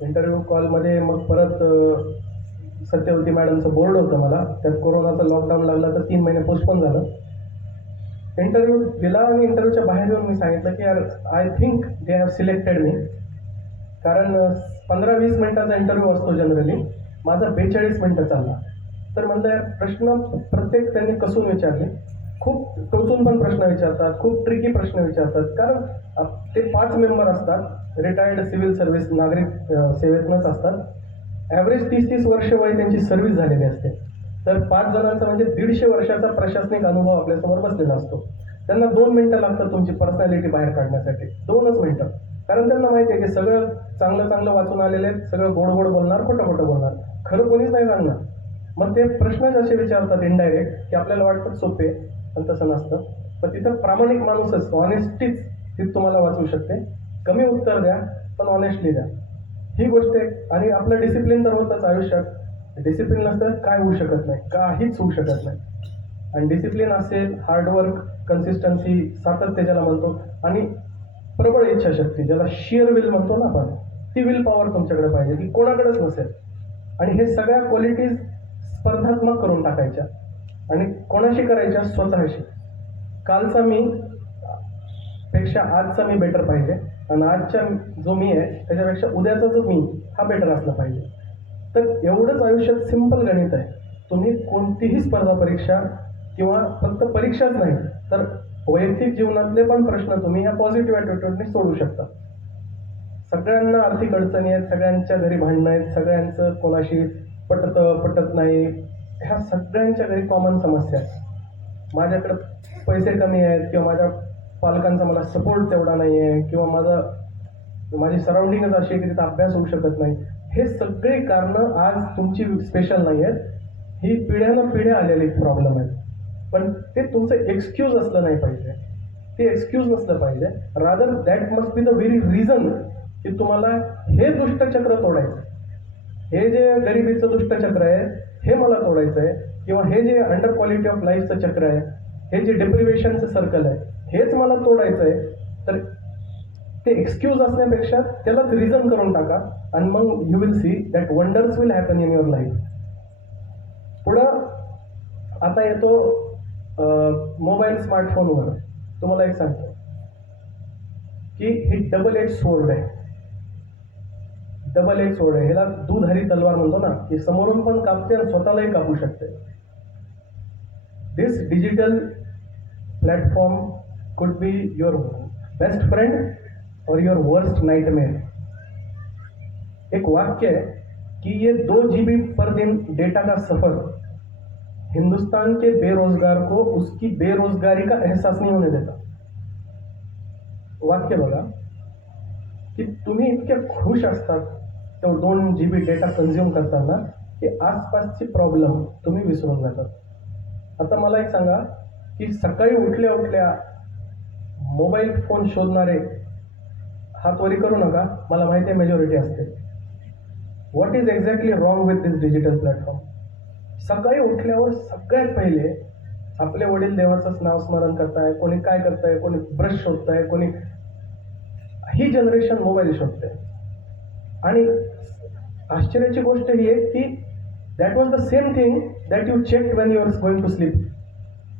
इंटरव्ह्यू कॉलमध्ये मग परत सत्यवती मॅडमचं बोर्ड होतं मला, त्यात कोरोनाचं लॉकडाऊन लागलं तर 3 महिने पोस्टपोन झालं. इंटरव्ह्यू दिला आणि इंटरव्ह्यूच्या बाहेर येऊन मी सांगितलं की यार I think they have selected me, कारण 15-20 मिनिटाचा इंटरव्ह्यू असतो जनरली, माझा 42 मिनिटं चालला. तर म्हणलं यार प्रश्न प्रत्येक त्यांनी कसून विचारले, खूप टोचून पण प्रश्न विचारतात, खूप ट्रिकी प्रश्न विचारतात, कारण ते 5 मेंबर असतात, रिटायर्ड सिव्हिल सर्व्हिस नागरिक सेवेतनंच असतात. ॲव्हरेज 30-30 वर्ष वय त्यांची सर्व्हिस झालेली असते. तर 5 जणांचा म्हणजे 150 वर्षाचा प्रशासनिक अनुभव आपल्यासमोर बसलेला असतो. त्यांना 2 मिनिटं लागतात तुमची पर्सनॅलिटी बाहेर काढण्यासाठी, 2च मिनिटं. कारण त्यांना माहिती आहे की सगळं चांगलं चांगलं वाचून आलेले आहेत, सगळं गोड गोड बोलणार, खोटं खोटं बोलणार, खरं कोणीच नाही सांगणार. मग ते प्रश्नच असे विचारतात इनडायरेक्ट की आपल्याला वाटतं सोपे, पण तसं नसतं. पण तिथं प्रामाणिक माणूसच, ऑनेस्टीच ती तुम्हाला वाचवू शकते. कमी उत्तर द्या पण ऑनेस्टली द्या, ही गोष्ट आहे. आणि आपलं डिसिप्लिन तर होतंच आयुष्यात, डिसिप्लिन नसतं काय होऊ शकत नाही, काहीच होऊ शकत नाही. आणि डिसिप्लिन असेल, हार्डवर्क, कन्सिस्टन्सी, सातत्य ज्याला म्हणतो, आणि प्रबळ इच्छाशक्ती ज्याला शिअर विल म्हणतो ना आपण, ती विल पॉवर तुमच्याकडे पाहिजे, ती कोणाकडेच नसेल. आणि हे सगळ्या क्वालिटीज स्पर्धात्मक करून टाकायच्या आणि कोणाशी करायच्या? स्वतःशी. कालचा मी पेक्षा आजचा मी बेटर पाहिजे आणि आजच्या जो मी आहे त्याच्यापेक्षा उद्याचा जो मी हा बेटर असला पाहिजे. तर एवढंच आयुष्यात सिंपल गणित आहे. तुम्ही कोणतीही स्पर्धा परीक्षा किंवा फक्त परीक्षाच नाही तर वैयक्तिक जीवनातले पण प्रश्न तुम्ही ह्या पॉझिटिव्ह ॲटिट्यूडने सोडू शकता. सगळ्यांना आर्थिक अडचणी आहेत, सगळ्यांच्या घरी भांडणं आहेत, सगळ्यांचं कोणाशी पटत नाही, ह्या सगळ्यांच्या घरी कॉमन समस्या आहेत. माझ्याकडं पैसे कमी आहेत किंवा माझ्या पालकांचा मला सपोर्ट तेवढा नाही आहे किंवा माझी सराउंडिंगच अशी आहे की तिथं अभ्यास होऊ शकत नाही. हे सगळे कारणं आज तुमची स्पेशल नाही आहेत, ही पिढ्या आलेली प्रॉब्लेम आहेत. पण ते तुमचं एक्सक्यूज असलं नाही पाहिजे, ते एक्सक्यूज नसलं पाहिजे. Rather that must be the very reason की तुम्हाला हे दुष्टचक्र तोडायचं, हे जे गरिबीचं दुष्टचक्र आहे हे मला तोडायचं आहे किंवा हे जे अंडर क्वालिटी ऑफ लाईफचं चक्र आहे, हे जे डिप्रिवेशनचं सर्कल आहे हेच मला तोडायचं आहे. तर ते एक्सक्यूज असण्यापेक्षा त्यालाच रिझन करून टाका आणि मग you will see that wonders will happen in your life. पुढं आता येतो मोबाईल स्मार्टफोनवर. तुम्हाला एक सांगतो की ही डबल एज स्वॉर्ड आहे. डबल एज स्वॉर्ड आहे, ह्याला दुधारी तलवार म्हणतो ना, की समोरून पण कापते आणि स्वतःलाही कापू शकते. This digital platform could be your best friend or your worst nightmare. एक वाक्य है कि ये 2 GB पर दिन डेटा का सफर हिंदुस्तान के बेरोजगार को उसकी बेरोजगारी का एहसास नहीं होने देता. वाक्य बघा की तुम्ही इतके खुश असतात तो 2 GB डेटा कंझ्युम करताना की आसपासची प्रॉब्लेम तुम्ही विसरून जातात. आता मला एक सांगा की सकाळी उठल्या उठल्या मोबाईल फोन शोधणारे हात वरी करू नका, मला माहिती आहे मेजॉरिटी असते. What is exactly wrong with this digital platform? सकाळी उठल्यावर सगळ्यात पहिले आपले वडील देवाचं नाव स्मरण करताय, कोणी काय करताय, कोणी ब्रश शोधताय, कोणी ही जनरेशन मोबाईल शोधते. आणि आश्चर्याची गोष्ट ही आहे की that was the same thing that you check when you are going to sleep.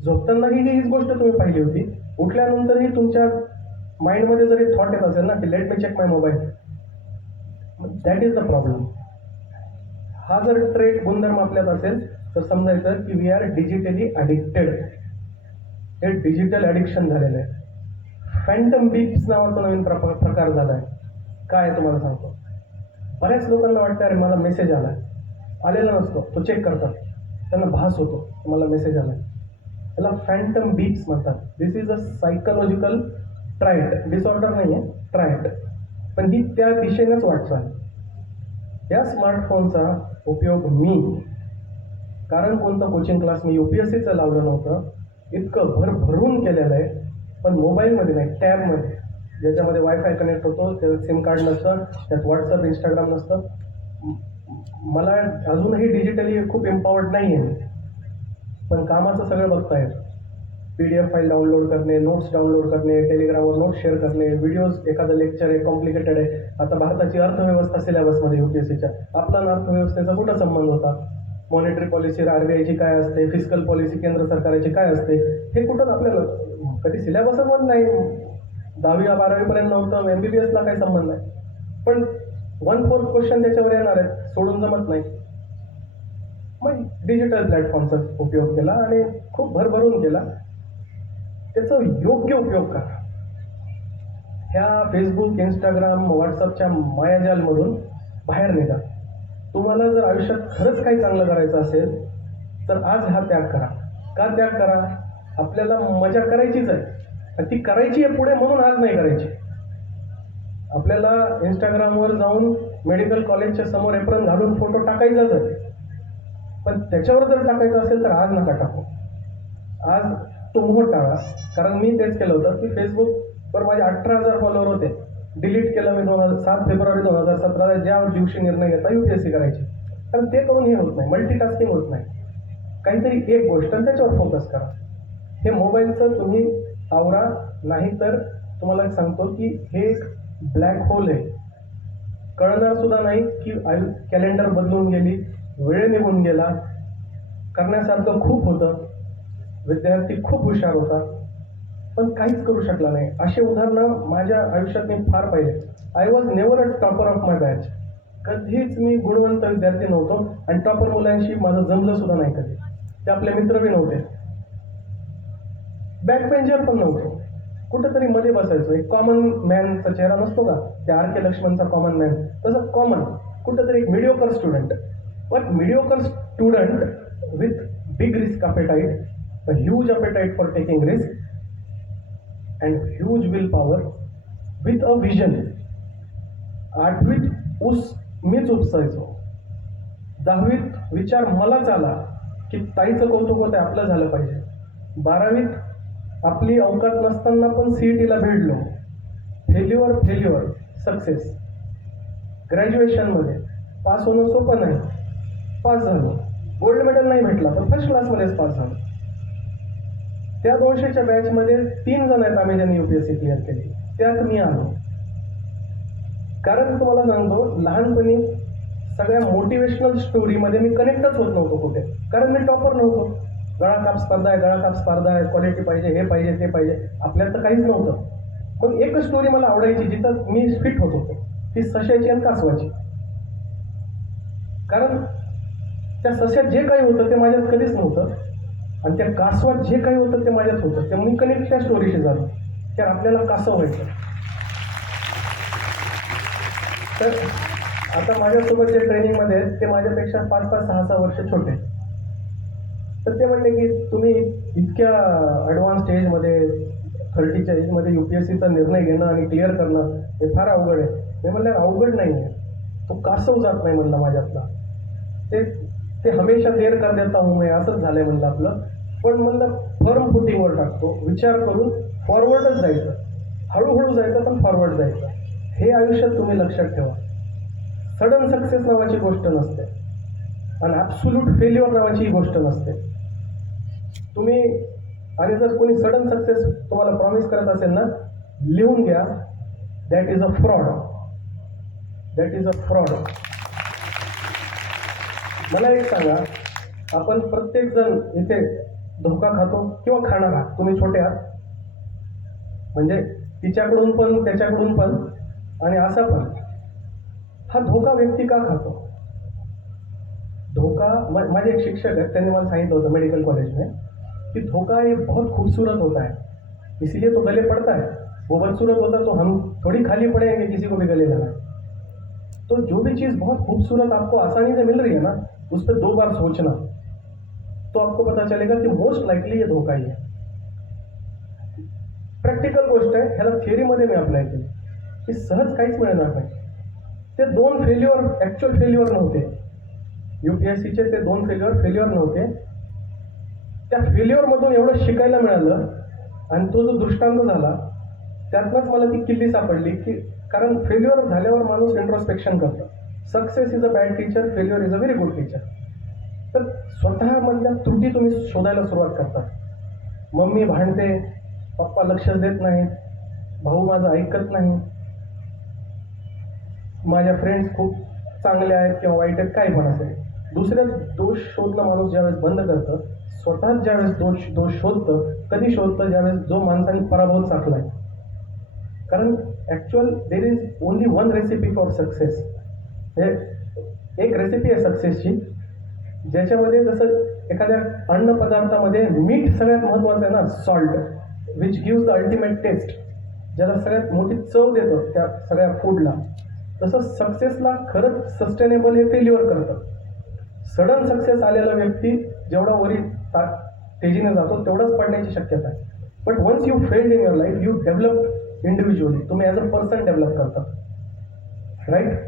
झोपतानाही हीच गोष्ट तुम्ही पाहिली होती, उठल्यानंतरही तुमच्या माइंडमध्ये जरी थॉट येत असेल ना की let me check my mobile, that is the problem. हा जर ट्रेट गुणधर्म आपल्यात असेल तर समजायचं की वी आर डिजिटली ॲडिक्टेड. हे डिजिटल ॲडिक्शन झालेलं आहे. फॅन्टम बीप्स नावाचा नवीन प्रकार झाला आहे. काय आहे तुम्हाला सांगतो. बऱ्याच लोकांना वाटतं अरे मला मेसेज आलेला नसतो, तो चेक करतात, त्यांना भास होतो मला मेसेज आला. याला फॅन्टम बीप्स म्हणतात. दिस इज अ सायकोलॉजिकल ट्रायट डिसऑर्डर नाही आहे, ट्रायट, पण ही त्या दिशेनेच वाटचाल. या स्मार्टफोनचा उपयोग मी कारण कोणतं कोचिंग क्लास मी UPSCचं लावलं नव्हतं, इतकं भरभरून केलेलं आहे. पण मोबाईलमध्ये नाही, टॅबमध्ये, ज्याच्यामध्ये वायफाय कनेक्ट होतो, त्याचं सिम कार्ड नसतं, त्यात व्हॉट्सअप इंस्टाग्राम नसतं. मला अजूनही डिजिटली खूप एम्पॉवर्ड नाही आहे, पण कामाचं सगळं बघता येतं. PDF फाईल डाउनलोड करणे, नोट्स डाउनलोड करणे, टेलिग्रामवर नोट्स शेअर करणे, व्हिडिओज, एखादं लेक्चर आहे कॉम्प्लिकेटेड आहे. आता भारताची अर्थव्यवस्था सिलेबसमध्ये UPSCच्या, आपला अर्थव्यवस्थेचा कुठं संबंध होता? मॉनिटरी पॉलिसी RBIची काय असते, फिस्कल पॉलिसी केंद्र सरकारची काय असते, हे कुठं आपल्याला कधी सिलेबसच पण नाही. 10वी 12वीपर्यंत नव्हतं, MBBSला काही संबंध नाही. पण 1/4 क्वेश्चन त्याच्यावर येणार आहेत, सोडून जमत नाही. मग डिजिटल प्लॅटफॉर्मचा उपयोग केला आणि खूप भरभरून केला. त्याचा योग्य उपयोग करा. ह्या फेसबुक, इंस्टाग्राम, व्हॉट्सअपच्या मायाजालमधून बाहेर निघा. तुम्हाला जर आयुष्यात खरंच काही चांगलं करायचं असेल तर आज हा त्याग करा. का त्याग करा? आपल्याला मजा करायचीच आहे, ती करायची आहे पुढे, म्हणून आज नाही करायची. आपल्याला इंस्टाग्रामवर जाऊन मेडिकल कॉलेजच्या समोर एप्रोन घालून फोटो टाकायचाच आहे, पण त्याच्यावर जर टाकायचं असेल तर आज नका टाकू. आज तो मोह टाळा. कारण मी तेच केलं होतं की फेसबुकवर माझे 18,000 फॉलोअर होते, डिलीट केलं मी 7 फेब्रुवारी 2017 ज्या दिवशी निर्णय घेतला UPSC करायची. कारण ते करून हे होत नाही, मल्टीटास्किंग होत नाही. काहीतरी एक गोष्ट त्याच्यावर फोकस करा. हे मोबाईलचं तुम्ही आवरा, नाही तर तुम्हाला सांगतो की हे एक ब्लॅक होल आहे. कळणार सुद्धा नाही की कॅलेंडर बदलून गेली, वेळ निघून गेला. करण्यासारखं खूप होतं, विद्यार्थी खूप हुशार होता, पण काहीच करू शकला नाही. असे उदाहरणं माझ्या आयुष्यात मी फार पाहिले. I was never a topper of my batch. कधीच मी गुणवंत विद्यार्थी नव्हतो आणि टॉपर मुलांशी माझं जमलं सुद्धा नाही कधी. ते आपले मित्र बी नव्हते, बॅक बेंचर पण नव्हतो, कुठंतरी मध्ये बसायचो. एक कॉमन मॅनचा चेहरा नसतो का, त्या आर के लक्ष्मणचा कॉमन मॅन, तसं कॉमन कुठंतरी एक mediocre student. But mediocre student with big risk appetite, a huge appetite for taking risk and huge willpower with a vision. 8वीत ऊस मीच उपसायचो, 10वीत विचार मलाच आला की ताईचं कौतुक होतं आपलं झालं पाहिजे. 12वीत आपली अवकात नसताना पण CETला भिडलो, फेल्युअर सक्सेस. ग्रॅज्युएशनमध्ये पास होणं सोपं नाही, पास झालो. गोल्ड मेडल नाही भेटला पण फर्स्ट क्लासमध्येच पास झालो. त्या 200च्या बॅचमध्ये 3 जण आहेत आम्ही ज्यांनी UPSC क्लिअर केली, त्यात मी आलो. कारण तुम्हाला सांगतो, लहानपणी सगळ्या मोटिवेशनल स्टोरीमध्ये मी कनेक्टच होत नव्हतो कुठे, कारण मी टॉपर नव्हतो. गळाकाप स्पर्धा आहे, क्वालिटी पाहिजे, हे पाहिजे ते पाहिजे, आपल्यात तर काहीच नव्हतं. मग एकच स्टोरी मला आवडायची जिथं मी फिट होत होतो, ती सश्याची आणि कासवाची. कारण त्या सस्यात जे काही होतं ते माझ्यात कधीच नव्हतं आणि त्या कासवात जे काही होतं ते माझ्यात होतं. त्यामुळे मी कनेक्ट त्या स्टोरीशी झालो, तर आपल्याला कासव व्हायचं. तर आता माझ्यासोबत जे ट्रेनिंगमध्ये आहेत ते माझ्यापेक्षा 5-5, 6-6 वर्ष छोटे. तर ते म्हणले की तुम्ही इतक्या ॲडव्हान्स स्टेजमध्ये 30च्या एजमध्ये UPSCचा निर्णय घेणं आणि क्लिअर करणं हे फार अवघड आहे. मी म्हणलं अवघड नाही आहे, तो कासव जात नाही म्हणलं माझ्यातला. ते हमेशा देर कर देता हूँ मैं, असंच झालंय म्हणलं आपलं. पण म्हणलं फर्म फुटिंगवर टाकतो, विचार करून फॉरवर्डच जायचं, हळूहळू जायचं पण फॉरवर्ड जायचं. हे आयुष्यात तुम्ही लक्षात ठेवा. सडन सक्सेस नावाची गोष्ट नसते आणि ॲब्सोल्यूट फेल्युअर नावाची गोष्ट नसते. तुम्ही आणि जर कोणी सडन सक्सेस तुम्हाला प्रॉमिस करत असेल ना, लिहून घ्या, दॅट इज अ फ्रॉड. मला एक सांगा, आपण प्रत्येक जण इथे धोका खातो किंवा खाणार आहात. तुम्ही छोटे आहात म्हणजे तिच्याकडून पण त्याच्याकडून पण आणि असा पण. हा धोका व्यक्ती का खातो? धोका, माझे एक शिक्षक आहेत, त्यांनी मला सांगितलं होतं मेडिकल कॉलेज में कि धोखा ये बहुत खूबसूरत होता है, इसीलिए तो गले पड़ता है. वो बदसूरत होता तो हम थोड़ी खाली पड़ेंगे किसी को भी गले लगा. तो जो भी चीज़ बहुत खूबसूरत आपको आसानी से मिल रही है ना, उस पर 2 बार सोचना, तो आपको पता चलेगा कि मोस्ट लाइकली ये धोका ही है. प्रॅक्टिकल गोष्ट आहे, ह्याला थिअरीमध्ये मी अप्लाय केली की सहज काहीच मिळणार नाही. ते 2 फेल्युअर ॲक्च्युअल फेल्युअर नव्हते. UPSCचे ते 2 फेल्युअर नव्हते. त्या फेल्युअरमधून एवढं शिकायला मिळालं आणि तो जो दृष्टांत झाला त्यातनंच मला ती किल्ली सापडली की कारण फेल्युअर झाल्यावर माणूस इंट्रोस्पेक्शन करतो. Success is a bad teacher, failure is a very good teacher. तर स्वतःमधल्या त्रुटी तुम्ही शोधायला सुरुवात करता. मम्मी भांडते, पप्पा लक्षच देत नाहीत, भाऊ माझं ऐकत नाही, माझ्या फ्रेंड्स खूप चांगले आहेत किंवा वाईट आहेत, काही पण असेल. दुसऱ्याच दोष शोधणं माणूस ज्यावेळेस बंद करतं, स्वतःच ज्यावेळेस दोष शोधतं, कधी शोधतं ज्यावेळेस जो माणसाने पराभव चाखलाय. कारण actual there is only 1 recipe for success. म्हणजे एक रेसिपी आहे सक्सेसची, ज्याच्यामध्ये जसं एखाद्या अन्न पदार्थामध्ये मीठ सगळ्यात महत्त्वाचं आहे ना, salt which gives the ultimate taste, ज्याला सगळ्यात मोठी चव देतो त्या सगळ्या फूडला. तसं सक्सेसला खरंच सस्टेनेबल हे फेल्युअर करतं. सडन सक्सेस आलेला व्यक्ती जेवढा वरी तेजीने जातो तेवढाच पडण्याची शक्यता आहे. But once you failed in your life, you develop individually, तुम्ही ॲज अ पर्सन डेव्हलप करता, राईट.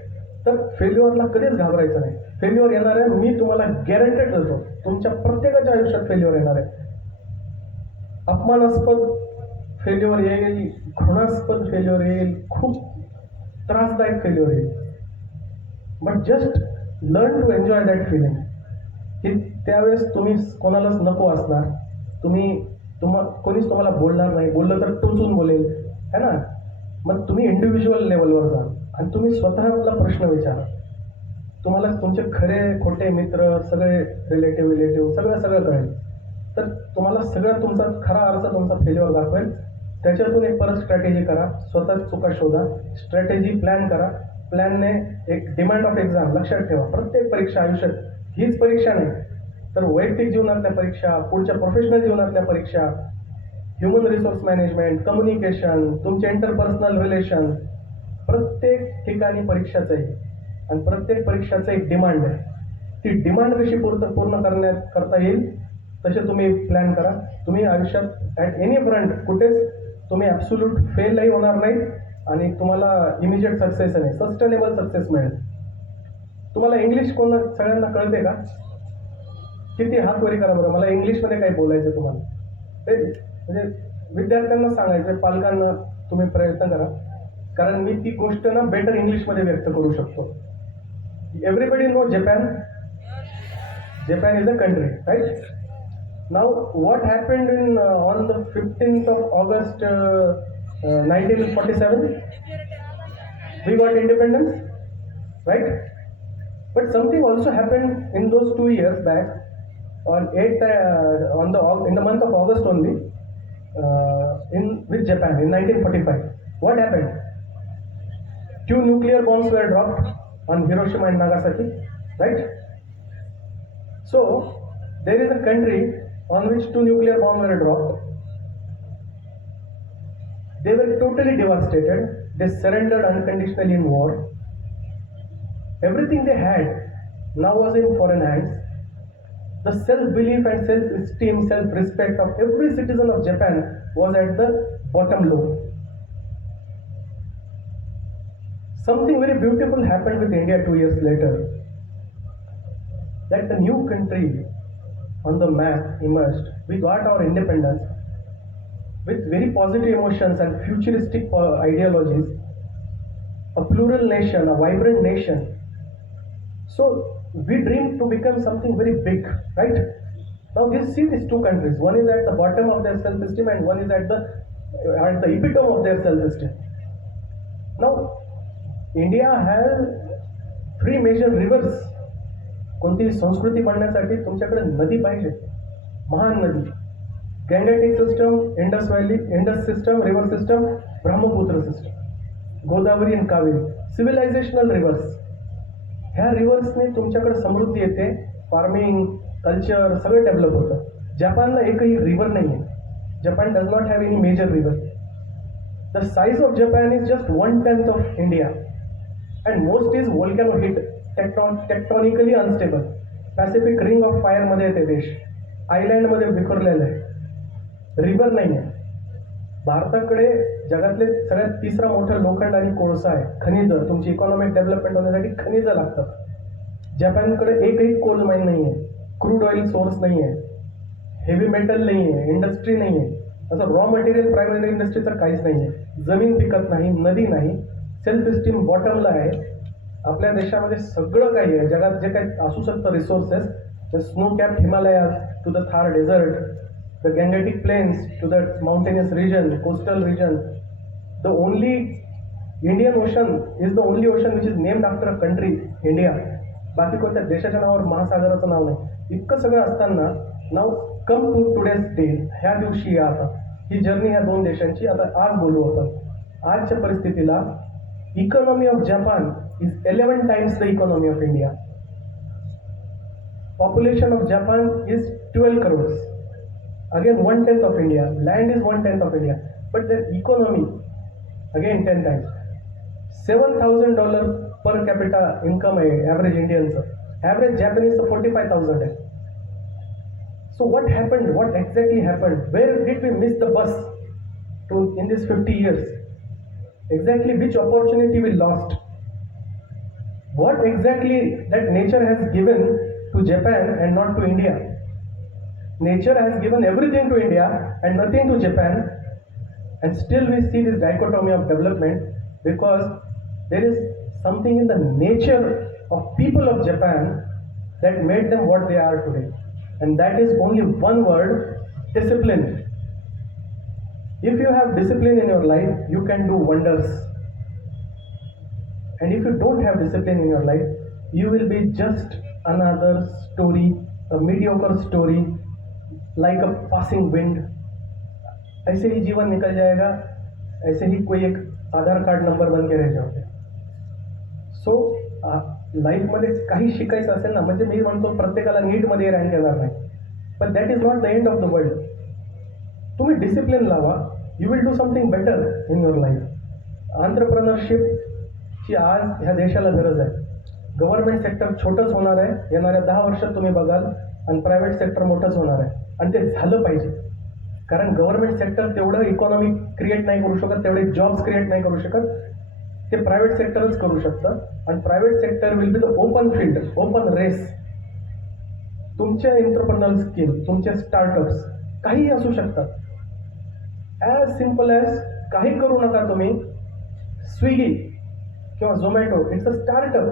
तर फेल्युअरला कधीच घाबरायचं नाही. फेल्युअर येणार आहे, मी तुम्हाला गॅरंटेड देतो, तुमच्या प्रत्येकाच्या आयुष्यात फेल्युअर येणार आहे. अपमानास्पद फेल्युअर येईल, घृणास्पद फेल्युअर येईल, खूप त्रासदायक फेल्युअर येईल. But just learn to enjoy that feeling. की त्यावेळेस तुम्ही कोणालाच नको असणार, कोणीच तुम्हाला बोलणार नाही, बोललं तर टोचून बोलेल, है ना. मग तुम्ही इंडिव्हिज्युअल लेवलवर जा. आणि तुम्ही स्वतःला प्रश्न विचारा. तुम्हाला तुमचे खरे खोटे मित्र सगळे रिलेटिव्ह सगळं कळेल. तर तुम्हाला सगळं तुमचा खरा अर्थ तुमचा फेल्युअर दाखवेल. त्याच्यातून एक परत स्ट्रॅटेजी करा, स्वतः चुका शोधा, स्ट्रॅटेजी प्लॅन करा. प्लॅनने एक डिमांड ऑफ एक्झाम लक्षात ठेवा. प्रत्येक परीक्षा आयुष्यात हीच परीक्षा नाही तर वैयक्तिक जीवनातल्या परीक्षा, पुढच्या प्रोफेशनल जीवनातल्या परीक्षा, ह्युमन रिसोर्स मॅनेजमेंट, कम्युनिकेशन, तुमचे इंटरपर्सनल रिलेशन, प्रत्येक ठिकाणी परीक्षाच आहे आणि प्रत्येक परीक्षाचं एक डिमांड आहे. ती डिमांड कशी पूर्ण करता येईल तसे तुम्ही प्लॅन करा. तुम्ही आयुष्यात ॲट एनी फ्रंट कुठेच तुम्ही ॲब्सोल्यूट फेलही होणार नाही आणि तुम्हाला इमिजिएट सक्सेस नाही, सस्टेनेबल सक्सेस मिळेल. तुम्हाला इंग्लिश सगळ्यांना कळते का? किती हात वरी करा बरं. मला इंग्लिशमध्ये काही बोलायचं तुम्हाला. ते म्हणजे विद्यार्थ्यांना सांगायचं, पालकांना तुम्ही प्रयत्न करा, कारण मी ती गोष्ट ना बेटर इंग्लिशमध्ये व्यक्त करू शकतो. Everybody know Japan. Japan is a country, right? Now, what happened on the 15th of August 1947? We got independence, right? But something also happened in those 2 years back. On in the month of August only, with Japan in 1945. What happened? 2 nuclear bombs were dropped on Hiroshima and Nagasaki, right? So, there is a country on which 2 nuclear bombs were dropped. They were totally devastated. They surrendered unconditionally in war. Everything they had now was in foreign hands. The self-belief and self-esteem, self-respect of every citizen of Japan was at the bottom low. Something very beautiful happened with India 2 years later. That the new country on the map emerged. We got our independence with very positive emotions and futuristic ideologies, a plural nation, a vibrant nation. So we dreamed to become something very big, right? Now see these 2 countries. One is at the bottom of their self-esteem and one is at the epitome of their self-esteem. Now India has 3 major rivers. कोणतीही संस्कृती बनण्यासाठी तुमच्याकडे नदी पाहिजे, महान नदी. Gangetic system, Indus valley, Indus system, river system, Brahmaputra system, Godavari आणि कावेरी, सिव्हिलायझेशनल रिव्हर्स. ह्या रिव्हर्सने तुमच्याकडे समृद्धी येते, फार्मिंग, कल्चर सगळं डेव्हलप होतं. जपानला एकही रिव्हर नाही आहे. Japan does not have any major river. The size of Japan is just 1/10 of India and most is volcano hit, tectonically unstable. Pacific ring of fire मध्ये येते देश, आयलँडमध्ये विखुरलेलं आहे, रिव्हर नाही आहे. भारताकडे जगातले सगळ्यात 3रा मोठा लोखंड आणि कोळसा आहे, खनिज. तुमची इकॉनॉमिक डेव्हलपमेंट होण्यासाठी खनिज लागतात. जपानकडे एकही कोल माइन नाही आहे, क्रूड ऑइल सोर्स नाही आहे, हेवी मेटल नाही आहे, इंडस्ट्री नाही आहे, असं रॉ मटेरियल प्रायमरी इंडस्ट्रीचं काहीच नाही आहे. जमीन पिकत नाही, नदी नाही, सेल्फ इस्टीम बॉटमला आहे. आपल्या देशामध्ये सगळं काही आहे. जगात जे काही असू शकतं resources, the snow cap Himalayas to the Thar desert, the Gangetic plains to the mountainous region, coastal region. The only Indian Ocean is the only ocean which is named after a country, India. बाकी कोणत्या देशाच्या नावावर महासागराचं नाव नाही. इतकं सगळं असताना नाव कम टू टुडेज डे, ह्या दिवशी या आता ही जर्नी ह्या 2 देशांची. आता आज बोलू आपण. आजच्या परिस्थितीला economy of Japan is 11 times the economy of India. Population of Japan is 12 crores. Again 1/10 of India. Land is 1/10 of India. But their economy, again 10 times. $7,000 per capita income है average Indians. Average Japanese तो 45,000 है. So what happened? What exactly happened? Where did we miss the bus in these 50 years? Exactly which opportunity we lost? What exactly that nature has given to Japan and not to India? Nature has given everything to India and nothing to Japan, and still we see this dichotomy of development because there is something in the nature of people of Japan that made them what they are today, and that is only one word: discipline. If you have discipline in your life, you can do wonders. And if you don't have discipline in your life, you will be just another story, a mediocre story, like a passing wind. ऐसे ही जीवन निकल जाएगा, ऐसे ही कोई एक आधार कार्ड नंबर बन के रह जाओगे. सो लाईफमध्ये काही शिकायचं असेल ना, म्हणजे मी म्हणतो प्रत्येकाला नीटमध्ये रँक येणार नाही, पण that is not the end of the world. तुम्ही डिसिप्लिन लावा, you will do something better in your life. एंटरप्रेनरशिपची आज ह्या देशाला गरज आहे. गव्हर्नमेंट सेक्टर छोटंच होणार आहे, येणाऱ्या 10 वर्षात तुम्ही बघाल, आणि प्रायव्हेट सेक्टर मोठंच होणार आहे. आणि ते झालं पाहिजे, कारण गव्हर्नमेंट सेक्टर तेवढं इकॉनॉमी क्रिएट नाही करू शकत, तेवढे जॉब्स क्रिएट नाही करू शकत, ते प्रायव्हेट सेक्टरच करू शकतं. आणि private sector will be the open field, open race. तुमचे एंटरप्रेन्युअल स्किल, तुमचे स्टार्टअप्स काहीही असू शकतात. ॲज सिम्पल ॲज काही करू नका तुम्ही. स्विगी किंवा झोमॅटो, इट्स अ स्टार्टअप.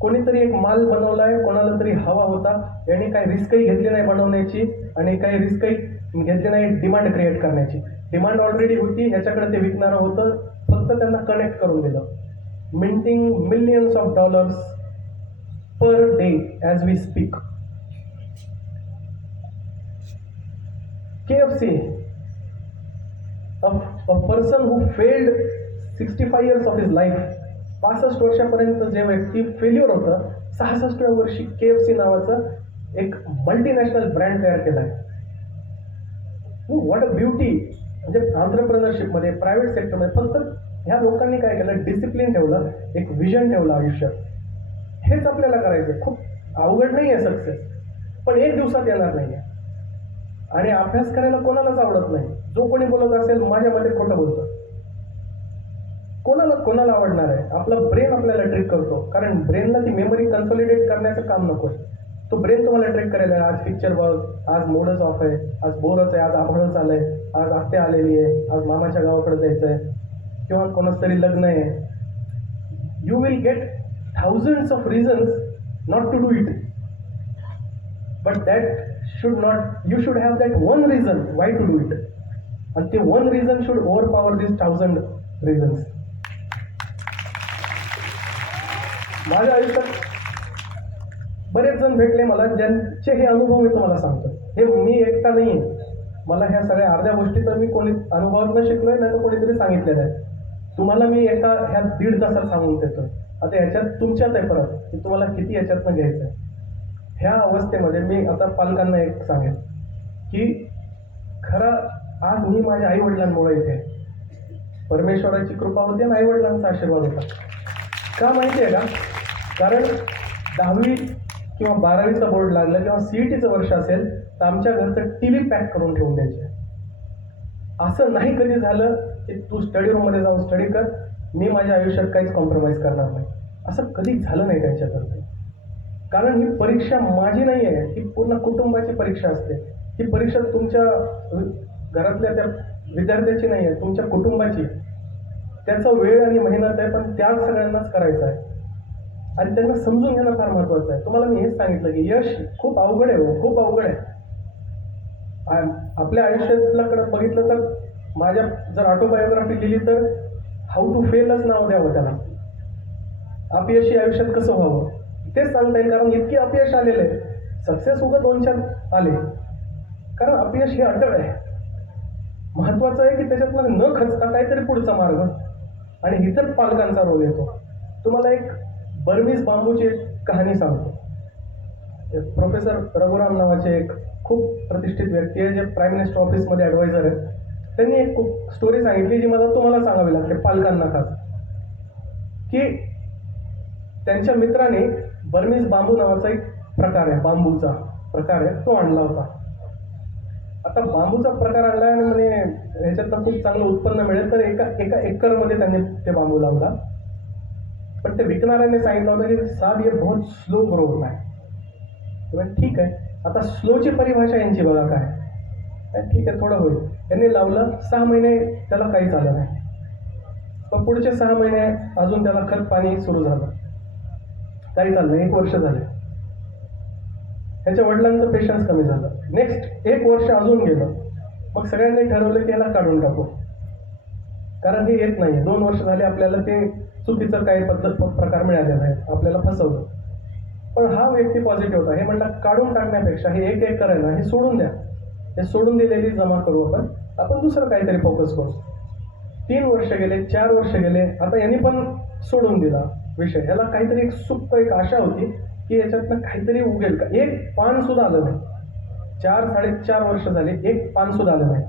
कोणीतरी एक माल बनवलाय, कोणाला तरी हवा होता, याने काही रिस्कही घेतली नाही बनवण्याची, आणि काही रिस्कही घेतली नाही डिमांड क्रिएट करण्याची. डिमांड ऑलरेडी होती, याच्याकडे ते विकणारं होतं, फक्त त्यांना कनेक्ट करून दिलं. Minting millions of dollars per day as we speak. KFC, a person who failed 65 years of his life, 65 वर्षापर्यंत जे व्यक्ती फेल्युअर होतं, 66व्या वर्षी KFC नावाचं एक मल्टीनॅशनल ब्रँड तयार केला आहे. What a beauty. म्हणजे एंटरप्रेनरशिपमध्ये, प्रायव्हेट सेक्टरमध्ये फक्त ह्या लोकांनी काय केलं, डिसिप्लिन ठेवलं, एक विजन ठेवलं आयुष्यात. हेच आपल्याला करायचं. खूप अवघड नाही आहे सक्सेस, पण एक दिवसात येणार नाही आहे. आणि अभ्यास करायला कोणालाच आवडत नाही. जो कोणी बोलत असेल माझ्यामध्ये खोटं बोलतं. कोणाला आवडणार आहे. आपला ब्रेन आपल्याला ट्रिक करतो, कारण ब्रेनला ती मेमरी कन्सॉलिडेट करण्याचं काम नको. तो ब्रेन तुम्हाला ट्रिक करायला, आज पिक्चर बघ, आज मोडच ऑफ आहे, आज बोरच आहे, आज आभाळच आलंय, आज आत्या आलेली आहे, आज मामाच्या गावाकडे जायचं आहे, किंवा कोणाचं तरी लग्न आहे. You will get thousands of reasons not to do it, but that should not, you should have that one reason why to do it, and the one reason should overpower these 1000 reasons. माझ्या आयुष्यात बरेच जण भेटले मला, ज्यांचे हे अनुभव मी तुम्हाला सांगतो. हे मी एकटा नाही आहे. मला ह्या सगळ्या अर्ध्या गोष्टी तर मी कोणी अनुभवातून शिकलोय, नाही तर कोणीतरी सांगितलेलं आहे. तुम्हाला मी एका ह्या 1.5 तासात सांगून देतो. आता ह्याच्यात तुमच्यात आहे परत की तुम्हाला किती ह्याच्यातनं घ्यायचं आहे. ह्या अवस्थेमध्ये मी आता पालकांना एक सांगेन की खरं आज मी माझ्या आईवडिलांमुळे इथे, परमेश्वराची कृपा होती आणि आईवडिलांचा आशीर्वाद होता. का माहिती आहे का? कारण 10वी किंवा 12वीचा बोर्ड लागला किंवा CETचं वर्ष असेल तर आमच्या घरचं TV पॅक करून ठेवून द्यायचे. असं नाही कधी झालं की तू स्टडी रूममध्ये जाऊन स्टडी कर, मी माझ्या आयुष्यात काहीच कॉम्प्रोमाइज करणार नाही, असं कधीच झालं नाही त्यांच्यातर्फे. कारण ही परीक्षा माझी नाही आहे, ही पूर्ण कुटुंबाची परीक्षा असते. ही परीक्षा तुमच्या घरातल्या त्या विद्यार्थ्याची नाही आहे, तुमच्या कुटुंबाची. त्याचा वेळ आणि मेहनत आहे, पण त्याग सगळ्यांनाच करायचा आहे आणि त्यांना समजून घेणं फार महत्त्वाचं आहे. तुम्हाला मी हेच सांगितलं की यश खूप अवघड आहे, खूप अवघड आहे. आपल्या आयुष्यातल्याकडे बघितलं तर माझ्या जर ऑटोबायोग्राफी लिहिली तर हाऊ टू फेलच नाव द्यावं त्याला. अपयशी आयुष्यात कसं व्हावं तेच सांगता येईल, कारण इतकी अपयश आलेलं आहे. सक्सेस उगा 2-4 आले, कारण अपयश हे अटळ आहे. महत्वाचं आहे की त्याच्यातमध्ये न खचता काहीतरी पुढचा मार्ग, आणि इतर पालकांचा रोल येतो. तुम्हाला एक बर्मीज बांबूची एक कहाणी सांगतो. प्रोफेसर रघुराम नावाचे एक खूप प्रतिष्ठित व्यक्ती आहे, जे प्राईम मिनिस्टर ऑफिसमध्ये ॲडवायझर आहेत. त्यांनी एक स्टोरी सांगितली जी मला तुम्हाला सांगावी लागते, पालकांना खास, की त्यांच्या मित्राने बर्मीज बांबू नावाचा एक प्रकार आहे, बांबूचा प्रकार आहे, तो आणला होता. आता बांबूचा प्रकार आणला आणि म्हणे ह्याच्यातनं खूप चांगलं उत्पन्न मिळेल, तर एका एकरमध्ये त्यांनी ते बांबू लावला. पण ते विकणाऱ्याने सांगितलं होतं की साहब ये बहुत स्लो ग्रो होत आहे. ठीक आहे, आता स्लोची परिभाषा यांची बघा काय. ठीक आहे, थोडं होईल. त्यांनी लावलं, 6 महिने त्याला काहीच आलं नाही. पण पुढचे 6 महिने अजून त्याला खत पाणी सुरू झालं, काही झालं नाही. 1 वर्ष झाले. त्याच्या वडिलांचं पेशन्स कमी झालं. नेक्स्ट 1 वर्ष अजून गेलं. मग सगळ्यांनी ठरवलं की याला काढून टाकू. कारण हे येत नाही. 2 वर्ष झाले आपल्याला ते चुकीचं काही प्रकार मिळालेला आहे, आपल्याला फसवलं. पण हा व्यक्ती पॉझिटिव्ह होता. हे म्हणला काढून टाकण्यापेक्षा हे एक करायला हे सोडून द्या. हे सोडून दिलेली जमा करू आपण दुसरं काहीतरी फोकस करू. 3 वर्ष गेले, 4 वर्ष गेले, आता यांनी पण सोडून दिला विषय. याला काहीतरी एक सुप्त एक आशा होती की याच्यातनं काहीतरी उगेल का. एक पान सुद्धा आलं नाही. 4-4.5 वर्ष झाले, एक पान सुद्धा आलं नाही.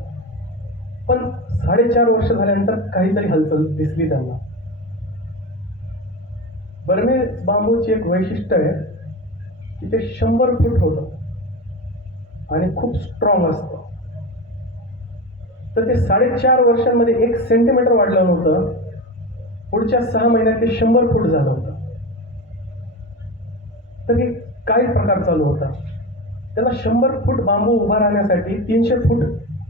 पण 4.5 वर्ष झाल्यानंतर काहीतरी हलचल दिसली त्यांना. बर्मेज बांबूची एक वैशिष्ट्य आहे की ते 100 फूट होतं आणि खूप स्ट्रॉंग असतं. तर ते 4.5 वर्षांमध्ये 1 सेंटीमीटर वाढलं नव्हतं. पुढच्या 6 महिन्यात ते 100 फूट झालं होतं. तर हे काय प्रकार चालू होता. त्याला 100 फूट बांबू उभा राहण्यासाठी 300 फूट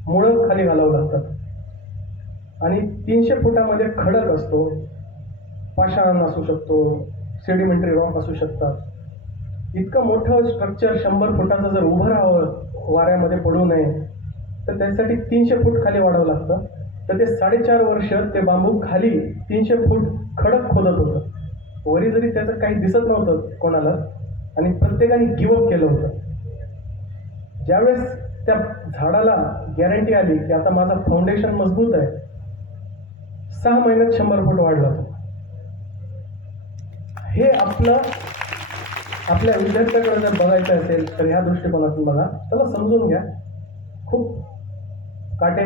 मुळं खाली घालावं लागतात आणि 300 फुटामध्ये खडक असतो, पाषाण असू शकतो, सेडिमेंटरी रॉक असू शकतात. इतकं मोठं स्ट्रक्चर 100 फुटाचं जर उभं राहावं, वाऱ्यामध्ये पडू नये, तर त्यासाठी 300 फूट खाली वाढावं लागतं. तर ते 4.5 वर्ष ते बांबू खाली 300 फूट खडक खोदत होतं. वरी जरी त्याचं काही दिसत नव्हतं कोणाला आणि प्रत्येकाने गिवअप केलं होतं. ज्यावेळेस त्या झाडाला गॅरंटी आली की आता माझा फाउंडेशन मजबूत आहे, 6 महिन्यात 100 फूट वाढला होता. हे आपल्या विद्यार्थ्याकडे जर बघायचं असेल तर ह्या दृष्टिकोनातून बघा. त्याला समजून घ्या. खूप कट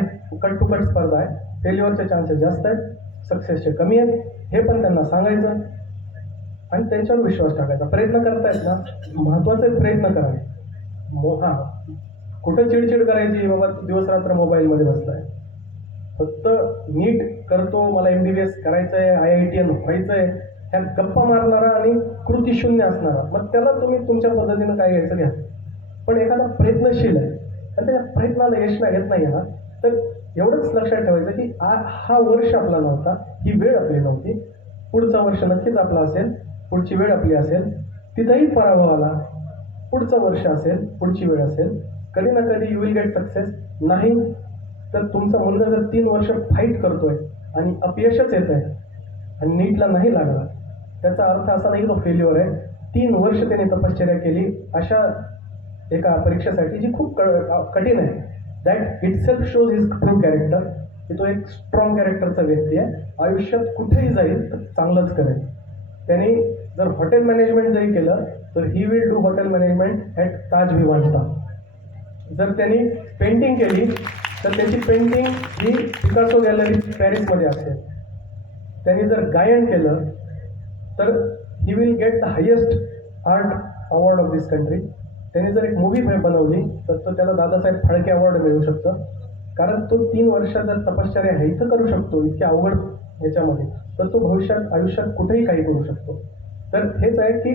टू कट स्पर्धा आहे. फेल्युअरचे चान्सेस जास्त आहेत, सक्सेसचे कमी आहेत. हे पण त्यांना सांगायचं आणि त्यांच्यावर विश्वास टाकायचा. प्रयत्न करतायत ना, महत्त्वाचे प्रयत्न करावे. हां, कुठं चिडचिड करायची, बाबा दिवस रात्र मोबाईलमध्ये बसलाय. फक्त नीट करतो, मला MBBS करायचं आहे, IITian व्हायचं आहे, ह्या गप्पा मारणारा आणि कृती शून्य असणारा, मग त्याला तुम्ही तुमच्या पद्धतीनं काय घ्यायचं घ्या. पण एखादा प्रयत्नशील आहे आणि त्या प्रयत्नाला यश येत नाही ना, तर एवढंच लक्षात ठेवायचं की हा वर्ष आपला नव्हता, ही वेळ आपली नव्हती. पुढचा वर्ष नक्कीच आपला असेल, पुढची वेळ आपली असेल. तिथंही पराभव आला, पुढचं वर्ष असेल, पुढची वेळ असेल. कधी ना कधी यू विल गेट सक्सेस. नाही तर तुमचा मुलगा जर 3 वर्ष फाईट करतोय आणि अपयशच येत आहे आणि नीटला नाही लागला, त्याचा अर्थ असा नाही तो फेल्युअर आहे. 3 वर्ष त्याने तपश्चर्या केली अशा एका परीक्षेसाठी जी खूप कठीण आहे. That it self shows his true character, की तो एक स्ट्रॉंग कॅरेक्टरचा व्यक्ती आहे. आयुष्यात कुठेही जाईल तर चांगलंच करेल. त्यांनी जर हॉटेल मॅनेजमेंट जरी केलं तर he will do hotel management at Taj Vivanta. जर त्यांनी पेंटिंग केली तर त्याची पेंटिंग ही पिकासो गॅलरी पॅरिसमध्ये असेल. त्यांनी जर गायन केलं तर he will get the highest art award of this country. त्यांनी जर एक मूवी बनवली तर तो त्याला दादासाहेब फाळके अवॉर्ड मिळू शकतं. कारण तो 3 वर्षात जर तपश्चर्या हे इथं करू शकतो इतक्या अवघड ह्याच्यामध्ये, तर तो भविष्यात आयुष्यात कुठेही काही करू शकतो. तर हेच आहे की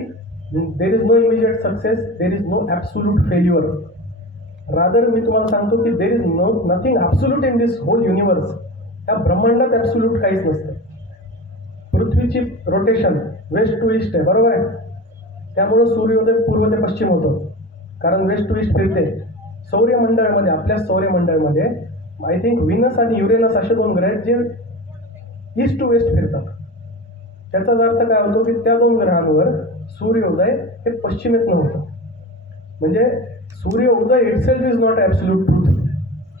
there is no immediate success, there is no absolute failure. Rather मी तुम्हाला सांगतो की there is nothing absolute in this whole universe. त्या ब्रह्मांडात ॲब्सोल्यूट काहीच नसतं. पृथ्वीची रोटेशन वेस्ट टू ईस्ट आहे, बरोबर आहे. त्यामुळं सूर्योदय पूर्व ते पश्चिम होतो, कारण वेस्ट टू ईस्ट फिरते. सौर्यमंडळामध्ये, आपल्या सौर्यमंडळामध्ये आय थिंक व्हीनस आणि युरेनस असे 2 ग्रह आहेत जे ईस्ट टू वेस्ट फिरतात. त्याचाच अर्थ काय होतो की त्या 2 ग्रहांवर सूर्योदय हे पश्चिमेतनं होतं. म्हणजे सूर्योदय itself is not absolute truth.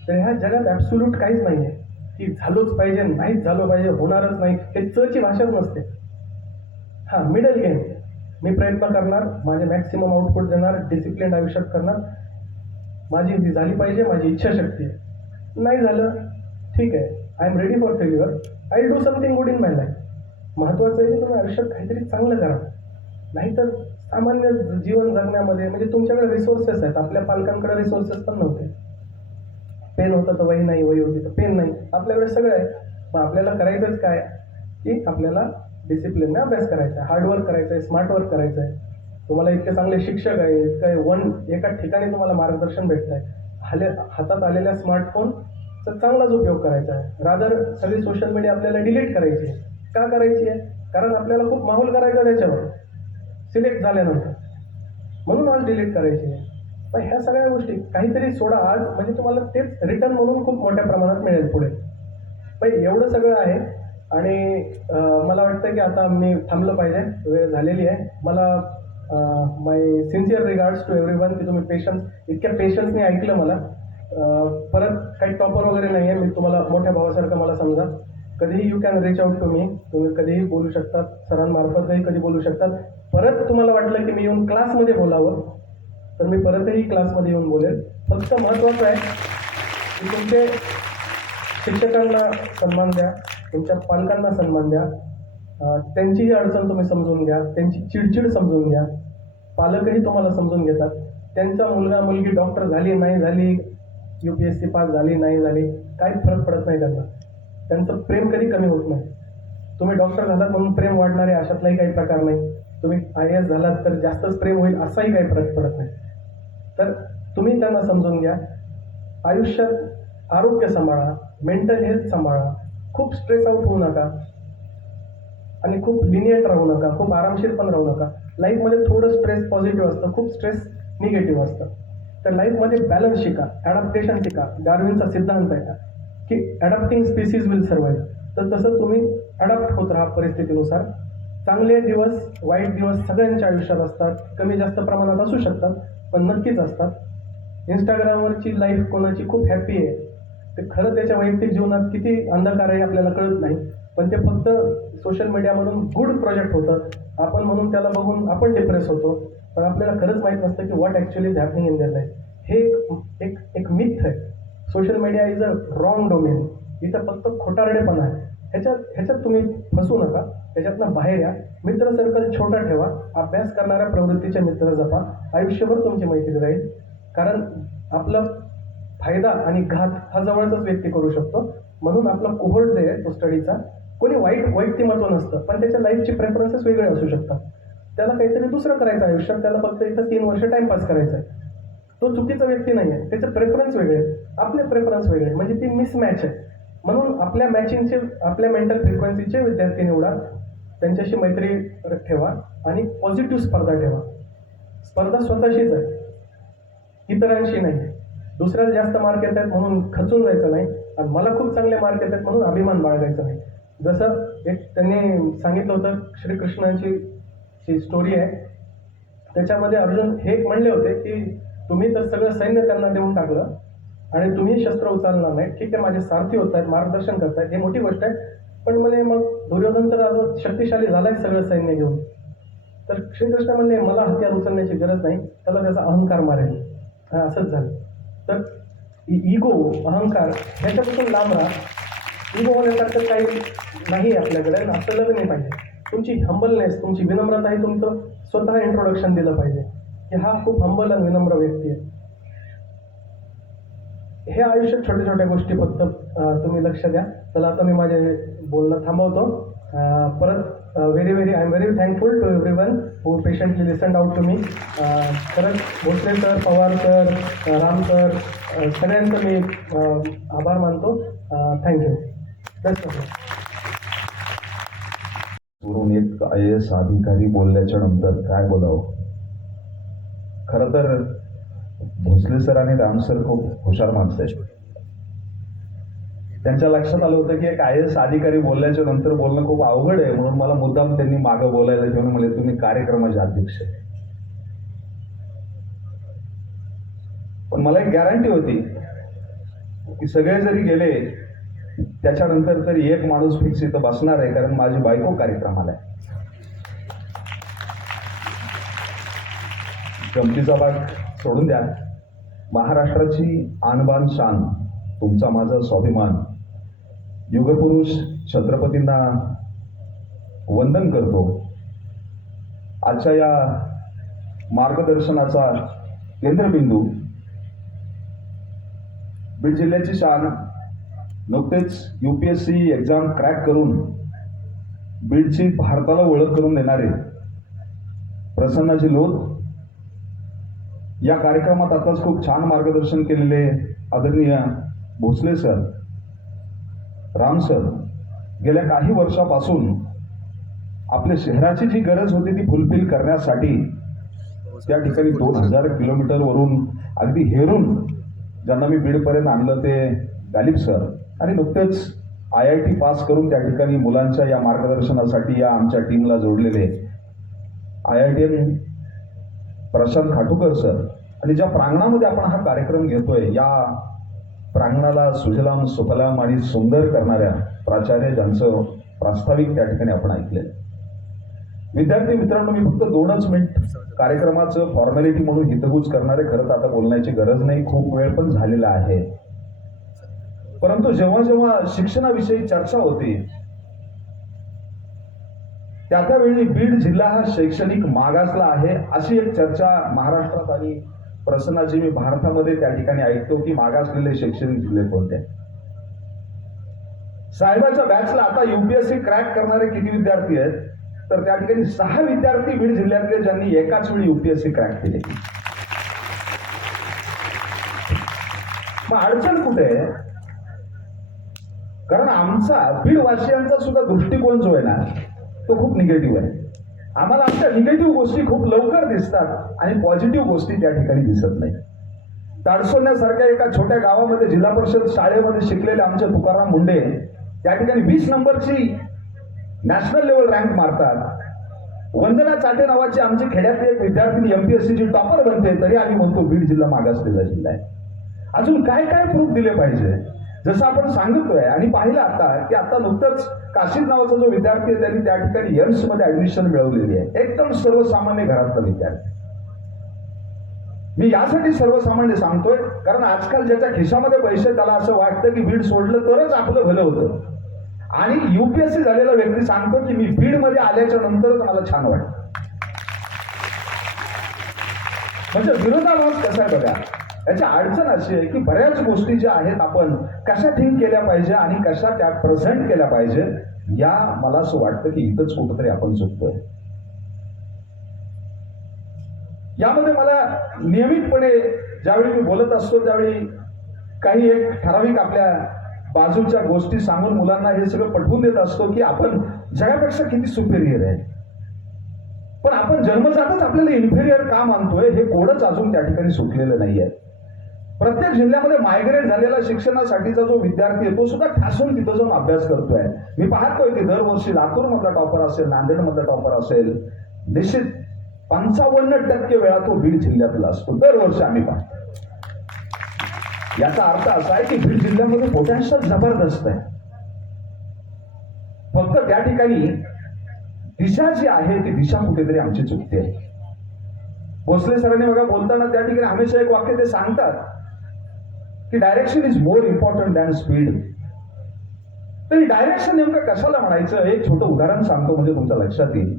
तर ह्या जगात ॲब्सोल्यूट काहीच नाही आहे की झालोच पाहिजे, नाहीच झालं पाहिजे, होणारच नाही, हे चची भाषाच नसते. हां, मिडल गेम. मी प्रयत्न करणार, माझे मॅक्सिमम आउटपुट देणार, डिसिप्लिन आयुष्यात करणार. माझी ती झाली पाहिजे, माझी इच्छाशक्ती आहे. नाही झालं ठीक आहे, I am ready for failure, I will do something good in my life. महत्त्वाचं आहे की तुम्ही आयुष्यात काहीतरी चांगलं करा. नाहीतर सामान्य जीवन जगण्यामध्ये म्हणजे तुमच्याकडे रिसोर्सेस आहेत. आपल्या पालकांकडे रिसोर्सेस पण नव्हते. पेन होतं तर वही नाही, वही होती तर पेन नाही. आपल्याकडे सगळं आहे. मग आपल्याला करायचंच काय की आपल्याला डिसिप्लिनने अभ्यास करायचा आहे, हार्डवर्क करायचं आहे, स्मार्ट वर्क करायचं आहे. तुम्हाला इतके चांगले शिक्षक आहेत, एका ठिकाणी तुम्हाला मार्गदर्शन भेटत आहे. हातात आलेल्या स्मार्टफोनचा चांगलाच उपयोग करायचा आहे. रादर सगळी सोशल मीडिया आपल्याला डिलीट करायची आहे. का करायची आहे? कारण आपल्याला खूप माहोल करायचा त्याच्यावर सिलेक्ट झाल्यानंतर, म्हणून आज डिलीट करायची आहे. पण ह्या सगळ्या गोष्टी काहीतरी सोडा आज, म्हणजे तुम्हाला तेच रिटर्न म्हणून खूप मोठ्या प्रमाणात मिळेल पुढे. पण एवढं सगळं आहे आणि मला वाटतं की आता मी थांबलं पाहिजे, वेळ झालेली आहे. मला माय सिन्सिअर रिगार्ड्स टू एव्हरीवन की तुम्ही इतक्या पेशन्सने ऐकलं मला. परत काही टॉपर वगैरे नाही आहे, मी तुम्हाला मोठ्या भावासारखं मला समजा. कधीही you can reach out to me, तुम्ही कधीही बोलू शकतात, सरांमार्फतही कधी बोलू शकतात. परत तुम्हाला वाटलं की मी येऊन क्लासमध्ये बोलावं तर मी परतही क्लासमध्ये येऊन बोलेल. फक्त महत्त्वाचं आहे की तुमचे शिक्षकांना सन्मान द्या, तुमच्या पालकांना सन्मान द्या, त्यांचीही अडचण तुम्ही समजून घ्या, त्यांची चिडचिड समजून घ्या. पालकही तुम्हाला समजून घेतात. त्यांचा मुलगा मुलगी डॉक्टर झाली नाही झाली, UPSC पास झाली नाही झाली, काही फरक पडत नाही त्यांना. त्यांचं प्रेम कधी कमी होत नाही. तुम्ही डॉक्टर झालात म्हणून प्रेम वाढणारे अशातलाही काही प्रकार नाही. तुम्ही IAS झालात तर जास्तच प्रेम होईल असाही काही फरक पडत नाही. तर तुम्ही त्यांना समजून घ्या. आयुष्यात आरोग्य सांभाळा, मेंटल हेल्थ सांभाळा, खूप स्ट्रेस आउट होऊ नका आणि खूप लिनियंट राहू नका, खूप आरामशीर पण राहू नका. लाईफमध्ये थोडं स्ट्रेस पॉझिटिव्ह असतं, खूप स्ट्रेस निगेटिव्ह असतं. तर लाईफमध्ये बॅलन्स शिका, ॲडॅप्टेशन शिका. डार्विनचा सिद्धांत आहे की ॲडॅप्टिंग स्पीसीज विल सर्वाईव्ह. तर तसं तुम्ही ॲडॅप्ट होत राहा परिस्थितीनुसार. चांगले दिवस वाईट दिवस सगळ्यांच्या आयुष्यात असतात, कमी जास्त प्रमाणात असू शकतात पण नक्कीच असतात. इंस्टाग्रामवरची लाईफ कोणाची खूप हॅप्पी आहे, ते खरं त्याच्या वैयक्तिक जीवनात किती अंधकार आहे आपल्याला कळत नाही. पण ते फक्त सोशल मीडियामधून गुड प्रोजेक्ट होतं, आपण म्हणून त्याला बघून आपण डिप्रेस होतो. पण आपल्याला खरंच माहीत नसतं की what actually is happening in their life. हे एक मिथ आहे. Social media is a wrong domain. इथं फक्त खोटारडेपणा आहे. ह्याच्यात तुम्ही फसू नका, त्याच्यातनं बाहेर या. मित्र सर्कल छोटा ठेवा, अभ्यास करणाऱ्या प्रवृत्तीचे मित्र जपा, आयुष्यभर तुमची मैत्री राहील. कारण आपला फायदा आणि घात हा जवळचाच व्यक्ती करू शकतो. म्हणून आपला कोहोर्ट जे आहे तो स्टडीचा, कोणी वाईट व्यक्तिमत्व नसतं पण त्याच्या लाईफचे प्रेफरन्सेस वेगळे असू शकतात. त्याला काहीतरी दुसरं करायचं आयुष्यात, त्याला फक्त इथं 3 वर्ष टाइमपास करायचा आहे. तो चुकीचा व्यक्ती नाही आहे, त्याचे प्रेफरन्स वेगळे आहेत, आपले प्रेफरन्स वेगळे आहेत, म्हणजे ती मिसमॅच आहे. म्हणून आपल्या मेंटल फ्रिक्वेन्सीचे विद्यार्थी निवडा, त्यांच्याशी मैत्री ठेवा आणि पॉझिटिव्ह स्पर्धा ठेवा. स्पर्धा स्वतःशीच आहे, इतरांशी नाही. दुसऱ्याला जास्त मार्क येत आहेत म्हणून खचून जायचं नाही आणि मला खूप चांगले मार्क येत आहेत म्हणून अभिमान बाळगायचा नाही. जसं एक त्यांनी सांगितलं होतं, श्रीकृष्णाची स्टोरी आहे, त्याच्यामध्ये अर्जुन हे एक म्हणले होते की तुम्ही तर सगळं सैन्य त्यांना देऊन टाकलं आणि तुम्ही शस्त्र उचलणार नाही. ठीक आहे, माझे सारथी होत आहेत, मार्गदर्शन करतायत, हे मोठी गोष्ट आहे. पण म्हणे मग दुर्योधन तर आज शक्तिशाली झालाय सगळं सैन्य घेऊन. तर श्रीकृष्ण म्हणले मला हत्यार उचलण्याची गरज नाही, त्याला त्याचा अहंकार मारेल. हा, असंच झालं. तर इगो, अहंकार ह्याच्यापासून लांब राहा. इगो होण्यासारखं काही नाही आपल्याकडे, आपल्याला नाही पाहिजे. तुमची हंबलनेस, तुमची विनम्रता ही तुमचं स्वतः इंट्रोडक्शन दिलं पाहिजे की हा खूप हंबल आणि विनम्र व्यक्ती आहे. हे आयुष्यात छोट्या छोट्या गोष्टी फक्त तुम्ही लक्ष द्या. चला आता मी माझे बोलणं थांबवतो. परत I am very thankful to everyone who patiently listened out to me. खरंच Bhosale sir, Pawar sir, Ram sir, सगळ्यांचं मी आभार मानतो. थँक्यू. Best of luck. वरून एक IAS अधिकारी बोलल्याच्या नंतर काय बोलावं. खरं तर भोसले सर आणि राम सर खूप हुशार माणसं आहेत. त्यांच्या लक्षात आलं होतं की एक IAS अधिकारी बोलल्याच्या नंतर बोलणं खूप अवघड आहे, म्हणून मला मुद्दाम त्यांनी मागं बोलायला घेऊन म्हणले तुम्ही कार्यक्रमाचे अध्यक्ष आहे. पण मला एक गॅरंटी होती की सगळे जरी गेले त्याच्यानंतर तरी एक माणूस फिक्स इथं बसणार आहे, कारण माझी बायको कार्यक्रमाला आहे. गमतीचा भाग सोडून द्या. महाराष्ट्राची आणबान शान, तुमचा माझा स्वाभिमान, युगपुरुष छत्रपतींना वंदन करतो. आजच्या या मार्गदर्शनाचा केंद्रबिंदू बीड जिल्ह्याची शान, नुकतेच UPSC एक्झाम क्रॅक करून बीडची भारताला ओळख करून देणारे प्रसन्नाजी लोध, या कार्यक्रमात आताच खूप छान मार्गदर्शन केलेले आदरणीय भोसले सर, राम सर, गेल्या काही वर्षापासून आपल्या शहराची जी गरज होती ती फुलफिल करण्यासाठी त्या ठिकाणी 2000 किलोमीटरवरून अगदी हेरून ज्यांना मी बीडपर्यंत आणलं ते गालिब सर, आणि नुकतेच IIT पास करून त्या ठिकाणी मुलांच्या या मार्गदर्शनासाठी या आमच्या टीमला जोडलेले IITian प्रशांत खाटूकर सर आणि ज्या प्रांगणामध्ये आपण हा कार्यक्रम घेतोय या प्रांगणाला सुजलाम सुफलाम आणि सुंदर करणाऱ्या प्राचार्य ज्यांचं प्रास्ताविक त्या ठिकाणी आपण ऐकले. विद्यार्थी मित्रांनो, मी फक्त 2च मिनिट कार्यक्रमाचं फॉर्मॅलिटी म्हणून हितगुज करणारे, खरं तर आता बोलण्याची गरज नाही, खूप वेळ पण झालेला आहे. परंतु जेव्हा जेव्हा शिक्षणाविषयी चर्चा होती त्यावेळी बीड जिल्हा हा शैक्षणिक मागासला आहे अशी एक चर्चा महाराष्ट्रात आणि प्रसन्नाची मी भारतामध्ये त्या ठिकाणी ऐकतो की मागासलेले शैक्षणिक जिल्हे कोणते. साहेबाच्या बॅचला आता UPSC क्रॅक करणारे किती विद्यार्थी आहेत, तर त्या ठिकाणी 6 विद्यार्थी बीड जिल्ह्यातले ज्यांनी एकाच वेळी UPSC क्रॅक केले. मग अडचण कुठे आहे? कारण आमचा बीडवासियांचा सुद्धा दृष्टिकोन जो आहे ना तो खूप निगेटिव्ह आहे. आम्हाला आमच्या निगेटिव्ह गोष्टी खूप लवकर दिसतात आणि पॉझिटिव्ह गोष्टी त्या ठिकाणी दिसत नाही. ताडसोन्यासारख्या एका छोट्या गावामध्ये जिल्हा परिषद शाळेमध्ये शिकलेले आमचे तुकाराम मुंडे त्या ठिकाणी 20 नंबरची नॅशनल लेवल रँक मारतात. वंदना चाटे नावाची आमची खेड्यातली एक विद्यार्थिनी MPSCची टॉपर बनते, तरी आम्ही म्हणतो बीड जिल्हा मागासलेला जिल्हा आहे. अजून काय काय प्रूफ दिले पाहिजे, जसं आपण सांगतोय. आणि पाहिलं आता की आता नुकतंच काशीद नावाचा जो विद्यार्थी आहे त्यांनी त्या ठिकाणी एम्स मध्ये ऍडमिशन मिळवलेली आहे, एकदम सर्वसामान्य घरातला विद्यार्थी. मी यासाठी सर्वसामान्य सांगतोय कारण आजकाल ज्याच्या खिशामध्ये पैसे त्याला असं वाटतं की बीड सोडलं तरच आपलं भलं होतं. आणि UPSC झालेला व्यक्ती सांगतो की मी बीड मध्ये आल्याच्या नंतरच मला छान वाटतं. म्हणजे विरोधाभास कसा आहे बघा. याची अडचण अशी आहे की बऱ्याच गोष्टी ज्या आहेत आपण कशा थिंक केल्या पाहिजे आणि कशा त्या प्रेझेंट केल्या पाहिजे, या मला असं वाटतं की इथंच कुठंतरी आपण चुकतोय. यामध्ये मला नियमितपणे ज्यावेळी मी बोलत असतो त्यावेळी काही एक ठराविक आपल्या बाजूच्या गोष्टी सांगून मुलांना हे सगळं पटवून देत असतो की आपण जगापेक्षा किती सुपेरियर आहे. पण आपण जन्मजातच आपल्याला इन्फेरियर का मानतोय हे कोडच अजून त्या ठिकाणी सुटलेलं नाहीये. प्रत्येक जिल्ह्यामध्ये मायग्रेट झालेला शिक्षणासाठीचा जो विद्यार्थी आहे तो सुद्धा ठासून तिथं जाऊन अभ्यास करतोय. मी पाहतोय की दरवर्षी लातूर मधला टॉपर असेल, नांदेड मधला टॉपर असेल, निश्चित 55% वेळा तो बीड जिल्ह्यातला असतो. दरवर्षी आम्ही पाहतो. याचा अर्थ असा आहे की बीड जिल्ह्यामध्ये पोटॅन्शियल जबरदस्त आहे. फक्त त्या ठिकाणी दिशा जी आहे ती दिशा कुठेतरी आमची चुकते. भोसले सरांनी बघा बोलताना त्या ठिकाणी हमेशा एक वाक्य ते सांगतात की direction is more important than speed. तर डायरेक्शन नेमकं कशाला म्हणायचं, एक छोटं उदाहरण सांगतो म्हणजे तुमच्या लक्षात येईल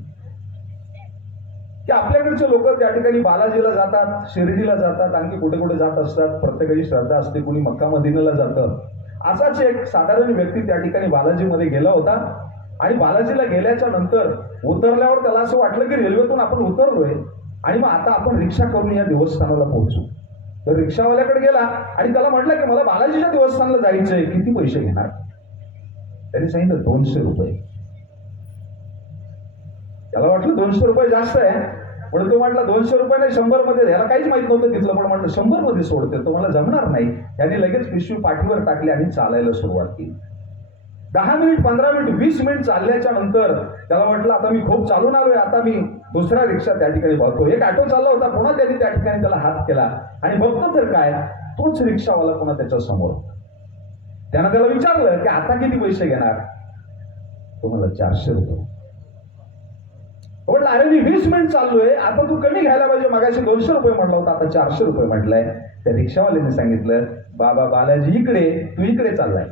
की आपल्याकडचे लोक त्या ठिकाणी बालाजीला जातात, शिर्डीला जातात, आणखी कुठे कुठे जात असतात. प्रत्येकाची श्रद्धा असते, कुणी मक्का मदिनाला जातं. असाच एक साधारण व्यक्ती त्या ठिकाणी बालाजीमध्ये गेला होता आणि बालाजीला गेल्याच्या नंतर उतरल्यावर त्याला असं वाटलं की रेल्वेतून आपण उतरलोय आणि मग आता आपण रिक्षा करून या देवस्थानाला पोहोचू. तर रिक्षावाल्याकडे गेला आणि त्याला म्हटलं की मला बालाजीच्या देवस्थानाला जायचंय, किती पैसे घेणार? त्यांनी सांगितलं 200 रुपये. त्याला वाटलं 200 रुपये जास्त आहे, म्हणून तो म्हटला 200 रुपये नाही 100 मध्ये. याला काहीच माहित नव्हतं तिथलं, पण म्हटलं 100 मध्ये सोडते, तो मला जमणार नाही. त्याने लगेच पिशवी पाठीवर टाकली आणि चालायला सुरुवात केली. 10 मिनिट, 15 मिनिट, 20 मिनिट चालल्याच्या नंतर त्याला म्हटलं आता मी खूप चालून आलोय, आता मी दुसरा रिक्षा त्या ठिकाणी बघतो. एक ऑटो चालला होता, पुन्हा त्यांनी त्या ठिकाणी त्याला हात केला आणि बघतो तर काय, तोच रिक्षावाला पुन्हा त्याच्या समोर. त्यानं त्याला विचारलं की आता किती पैसे घेणार? तो मला 400 रुपये. म्हटलं अरे मी 20 मिनिट चाललोय, आता तू कमी घ्यायला पाहिजे, मगाशी 200 रुपये म्हटलं होता, आता 400 रुपये म्हटलंय. त्या रिक्षावाल्याने सांगितलं बाबा बालाजी इकडे, तू इकडे चाललाय,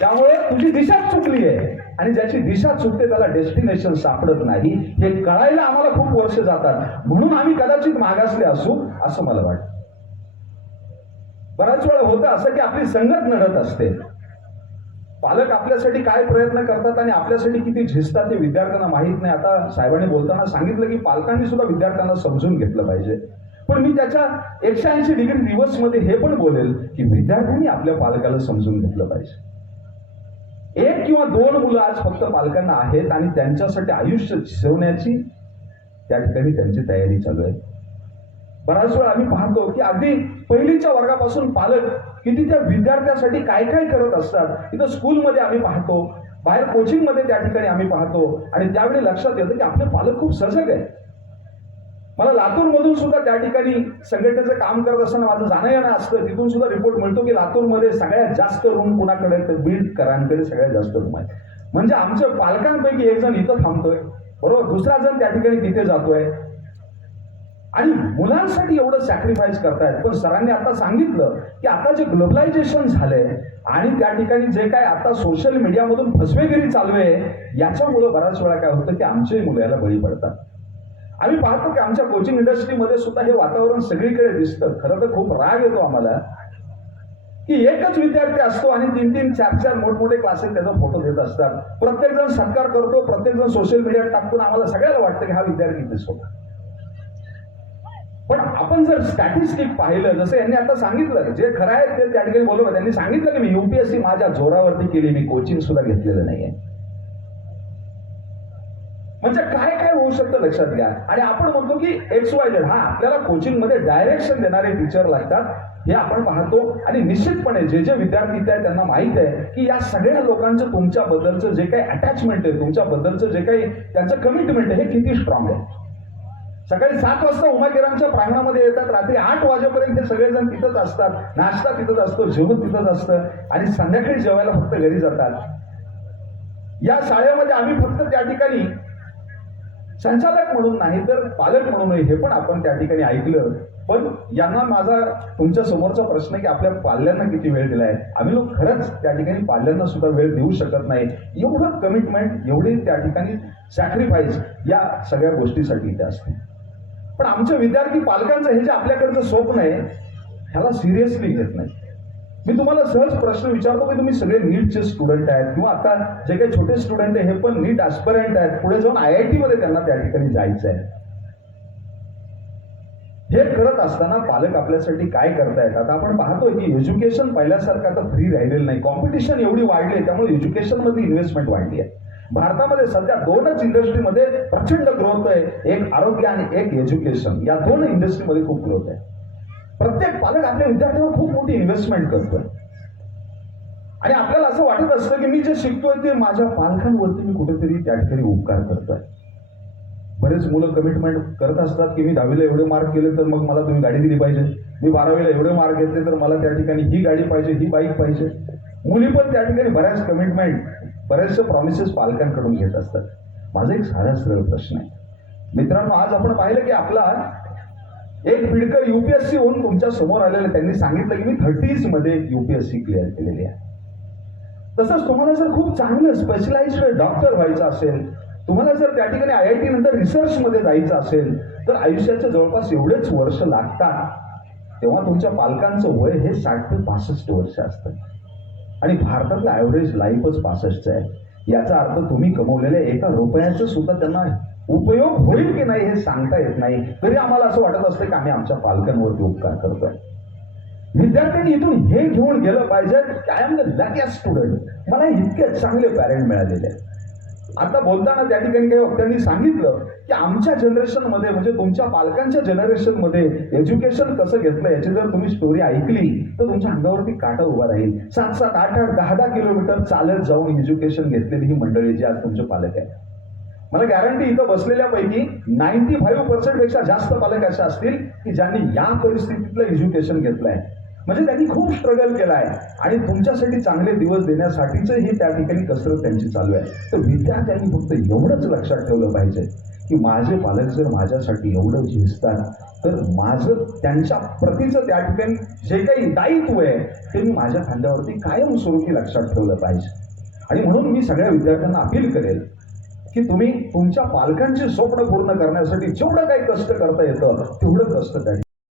त्यामुळे तुझी दिशाच चुकली आहे. आणि ज्याची दिशा चुकते त्याला डेस्टिनेशन सापडत नाही. हे कळायला आम्हाला खूप वर्ष जातात, म्हणून आम्ही कदाचित मागासले असू असं मला वाटतं. बऱ्याच वेळा होतं असं की आपली संगत नडत असते. पालक आपल्यासाठी काय प्रयत्न करतात आणि आपल्यासाठी किती झिजतात हे विद्यार्थ्यांना माहित नाही. आता साहेबांनी बोलताना सांगितलं की पालकांनी सुद्धा विद्यार्थ्यांना समजून घेतलं पाहिजे. पण मी त्याच्या 180 डिग्री रिव्हर्स मध्ये हे पण बोलेल की विद्यार्थ्यांनी आपल्या पालकाला समजून घेतलं पाहिजे. 1 किंवा 2 मुलं आज फक्त पालकांना आहेत आणि त्यांच्यासाठी आयुष्य शिरवण्याची त्या ठिकाणी त्यांची तयारी चालू आहे. बराच वेळा आम्ही पाहतो की अगदी पहिलीच्या वर्गापासून पालक किती त्या विद्यार्थ्यासाठी काय काय करत असतात. इथं स्कूलमध्ये आम्ही पाहतो, बाहेर कोचिंगमध्ये त्या ठिकाणी आम्ही पाहतो आणि त्यावेळी लक्षात येतं की आपले पालक खूप सजग आहे. मला लातूरमधून सुद्धा त्या ठिकाणी संघटनेचं काम करत असताना माझं जाणं येणं असतं. तिथून सुद्धा रिपोर्ट मिळतो की लातूरमध्ये सगळ्यात जास्त रूम कुणाकडे आहेत तर बीडकरांकडे सगळ्यात जास्त रूम आहेत. म्हणजे आमच्या पालकांपैकी एक जण इथं थांबतोय, बरोबर, दुसरा जण त्या ठिकाणी तिथे जातोय आणि मुलांसाठी एवढं सॅक्रिफाईस करतायत. पण सरांनी आता सांगितलं की आता जे ग्लोबलायझेशन झालंय आणि त्या ठिकाणी जे काय आता सोशल मीडियामधून फसवेगिरी चालू आहे याच्यामुळे बऱ्याच वेळा काय होतं की आमचे मुलं याला बळी पडतात. आम्ही पाहतो की आमच्या कोचिंग इंडस्ट्रीमध्ये सुद्धा हे वातावरण सगळीकडे दिसतं. खरं तर खूप राग येतो आम्हाला की एकच विद्यार्थी असतो आणि 3-3, 4-4 मोठमोठे क्लासेस त्याचा फोटो देत असतात. प्रत्येक जण सत्कार करतो, प्रत्येक जण सोशल मीडियावर टाकतो, आम्हाला सगळ्याला वाटतं की हा विद्यार्थी इथेच होता. पण आपण जर स्टॅटिस्टिक पाहिलं, जसं यांनी आता सांगितलं, जे खरं आहे ते त्या ठिकाणी बोलवलं. त्यांनी सांगितलं की मी युपीएससी माझ्या जोरावरती केली, मी कोचिंग सुद्धा घेतलेलं नाहीये. म्हणजे काय काय होऊ शकतं लक्षात घ्या. आणि आपण म्हणतो की XYZ, हा आपल्याला कोचिंगमध्ये डायरेक्शन देणारे टीचर लागतात हे आपण पाहतो. आणि निश्चितपणे जे जे विद्यार्थी आहेत त्यांना माहित आहे की या सगळ्या लोकांचं तुमच्याबद्दलचं जे काही अटॅचमेंट आहे, तुमच्याबद्दलचं जे काही त्यांचं कमिटमेंट आहे हे किती स्ट्रॉंग आहे. सकाळी 7 वाजता उमाकिरांच्या प्रांगणामध्ये येतात, रात्री 8 वाजेपर्यंत हे सगळेजण तिथंच असतात, नाश्ता तिथंच असतो, जेवण तिथंच असतं आणि संध्याकाळी जेवायला फक्त घरी जातात. या शाळेमध्ये आम्ही फक्त त्या ठिकाणी संचालक म्हणून नाही तर पालक म्हणूनही हे पण आपण त्या ठिकाणी ऐकलं. पण यांना माझा तुमच्या समोरचा प्रश्न आहे की आपल्या पाल्यांना किती वेळ दिलाय. आम्ही लोक खरंच त्या ठिकाणी पाल्यांना सुद्धा वेळ देऊ शकत नाही. एवढं कमिटमेंट, एवढी त्या ठिकाणी सॅक्रिफाईस या सगळ्या गोष्टीसाठी इथे असते. पण आमच्या विद्यार्थी पालकांचं हे जे आपल्याकडचं स्वप्न आहे ह्याला सिरियसली घेत नाही. मी तुम्हाला सहज प्रश्न विचारतो की तुम्ही सगळे नीटचे स्टुडंट आहेत किंवा आता जे काही छोटे स्टुडंट आहे हे पण नीट ॲस्पिरंट आहेत, पुढे जाऊन IIT मध्ये त्यांना त्या ठिकाणी जायचं आहे. हे करत असताना पालक आपल्यासाठी काय करतायत. आता आपण पाहतो की एज्युकेशन पहिल्यासारखं आता फ्री राहिलेलं नाही. कॉम्पिटिशन एवढी वाढली आहे त्यामुळे एज्युकेशनमध्ये इन्व्हेस्टमेंट वाढली आहे. भारतामध्ये सध्या 2च इंडस्ट्रीमध्ये प्रचंड ग्रोथ आहे, एक आरोग्य आणि एक एज्युकेशन. या 2 इंडस्ट्रीमध्ये खूप ग्रोथ आहे. प्रत्येक पालक आपल्या विद्यार्थ्यांवर खूप मोठी इन्व्हेस्टमेंट करतोय आणि आपल्याला असं वाटत असतं की मी जे शिकतोय ते माझ्या पालकांवरती मी कुठेतरी त्या ठिकाणी उपकार करतोय. बरेच मुलं कमिटमेंट करत असतात की मी 10वीला एवढे मार्क केले तर मग मला तुम्ही गाडी दिली पाहिजे, मी 12वीला एवढे मार्क घेतले तर मला त्या ठिकाणी ही गाडी पाहिजे, ही बाईक पाहिजे. मुली पण त्या ठिकाणी बऱ्याच कमिटमेंट, बरेचसे प्रॉमिसेस पालकांकडून घेत असतात. माझा एक साधा सरळ प्रश्न आहे मित्रांनो, आज आपण पाहिलं की आपला एक बिडकर UPSC होऊन तुमच्या समोर आलेलं, त्यांनी सांगितलं की मी 30s मध्ये UPSC क्लिअर केलेली आहे. तसंच तुम्हाला जर खूप चांगलं स्पेशलाइज्ड डॉक्टर व्हायचं असेल, तुम्हाला जर त्या ठिकाणी IIT नंतर रिसर्च मध्ये जायचं असेल तर आयुष्याच्या जवळपास एवढेच वर्ष लागतात. तेव्हा तुमच्या पालकांचं वय हे 60 ते 65 वर्ष असतं आणि भारतातलं ॲव्हरेज लाईफच 65 आहे. याचा अर्थ तुम्ही कमवलेल्या 1 रुपयाचं सुद्धा त्यांना उपयोग होईल की नाही हे सांगता येत नाही. तरी आम्हाला असं वाटत असतं की आम्ही आमच्या पालकांवरती उपकार करतोय. विद्यार्थ्यांनी इथून हे घेऊन गेलं पाहिजे की I am the luckiest student, मला इतके चांगले पॅरेंट मिळालेले आहेत. आता बोलताना त्या ठिकाणी काही वक्त्यांनी सांगितलं की आमच्या जनरेशनमध्ये म्हणजे तुमच्या पालकांच्या जनरेशनमध्ये एज्युकेशन कसं घेतलं याची जर तुम्ही स्टोरी ऐकली तर तुमच्या अंगावरती काटा उभा राहील. 7-7, 8-8, 10-10 किलोमीटर चालत जाऊन एज्युकेशन घेतलेली ही मंडळी जी आज तुमचे पालक आहेत. मला गॅरंटी इथं बसलेल्यापैकी 95% पेक्षा जास्त पालक असे असतील की ज्यांनी या परिस्थितीतलं एज्युकेशन घेतलंय. म्हणजे त्यांनी खूप स्ट्रगल केलाय आणि तुमच्यासाठी चांगले दिवस देण्यासाठीच ही त्या ठिकाणी कसरत त्यांची चालू आहे. तर विद्यार्थ्यांनी फक्त एवढंच लक्षात ठेवलं पाहिजे की माझे पालक जर माझ्यासाठी एवढं झिजतात तर माझं त्यांच्या प्रतीचं त्या ठिकाणी जे काही दायित्व आहे ते मी माझ्या खांद्यावरती कायमस्वरूपी लक्षात ठेवलं पाहिजे. आणि म्हणून मी सगळ्या विद्यार्थ्यांना अपील करेल की तुम्ही तुमच्या पालकांची स्वप्न पूर्ण करण्यासाठी जेवढं काही कष्ट करता येतं तेवढं कष्ट त्या